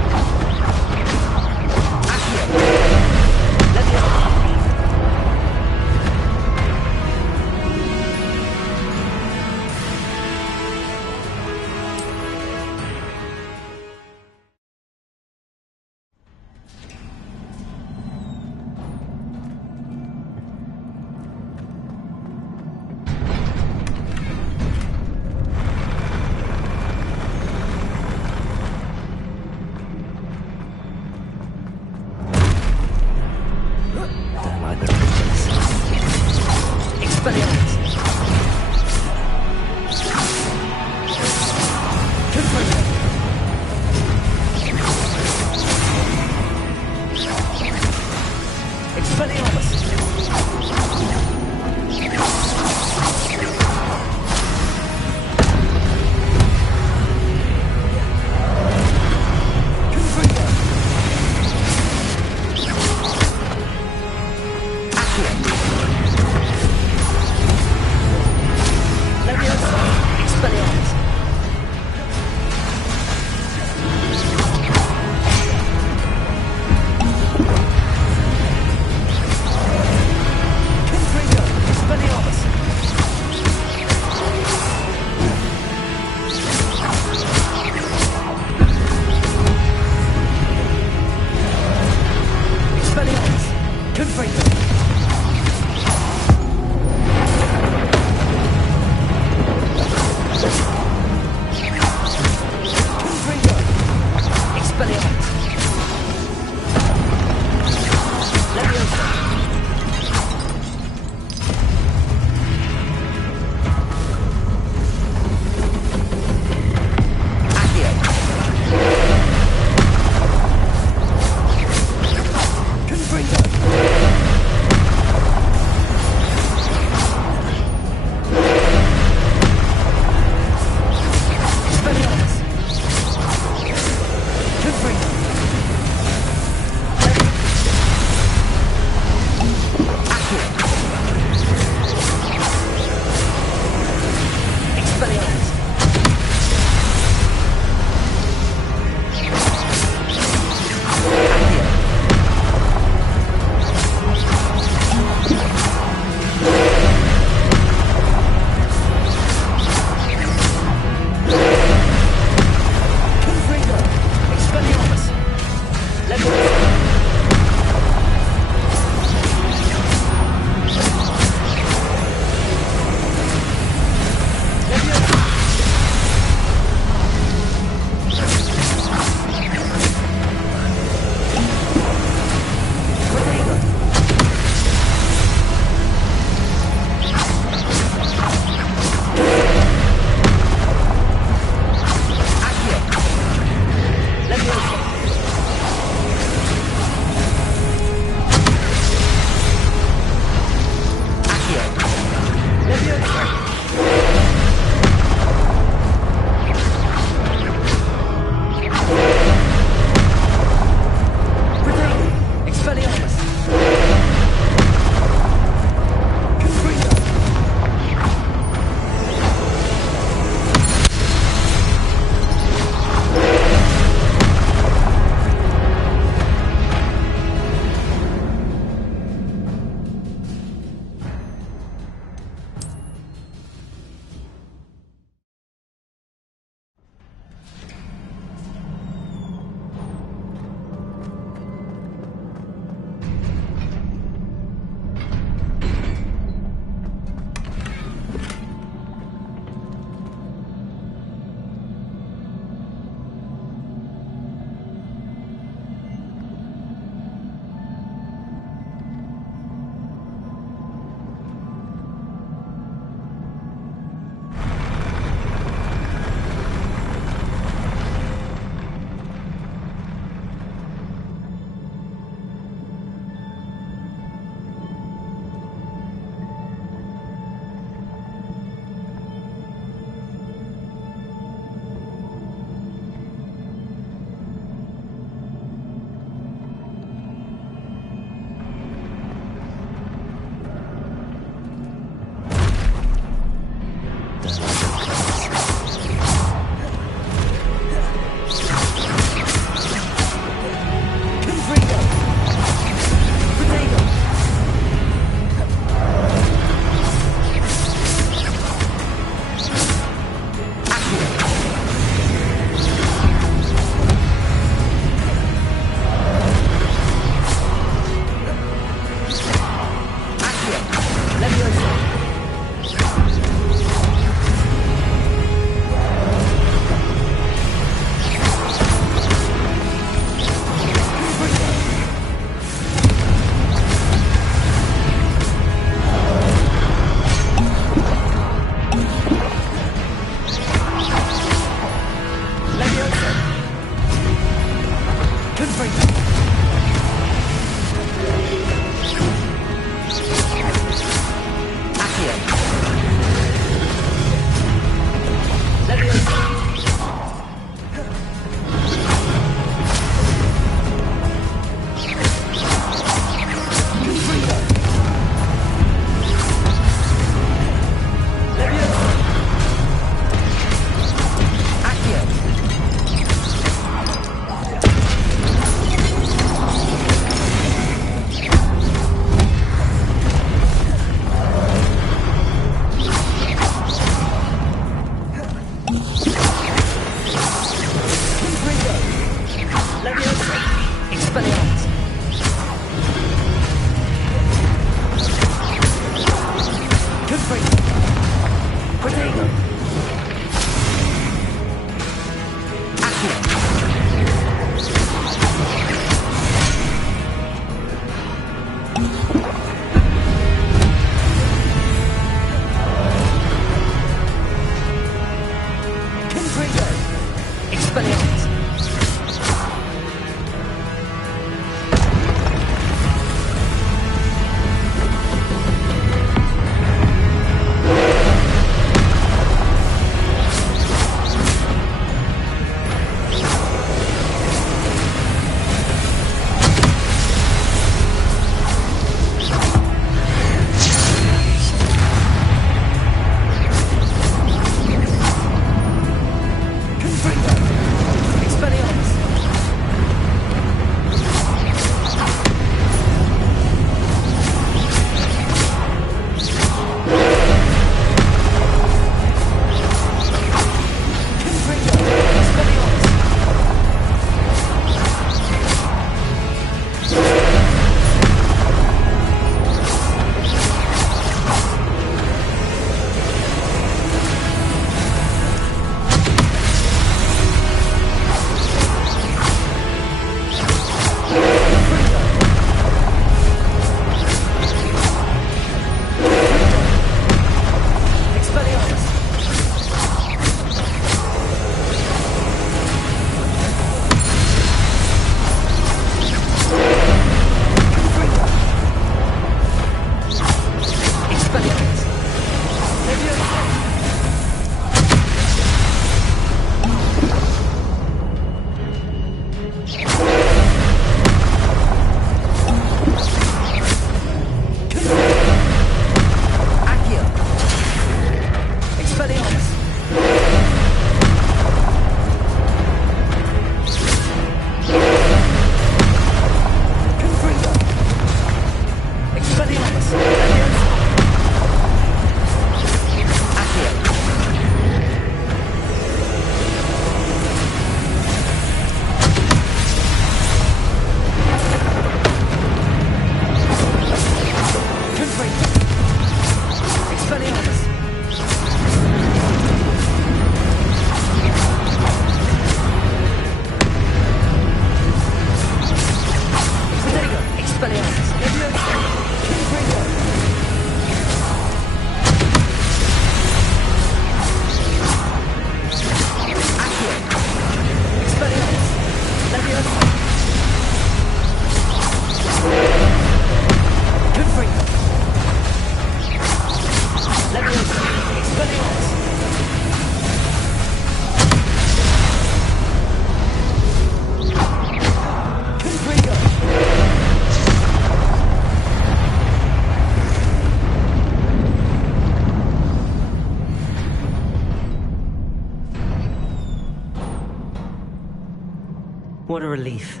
What a relief.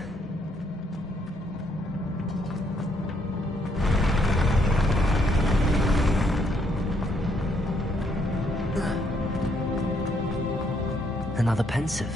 Another pensive.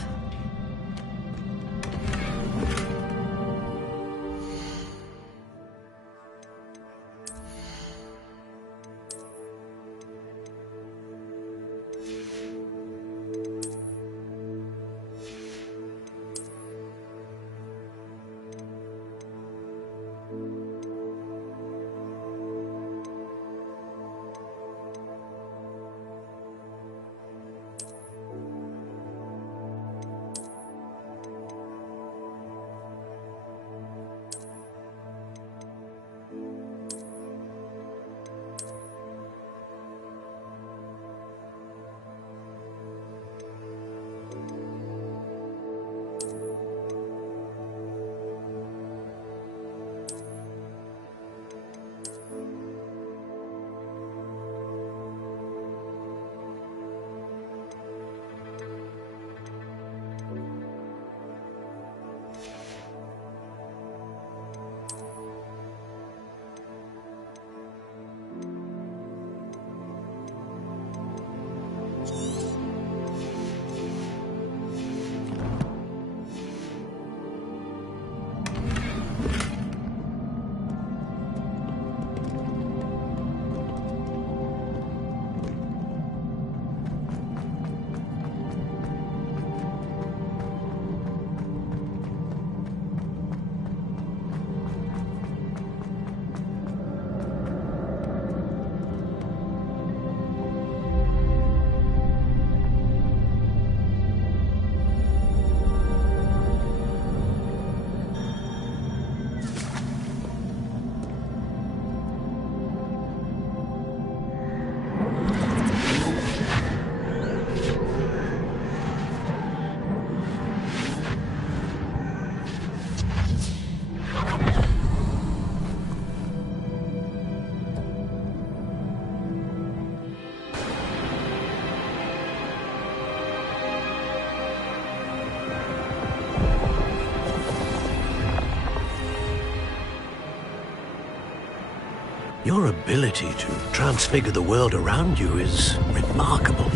Your ability to transfigure the world around you is remarkable.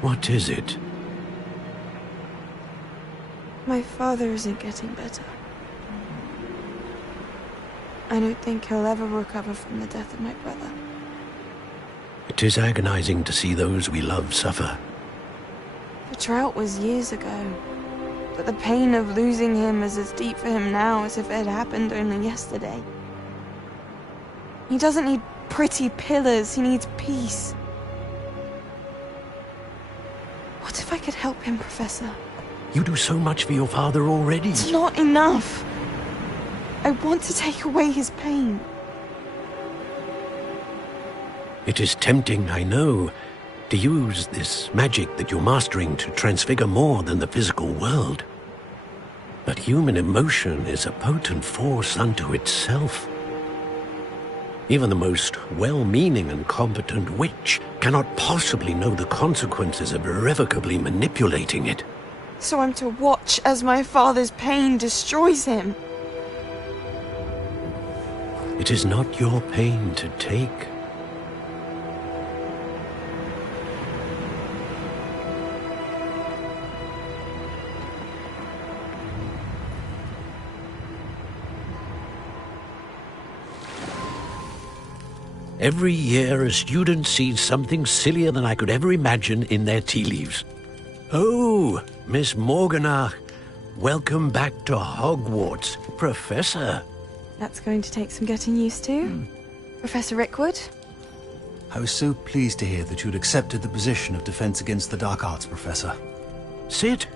What is it? My father isn't getting better. I don't think he'll ever recover from the death of my brother. It is agonizing to see those we love suffer. The drought was years ago, but the pain of losing him is as deep for him now as if it had happened only yesterday. He doesn't need pretty pillars, he needs peace. What if I could help him, Professor? You do so much for your father already. It's not enough. I want to take away his pain. It is tempting, I know, to use this magic that you're mastering to transfigure more than the physical world. But human emotion is a potent force unto itself. Even the most well-meaning and competent witch cannot possibly know the consequences of irrevocably manipulating it. So I'm to watch as my father's pain destroys him. It is not your pain to take. Every year, a student sees something sillier than I could ever imagine in their tea leaves. Oh, Miss Morganach, welcome back to Hogwarts, Professor. That's going to take some getting used to. Professor Rickwood? I was so pleased to hear that you'd accepted the position of Defense Against the Dark Arts, Professor. Sit,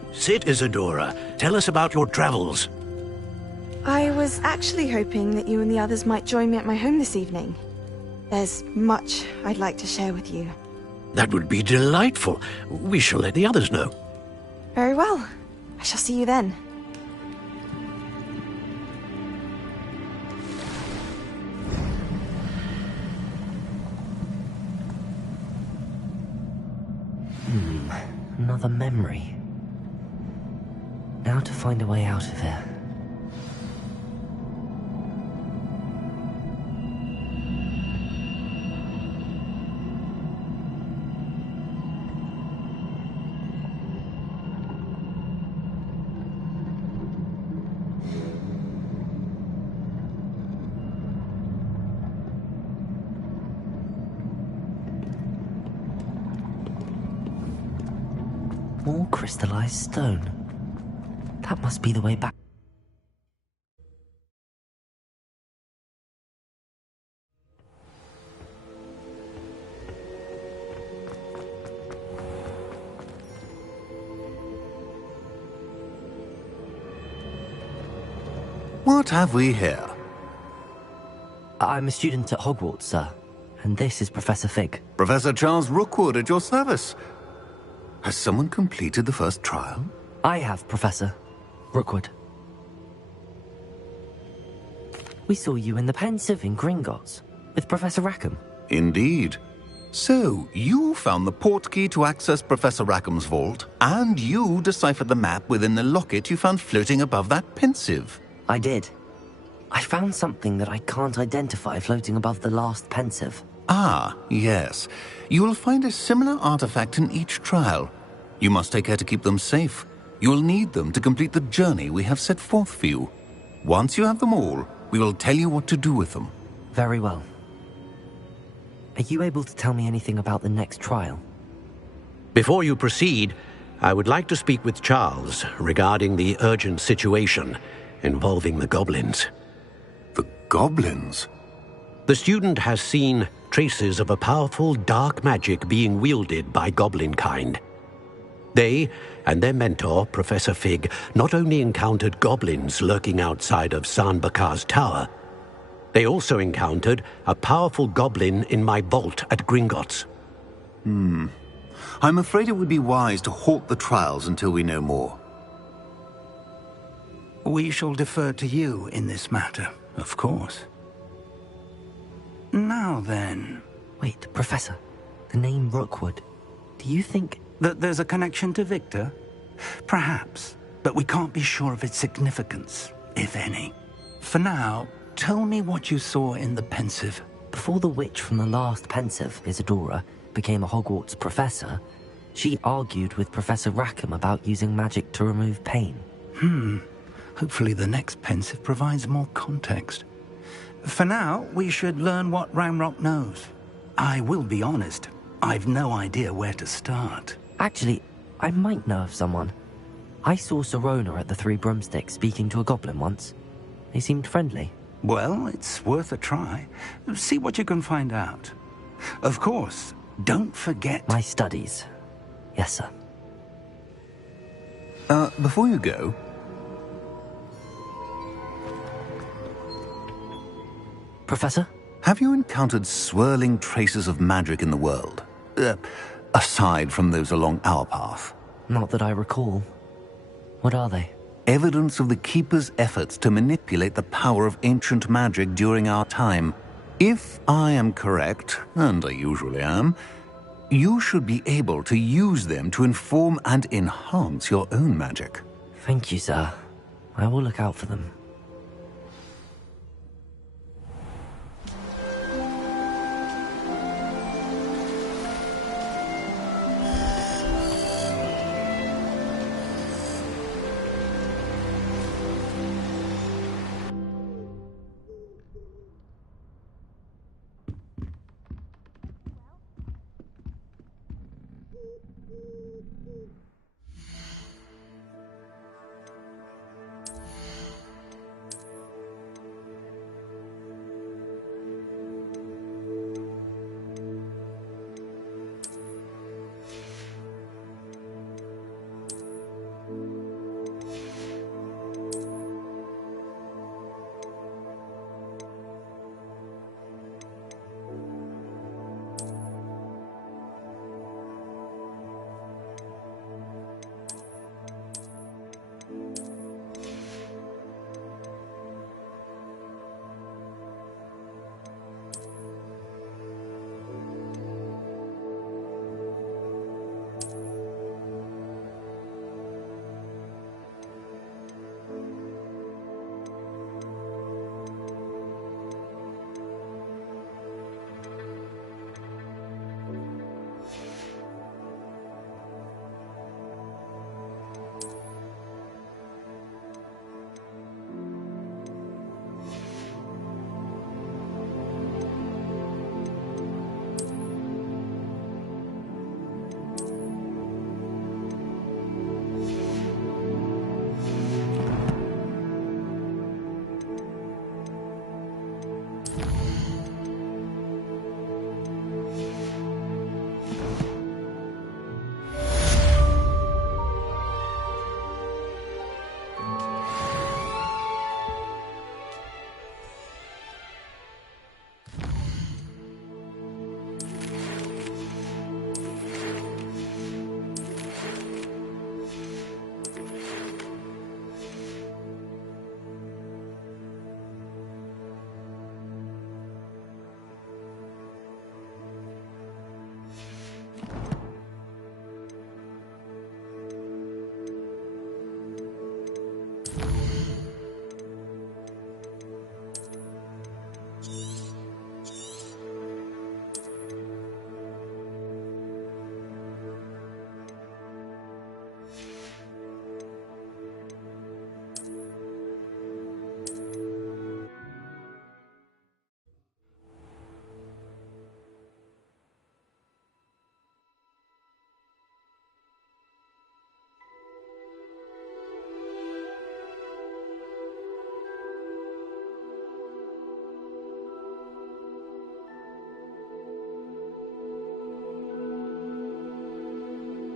Isadora. Tell us about your travels. I was actually hoping that you and the others might join me at my home this evening. There's much I'd like to share with you. That would be delightful. We shall let the others know. Very well. I shall see you then. Another memory. Now to find a way out of here. More crystallized stone. That must be the way back. What have we here? I'm a student at Hogwarts, sir. And this is Professor Fig. Professor Charles Rookwood at your service. Has someone completed the first trial? I have, Professor Rookwood. We saw you in the Pensive in Gringotts with Professor Rackham. Indeed. So, you found the portkey to access Professor Rackham's vault, and you deciphered the map within the locket you found floating above that Pensive. I did. I found something that I can't identify floating above the last Pensive. Ah, yes. You will find a similar artifact in each trial. You must take care to keep them safe. You will need them to complete the journey we have set forth for you. Once you have them all, we will tell you what to do with them. Very well. Are you able to tell me anything about the next trial? Before you proceed, I would like to speak with Charles regarding the urgent situation involving the goblins. The goblins? The student has seen traces of a powerful dark magic being wielded by goblin kind. They and their mentor, Professor Fig, not only encountered goblins lurking outside of San Bakar's tower, they also encountered a powerful goblin in my vault at Gringotts. I'm afraid it would be wise to halt the trials until we know more. We shall defer to you in this matter, of course. Now then... Wait, Professor. The name Rookwood. Do you think... that there's a connection to Victor? Perhaps, but we can't be sure of its significance, if any. For now, tell me what you saw in the Pensive. Before the witch from the last Pensive, Isadora, became a Hogwarts professor, she argued with Professor Rackham about using magic to remove pain. Hopefully the next Pensive provides more context. For now, we should learn what Ranrock knows. I will be honest, I've no idea where to start. Actually, I might know of someone. I saw Serona at the Three Broomsticks speaking to a goblin once. They seemed friendly. Well, it's worth a try. See what you can find out. Of course, don't forget... my studies. Yes, sir. Before you go... Professor? Have you encountered swirling traces of magic in the world? Aside from those along our path? Not that I recall. What are they? Evidence of the Keeper's efforts to manipulate the power of ancient magic during our time. If I am correct, and I usually am, you should be able to use them to inform and enhance your own magic. Thank you, sir. I will look out for them.